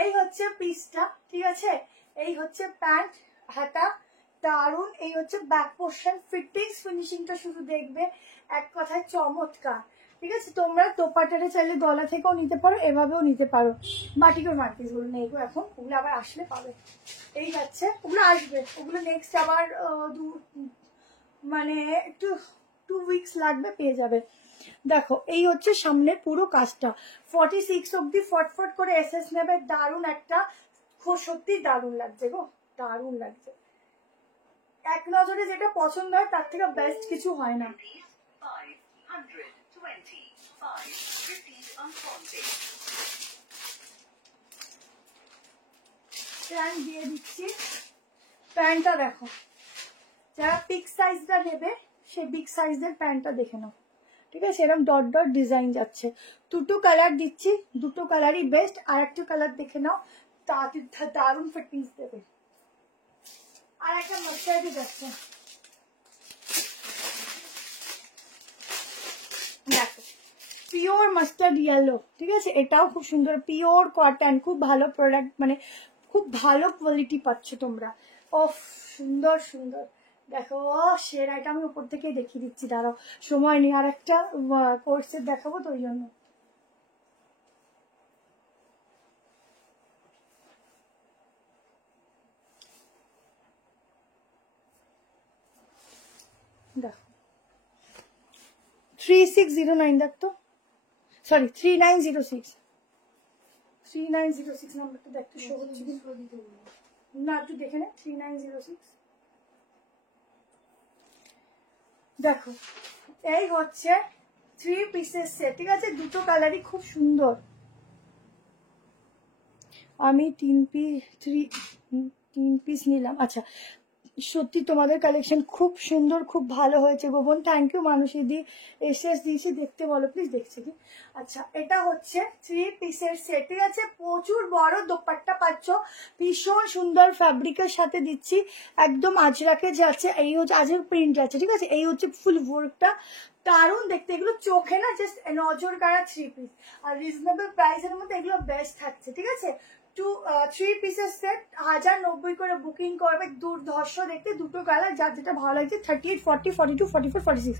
এই হচ্ছে পিসটা, ঠিক আছে, এই হচ্ছে প্যান্ট, হাতা দারুন, এই হচ্ছে ব্যাক পোর্শন, ফিটিংস ফিনিশিংটা শুধু দেখবে, এক কথায় চমৎকার, ঠিক আছে। তোমরা দোপাট্টাটা চাইলে গলা থেকেও নিতে পারো, এভাবেও নিতে পারো। বাটিকের মার্কিসগুলো নেই গো এখন, ওগুলো আবার আসলে পাবে। এই যাচ্ছে, ওগুলো আসবে, ওগুলো নেক্সট আবার মানে একটু 2 উইকস লাগবে, পেয়ে যাবে। দেখো এই হচ্ছে সামনের পুরো কাজটা, 46 অব্দি ফটফট করে এসএস নেবে। দারুণ একটা, সত্যি দারুণ লাগছে গো, দারুণ লাগছে। এক নজরে যেটা পছন্দ হয় তার থেকে বেস্ট কিছু হয় না। প্যান্ট দিয়ে দিচ্ছি, প্যান্টটা দেখো, যারা বিগ সাইজটা নেবে সে বিগ সাইজের প্যান্টটা দেখে নাও, ঠিক আছে। এরকম ডট ডট ডিজাইন যাচ্ছে, দুটো কালার দিচ্ছি, দুটো কালারই বেস্ট। আর একটা কালার দেখে নাও, দারুণ ফিটিংস দেবে। আর একটা মাস্টার্ডই যাচ্ছে, দেখো পিওর মাস্টার্ড ইয়েলো, ঠিক আছে, এটাও খুব সুন্দর, পিওর কটন, খুব ভালো প্রোডাক্ট, মানে খুব ভালো কোয়ালিটি পাচ্ছ তোমরা। ও সুন্দর সুন্দর, দেখো সেরা, এটা আমি উপর থেকে দেখিয়ে দিচ্ছি, দাঁড়াও সময় নেই, আর একটা কোর্সের দেখাবো তো ওই জন্য। দেখো 3609, দেখ তো, সরি 3906, 3906 নাম্বারটা দেখতে শো হচ্ছে না, একটু দেখে নে। 3906, দেখো এই হচ্ছে 3 পিসের সেট, ঠিক আছে, দুটো কালারই খুব সুন্দর। আমি 3 পিস নিলাম। আচ্ছা সত্যি তোমাদের কালেকশন খুব সুন্দর, খুব ভালো হয়েছে গোবন, থ্যাংক ইউ। মানুষী দি এসএস দিয়েছি, দেখতে বলো প্লিজ, দেখছি কি। আচ্ছা এটা হচ্ছে 3 পিসের সেট, ঠিক আছে, প্রচুর বড় দোপাট্টা পাচ্ছ, ভীষণ সুন্দর ফ্যাব্রিকের সাথে দিচ্ছি, একদম আজরাকে যাচ্ছে, এই হচ্ছে আজের প্রিন্ট আছে, ঠিক আছে, এই হচ্ছে ফুল ওয়ার্কটা, দারুণ দেখতে। এগুলো চোখে না জাস্ট নজর কাড়া 3 পিস, আর রিজনেবল প্রাইসের মধ্যে এগুলো বেস্ট থাকছে, ঠিক আছে। 3 পিসের সেট 1090 করে বুকিং করবে, দুর্ধর্ষ দেখতে, দুটো কালার, যার যেটা ভালো লাগছে। 38, 40, 42, 44, 46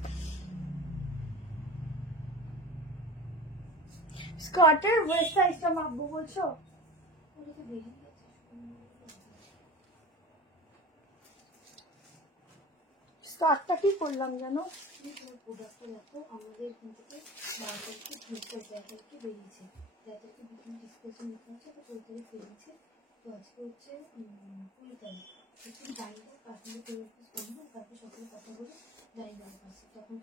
স্কার্টের ওয়েস্ট সাইজটা মাপবো বলছো? স্কার্টটা কি করলাম জানো, প্রোডাক্টটা দেখো, আমাদের এখান থেকে 12 তারিখে বেরিয়েছে, 13 তারিখে বুকিং ডিসকাশন লেখা আছে, তো 14 তারিখ বেরিয়েছে, তো আজকে হচ্ছে 20 তারিখ। একটু জানিয়ে কাশ্মীর বন্ধ, তারপর সকালে কথা বলে জানিয়ে দেওয়ার পাশে, তখন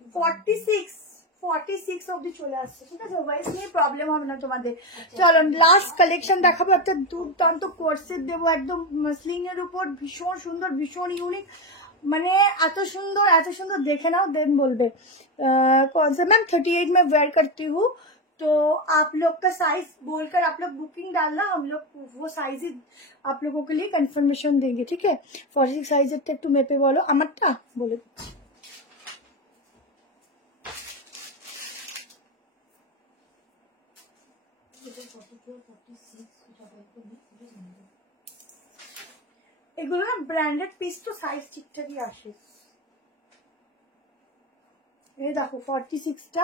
46 অব্দি চলে আসছে, ঠিক আছে, ওয়াইস নিয়ে প্রবলেম হবে না তোমাদের। চলো লাস্ট কালেকশন দেখাবো, একটা দুর্দান্ত কোর্সেট দেবো, একদম মসলিনের উপর, ভীষণ সুন্দর, ভীষণ ইউনিক, মানে এত সুন্দর দেখে नाओ देन बोलबे कौन सा मैम 38 में वेयर करती हूँ, तो आप लोग का साइज बोलकर आप लोग बुकिंग डालना, हम लोग वो साइज ही आप लोगों के लिए कंफर्मेशन देंगे, ठीक है। 46 साइज একটু মেপে বলো, আমারটা বলে দিচ্ছি। এগুলো না ব্র্যান্ডেড পিস, তো সাইজ ঠিকঠাকই আসে। এই দেখো 46টা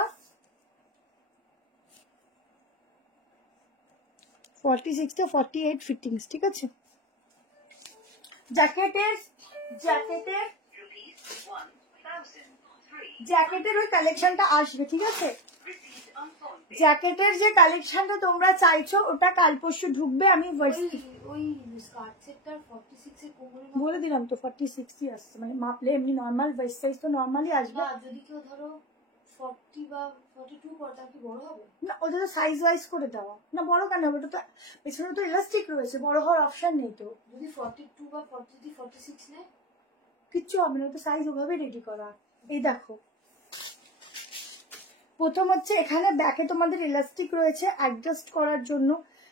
48 ফিটিংস, ঠিক আছে। জ্যাকেটের ওই কালেকশনটা আসবে, ঠিক আছে। জ্যাকেটের যে কালেকশনটা তোমরা চাইছো ওটা কাল পরশু ঢুকবে। আমি ওই স্কার্ট সেটটার 46 এর কোমরে বলে দিলাম তো 46ই আসছে, মানে মাপলে এমনি নর্মাল ওয়েস্ট সাইজ তো নর্মালি আসবে না। যদি কেউ ধরো 40 বা 42 করে তার কি বড় হবে? না, ওটা তো সাইজ ওয়াইজ করে দেওয়া না, বড় কেন হবে? ওটা তো পেছনে তো ইলাস্টিক রয়েছে, বড় হওয়ার অপশন নেই তো। যদি 42 বা 46 নেয় কিচ্ছু হবে না, তো সাইজ ওভাবে রেডি করা। এই দেখো, প্রথম হচ্ছে এখানে ব্যাকে তোমাদের ইলাস্টিক রয়েছে অ্যাডজাস্ট করার জন্য,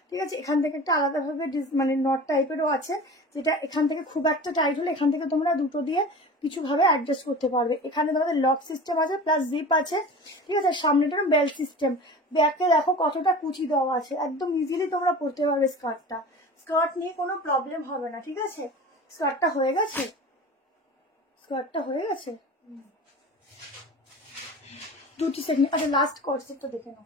ঠিক আছে। এখান থেকে একটা আলাদাভাবে মানে নট টাইপেরও আছে, যেটা এখান থেকে খুব একটা টাইট হলে এখান থেকে তোমরা দুটো দিয়ে কিছুভাবে অ্যাডজাস্ট করতে পারবে। এখানে তোমাদের লক সিস্টেম আছে প্লাস জিপ আছে, ঠিক আছে। সামনেটার বেল্ট সিস্টেম। ব্যাকে দেখো কতটা কুচি দেওয়া আছে, একদম ইজিলি তোমরা পরতে পারবে স্কার্টটা। স্কার্ট নিয়ে কোনো প্রবলেম হবে না, ঠিক আছে। স্কার্টটা হয়ে গেছে, স্কার্টটা হয়ে গেছে। 2 সেকেন্ড। আচ্ছা, লাস্ট কর্সেটটা দেখে নাও।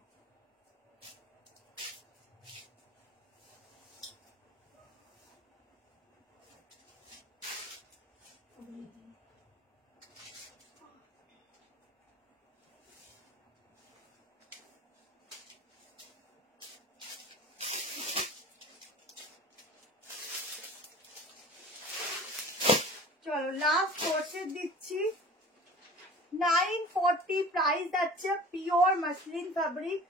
চলো লাস্ট কোর্সেট দিচ্ছি। 940 প্রাইস যাচ্ছে, পিওর মাসলিন ফ্যাব্রিক।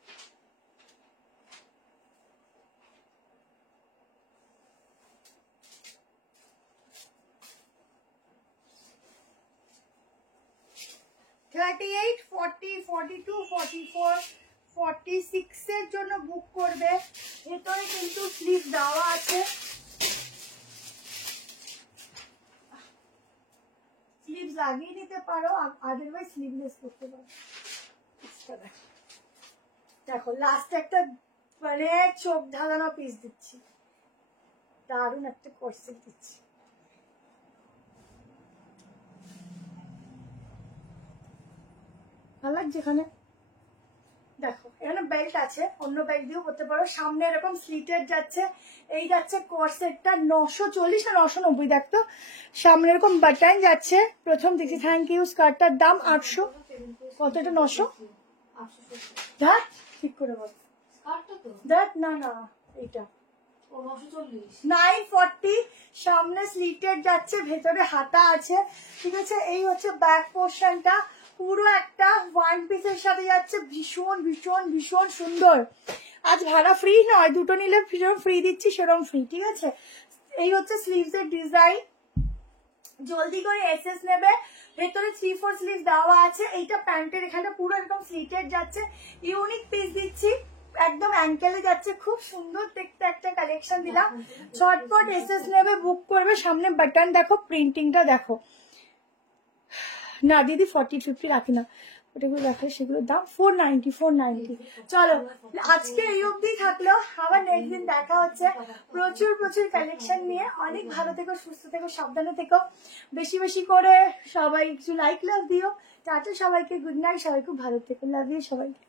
$38, $40, $42, $44, $46 এর জন্য বুক করবে। ভেতরে কিন্তু স্লিভ দেওয়া আছে, স্লিভ লাগিয়ে নিতে পারো, আদারওয়াইজ স্লিভলেস করতে পারো। দেখো লাস্ট একটা মানে চোখ ঢালানো পিস দিচ্ছি, দারুণ একটা কোর্সেট দিচ্ছি। ভালো লাগছে। এখানে দেখো এখানে বেল্ট আছে, অন্য বেল্ট দিয়েও করতে পারো। সামনে এরকম স্লিটেড যাচ্ছে, এই যাচ্ছে কোর্সেটটা 940 না 990, দেখতো সামনে এরকম বাটন যাচ্ছে। প্রথম দেখছি, থ্যাংক ইউ। স্কার্টটার দাম 800, কত এটা? 900। দেখ ঠিক করে বল, দেখ না না এইটা 940। সামনে স্লিটেড যাচ্ছে, ভেতরে হাতা আছে, ঠিক আছে। এই হচ্ছে ব্যাক পোর্শনটা, পুরো একটা ওয়ান পিসের সাথে যাচ্ছে, ভীষণ ভীষণ ভীষণ সুন্দর। আজ ভাড়া ফ্রি নয়, দুটো নিলে যেরকম ফ্রি দিচ্ছি সেরকম ফ্রি, ঠিক আছে। এই হচ্ছে স্লিভস এর ডিজাইন, জলদি করে এসএস নেবে। ভেতরে 3-4 স্লিভ দেওয়া আছে। এইটা প্যান্টের এখানে পুরো একদম স্লিটেড যাচ্ছে, ইউনিক পিস দিচ্ছি, একদম অ্যাঙ্কেলে যাচ্ছে, খুব সুন্দর দেখতে একটা কালেকশন দিলাম। ঝটপট এসএস নেবে, বুক করবে। সামনে বাটন দেখো, প্রিন্টিংটা দেখো। না দিদি 40-50 রাখি না, ওটাগুলো দেখায়, সেগুলোর দাম 490। চলো আজকে এই অবধি থাকলো, আবার নেক্সট দিন দেখা হচ্ছে প্রচুর প্রচুর কালেকশন নিয়ে। অনেক ভালো থেকো, সুস্থ থেকো, সাবধানে থেকো, বেশি বেশি করে সবাই একটু লাইক লাভ দিও। টাটা সবাইকে, গুড নাইট, সবাই খুব ভালো থেকো, লাভ ইউ সবাইকে।